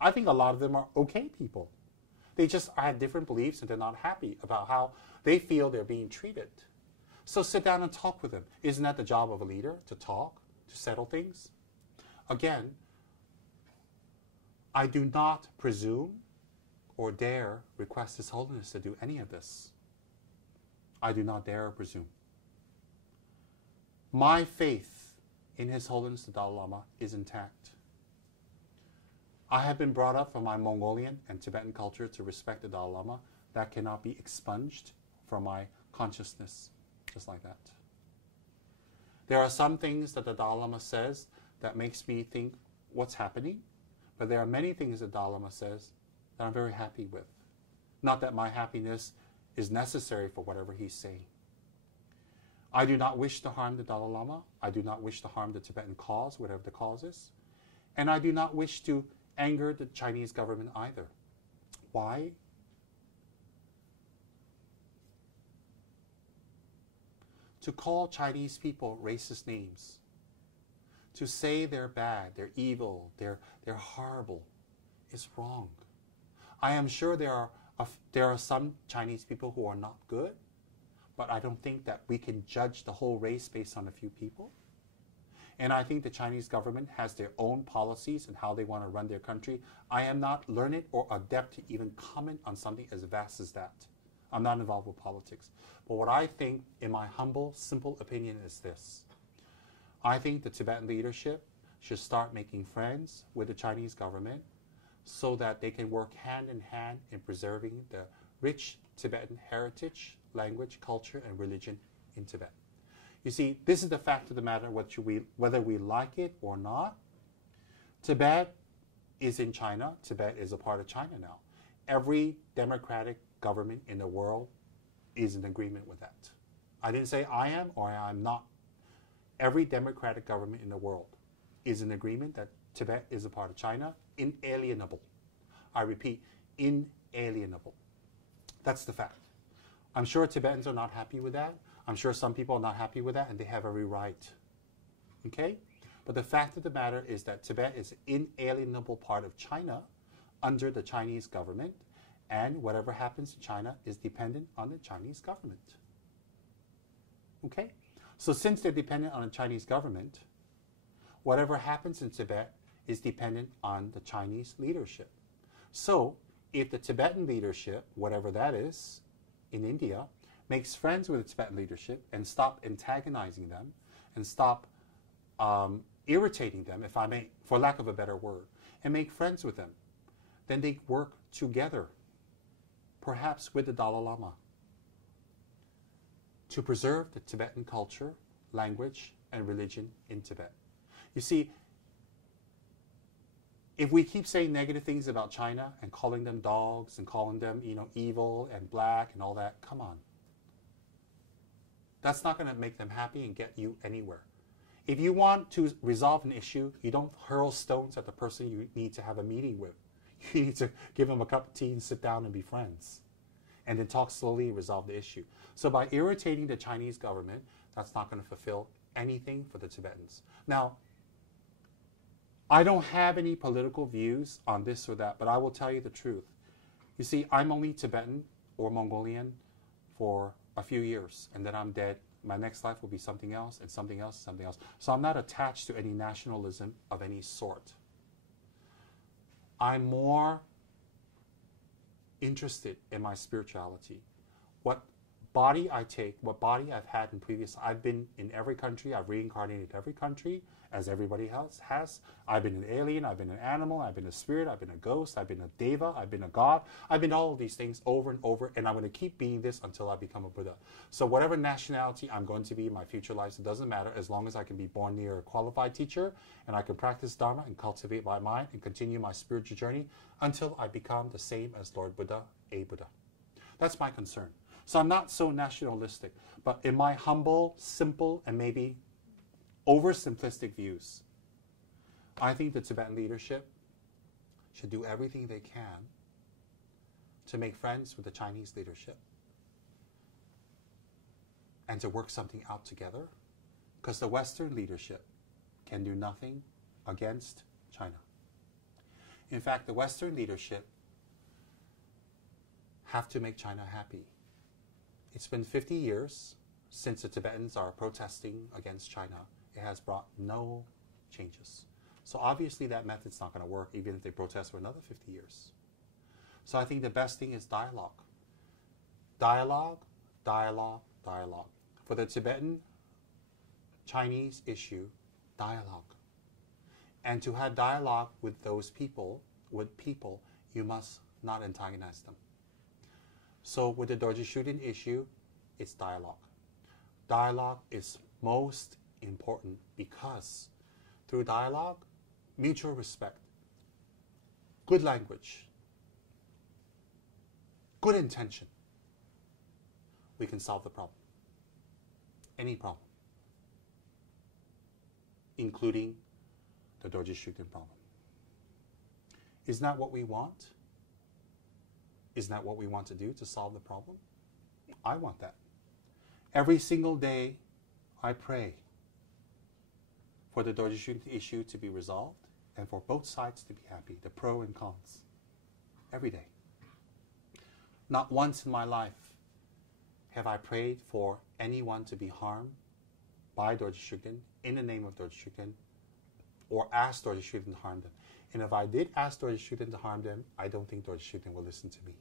I think a lot of them are okay people. They just have different beliefs, and they're not happy about how they feel they're being treated. So sit down and talk with them. Isn't that the job of a leader, to talk, to settle things? Again, I do not presume or dare request His Holiness to do any of this. I do not dare or presume. My faith in His Holiness the Dalai Lama is intact. I have been brought up from my Mongolian and Tibetan culture to respect the Dalai Lama. That cannot be expunged from my consciousness, just like that. There are some things that the Dalai Lama says that makes me think, what's happening? But there are many things the Dalai Lama says that I'm very happy with. Not that my happiness is necessary for whatever he's saying. I do not wish to harm the Dalai Lama. I do not wish to harm the Tibetan cause, whatever the cause is. And I do not wish to anger the Chinese government either. Why? To call Chinese people racist names, to say they're bad, they're evil, they're horrible, is wrong. I am sure there are some Chinese people who are not good, but I don't think that we can judge the whole race based on a few people. And I think the Chinese government has their own policies and how they want to run their country. I am not learned or adept to even comment on something as vast as that. I'm not involved with politics. But what I think, in my humble, simple opinion, is this. I think the Tibetan leadership should start making friends with the Chinese government so that they can work hand in hand in preserving the rich Tibetan heritage, language, culture, and religion in Tibet. You see, this is the fact of the matter, whether we like it or not. Tibet is in China. Tibet is a part of China now. Every democratic government in the world is in agreement with that. I didn't say I am or I'm not. Every democratic government in the world is in agreement that Tibet is a part of China, inalienable. I repeat, inalienable. That's the fact. I'm sure Tibetans are not happy with that. I'm sure some people are not happy with that, and they have every right. Okay? But the fact of the matter is that Tibet is an inalienable part of China under the Chinese government, and whatever happens in China is dependent on the Chinese government. Okay? So since they're dependent on the Chinese government, whatever happens in Tibet is dependent on the Chinese leadership. So if the Tibetan leadership, whatever that is, in India, makes friends with the Tibetan leadership and stop antagonizing them and stop irritating them, if I may, for lack of a better word, and make friends with them, then they work together, perhaps with the Dalai Lama, to preserve the Tibetan culture, language, and religion in Tibet. You see, if we keep saying negative things about China and calling them dogs and calling them, evil and black and all that, come on. That's not going to make them happy and get you anywhere. If you want to resolve an issue, you don't hurl stones at the person you need to have a meeting with. You need to give them a cup of tea and sit down and be friends. And then talk slowly and resolve the issue. So by irritating the Chinese government, that's not going to fulfill anything for the Tibetans. Now, I don't have any political views on this or that, but I will tell you the truth. You see, I'm only Tibetan or Mongolian for a few years, and then I'm dead. My next life will be something else, and something else, and something else. So I'm not attached to any nationalism of any sort. I'm more interested in my spirituality, what body I take, what body I've had in previous, I've been in every country, I've reincarnated every country, as everybody else has. I've been an alien, I've been an animal, I've been a spirit, I've been a ghost, I've been a deva, I've been a god, I've been all of these things over and over, and I'm going to keep being this until I become a Buddha. So whatever nationality I'm going to be in my future lives, it doesn't matter, as long as I can be born near a qualified teacher, and I can practice Dharma and cultivate my mind and continue my spiritual journey until I become the same as Lord Buddha, a Buddha. That's my concern. So I'm not so nationalistic, but in my humble, simple, and maybe oversimplistic views, I think the Tibetan leadership should do everything they can to make friends with the Chinese leadership and to work something out together, because the Western leadership can do nothing against China. In fact, the Western leadership have to make China happy. It's been 50 years since the Tibetans are protesting against China. It has brought no changes. So obviously that method's not going to work even if they protest for another 50 years. So I think the best thing is dialogue. Dialogue, dialogue, dialogue. For the Tibetan-Chinese issue, dialogue. And to have dialogue with those people, you must not antagonize them. So with the Dorje Shugden issue, it's dialogue. Dialogue is most important because through dialogue, mutual respect, good language, good intention, we can solve the problem. Any problem, including the Dorje Shugden problem. Isn't that what we want? Isn't that what we want to do to solve the problem? I want that. Every single day, I pray for the Dorje Shugden issue to be resolved and for both sides to be happy, the pro and cons. Every day. Not once in my life have I prayed for anyone to be harmed by Dorje Shugden in the name of Dorje Shugden or asked Dorje Shugden to harm them. And if I did ask Dorje Shugden to harm them, I don't think Dorje Shugden will listen to me.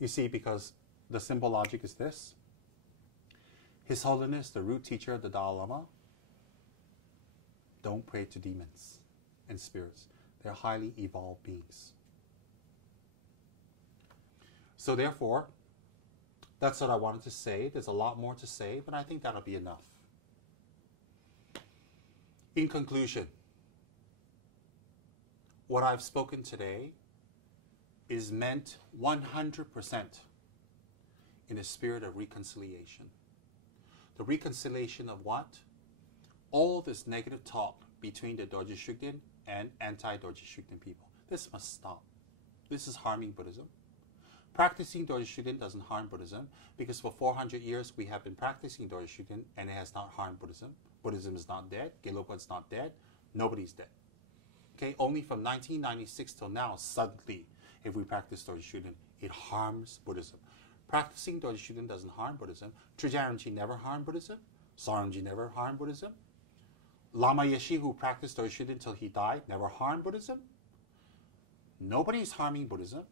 You see, because the simple logic is this. His Holiness, the root teacher of the Dalai Lama, don't pray to demons and spirits. They're highly evolved beings. So therefore, that's what I wanted to say. There's a lot more to say, but I think that'll be enough. In conclusion, what I've spoken today is meant 100% in a spirit of reconciliation. The reconciliation of what? All this negative talk between the Dorje Shugden and anti-Dorje Shugden people. This must stop. This is harming Buddhism. Practicing Dorje Shugden doesn't harm Buddhism because for 400 years we have been practicing Dorje Shugden and it has not harmed Buddhism. Buddhism is not dead. Gelugpa's not dead. Nobody's dead. Okay, only from 1996 till now, suddenly, if we practice Dorje Shugden, it harms Buddhism. Practicing Dorje Shugden doesn't harm Buddhism. Trungpa never harmed Buddhism. Sarangji never harmed Buddhism. Lama Yeshe, who practiced Dorje Shugden till he died, never harmed Buddhism. Nobody's harming Buddhism.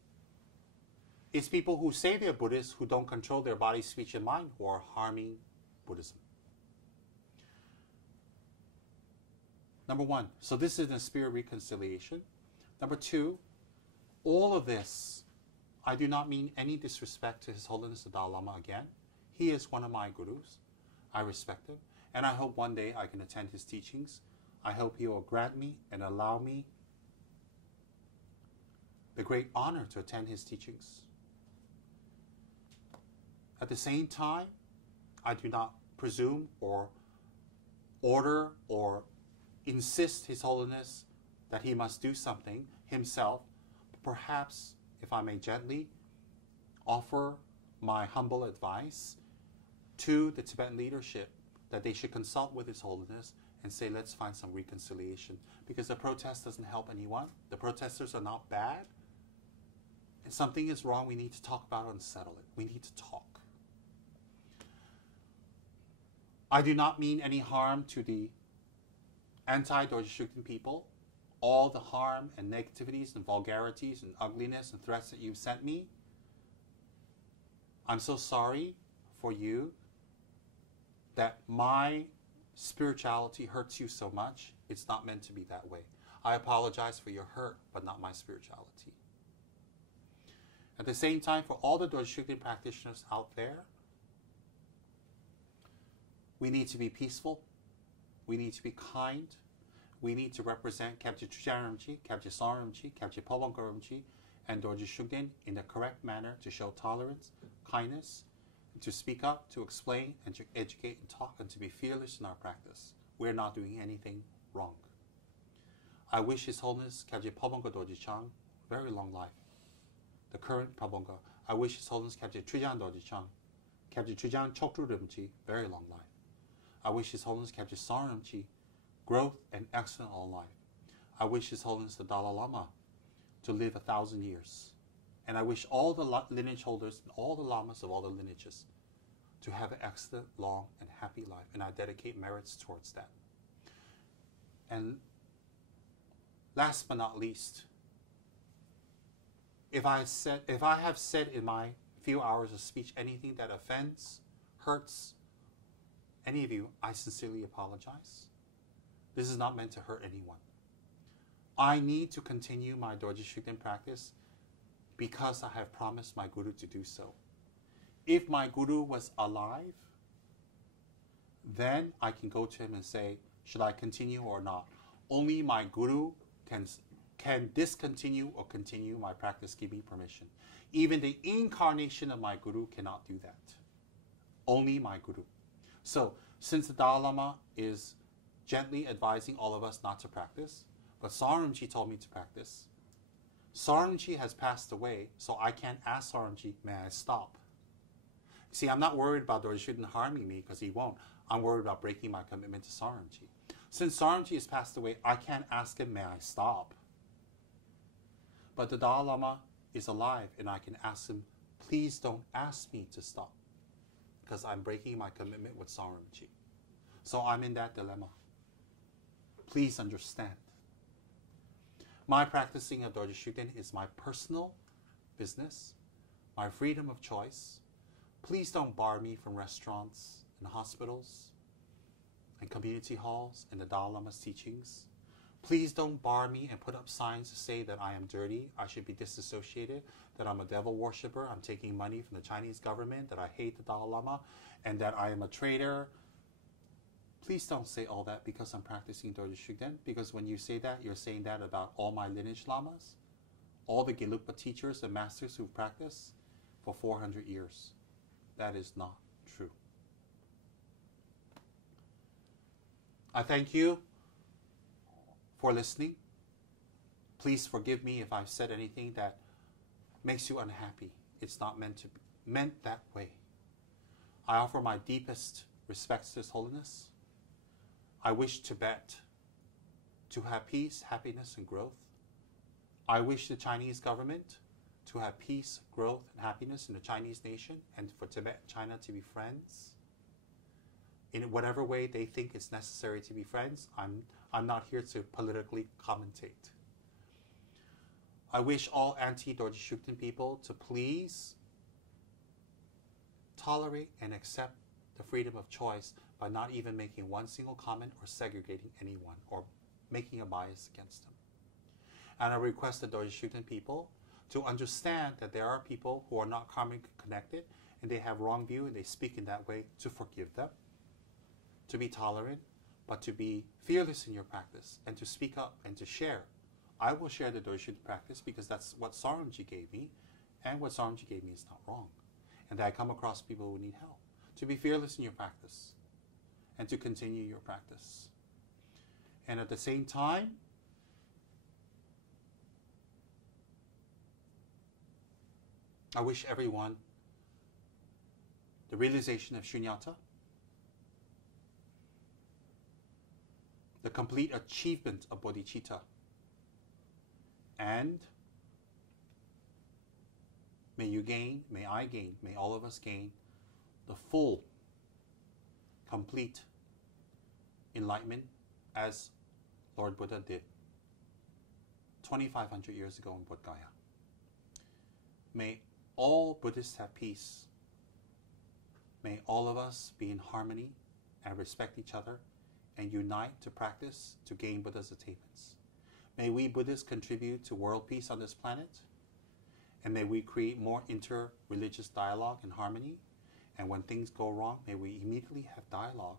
It's people who say they're Buddhists who don't control their body, speech, and mind who are harming Buddhism. Number one, so this is the spirit of reconciliation. Number two, all of this, I do not mean any disrespect to His Holiness the Dalai Lama again. He is one of my gurus. I respect him. And I hope one day I can attend his teachings. I hope he will grant me and allow me the great honor to attend his teachings. At the same time, I do not presume or order or insist His Holiness that he must do something himself. Perhaps, if I may gently offer my humble advice to the Tibetan leadership that they should consult with His Holiness and say, let's find some reconciliation. Because the protest doesn't help anyone. The protesters are not bad. If something is wrong, we need to talk about it and settle it. We need to talk. I do not mean any harm to the anti-Dorje Shugden people. All the harm and negativities and vulgarities and ugliness and threats that you've sent me, I'm so sorry for you that my spirituality hurts you so much. It's not meant to be that way. I apologize for your hurt, but not my spirituality. At the same time, for all the Dorje Shugden practitioners out there, we need to be peaceful. We need to be kind. We need to represent Kyabje Chujan Rinpoche, Kyabje Sar Rinpoche, Kyabje Pabongka Rinpoche, and Dorje Shugden in the correct manner to show tolerance, kindness, to speak up, to explain, and to educate and talk, and to be fearless in our practice. We're not doing anything wrong. I wish His Holiness Kyabje Pabongka Dorje Chang very long life. The current Pabongka. I wish His Holiness Kyabje Chujan Dorje Chang, Kyabje Chujan Chokdru Rinpoche very long life. I wish His Holiness Kyabje Sar Rinpoche growth and excellent all life. I wish His Holiness the Dalai Lama to live 1,000 years. And I wish all the lineage holders and all the lamas of all the lineages to have an excellent, long, and happy life. And I dedicate merits towards that. And last but not least, if I have said in my few hours of speech anything that offends, hurts any of you, I sincerely apologize. This is not meant to hurt anyone. I need to continue my Dorje Shugden practice because I have promised my Guru to do so. If my Guru was alive, then I can go to him and say, should I continue or not? Only my Guru can discontinue or continue my practice, give me permission. Even the incarnation of my Guru cannot do that. Only my Guru. So, since the Dalai Lama is gently advising all of us not to practice, but Sar Rinpoche told me to practice, Sar Rinpoche has passed away, so I can't ask Sar Rinpoche, may I stop? See, I'm not worried about Dorje Shugden harming me, because he won't. I'm worried about breaking my commitment to Sar Rinpoche. Since Sar Rinpoche has passed away, I can't ask him, may I stop? But the Dalai Lama is alive, and I can ask him, please don't ask me to stop, because I'm breaking my commitment with Sar Rinpoche. So I'm in that dilemma. Please understand. My practicing of Dorje Shugden is my personal business, my freedom of choice. Please don't bar me from restaurants and hospitals and community halls and the Dalai Lama's teachings. Please don't bar me and put up signs to say that I am dirty, I should be disassociated, that I'm a devil worshiper, I'm taking money from the Chinese government, that I hate the Dalai Lama, and that I am a traitor. Please don't say all that because I'm practicing Dorje Shugden, because when you say that, you're saying that about all my lineage lamas, all the Gelugpa teachers and masters who've practiced for 400 years. That is not true. I thank you for listening. Please forgive me if I've said anything that makes you unhappy. It's not meant that way. I offer my deepest respects to His Holiness. I wish Tibet to have peace, happiness, and growth. I wish the Chinese government to have peace, growth, and happiness in the Chinese nation, and for Tibet and China to be friends. In whatever way they think it's necessary to be friends, I'm not here to politically commentate. I wish all anti-Dorje Shugden people to please tolerate and accept the freedom of choice by not even making one single comment or segregating anyone or making a bias against them. And I request the Dorje Shugden people to understand that there are people who are not karmically connected and they have wrong view and they speak in that way, to forgive them, to be tolerant, but to be fearless in your practice and to speak up and to share. I will share the Dorje Shugden practice because that's what Sar Rinpoche gave me, and what Sar Rinpoche gave me is not wrong. And that I come across people who need help. To be fearless in your practice and to continue your practice. And at the same time, I wish everyone the realization of shunyata, the complete achievement of bodhicitta, and may you gain, may I gain, may all of us gain the full, complete enlightenment as Lord Buddha did 2,500 years ago in Bodh Gaya. May all Buddhists have peace. May all of us be in harmony and respect each other and unite to practice to gain Buddha's attainments. May we Buddhists contribute to world peace on this planet, and may we create more inter-religious dialogue and harmony. And when things go wrong, may we immediately have dialogue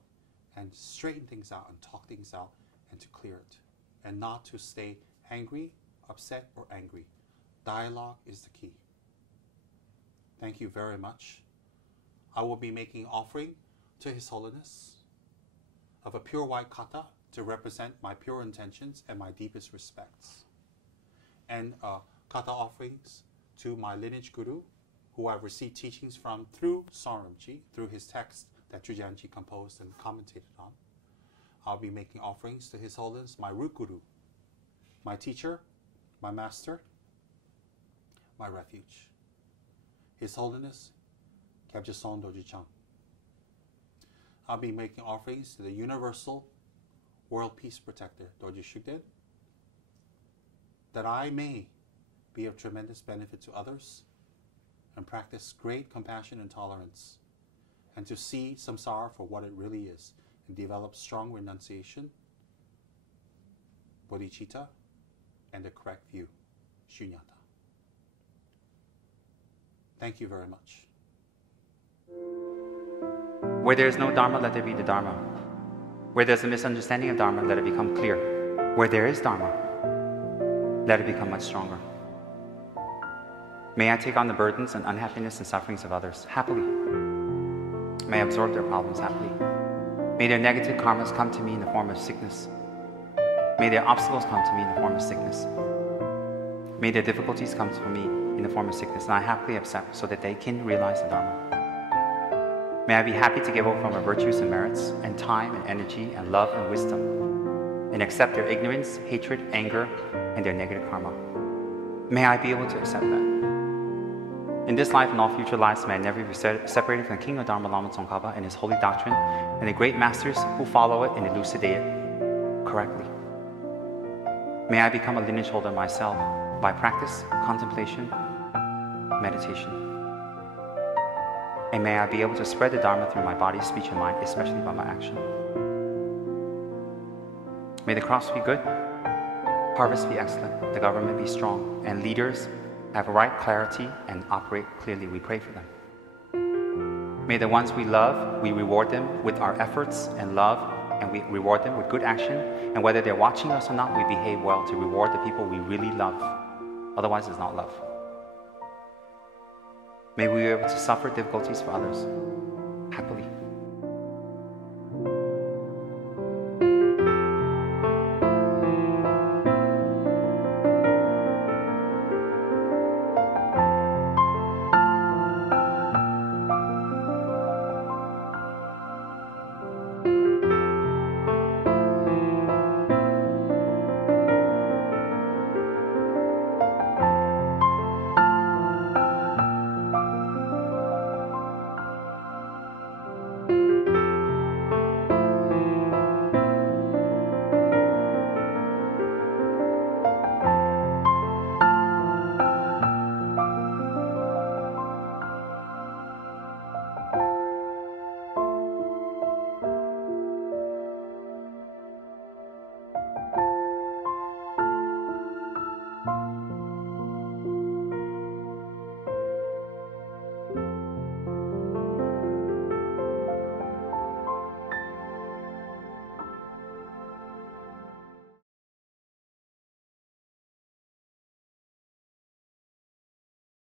and straighten things out and talk things out and to clear it. And not to stay angry, upset, or angry. Dialogue is the key. Thank you very much. I will be making offering to His Holiness of a pure white kata to represent my pure intentions and my deepest respects. And kata offerings to my lineage guru, who I've received teachings from through Rinpoche, through his text that Chujanji composed and commentated on. I'll be making offerings to His Holiness, my root guru, my teacher, my master, my refuge. His Holiness, Kyabje Son Doji Chang. I'll be making offerings to the universal world peace protector, Doji Shugden, that I may be of tremendous benefit to others and practice great compassion and tolerance, and to see samsara for what it really is, and develop strong renunciation, bodhicitta, and the correct view, shunyata. Thank you very much. Where there is no Dharma, let there be the Dharma. Where there's a misunderstanding of Dharma, let it become clear. Where there is Dharma, let it become much stronger. May I take on the burdens and unhappiness and sufferings of others happily. May I absorb their problems happily. May their negative karmas come to me in the form of sickness. May their obstacles come to me in the form of sickness. May their difficulties come to me in the form of sickness, and I happily accept so that they can realize the Dharma. May I be happy to give over my virtues and merits, and time and energy and love and wisdom, and accept their ignorance, hatred, anger, and their negative karma. May I be able to accept that. In this life and all future lives, may I never be separated from the King of Dharma, Lama Tsongkhapa, and his holy doctrine, and the great masters who follow it and elucidate it correctly. May I become a lineage holder myself by practice, contemplation, meditation. And may I be able to spread the Dharma through my body, speech, and mind, especially by my action. May the crops be good, harvest be excellent, the government be strong, and leaders have right clarity and operate clearly. We pray for them. May the ones we love, we reward them with our efforts and love, and we reward them with good action. And whether they're watching us or not, we behave well to reward the people we really love. Otherwise, it's not love. May we be able to suffer difficulties for others happily.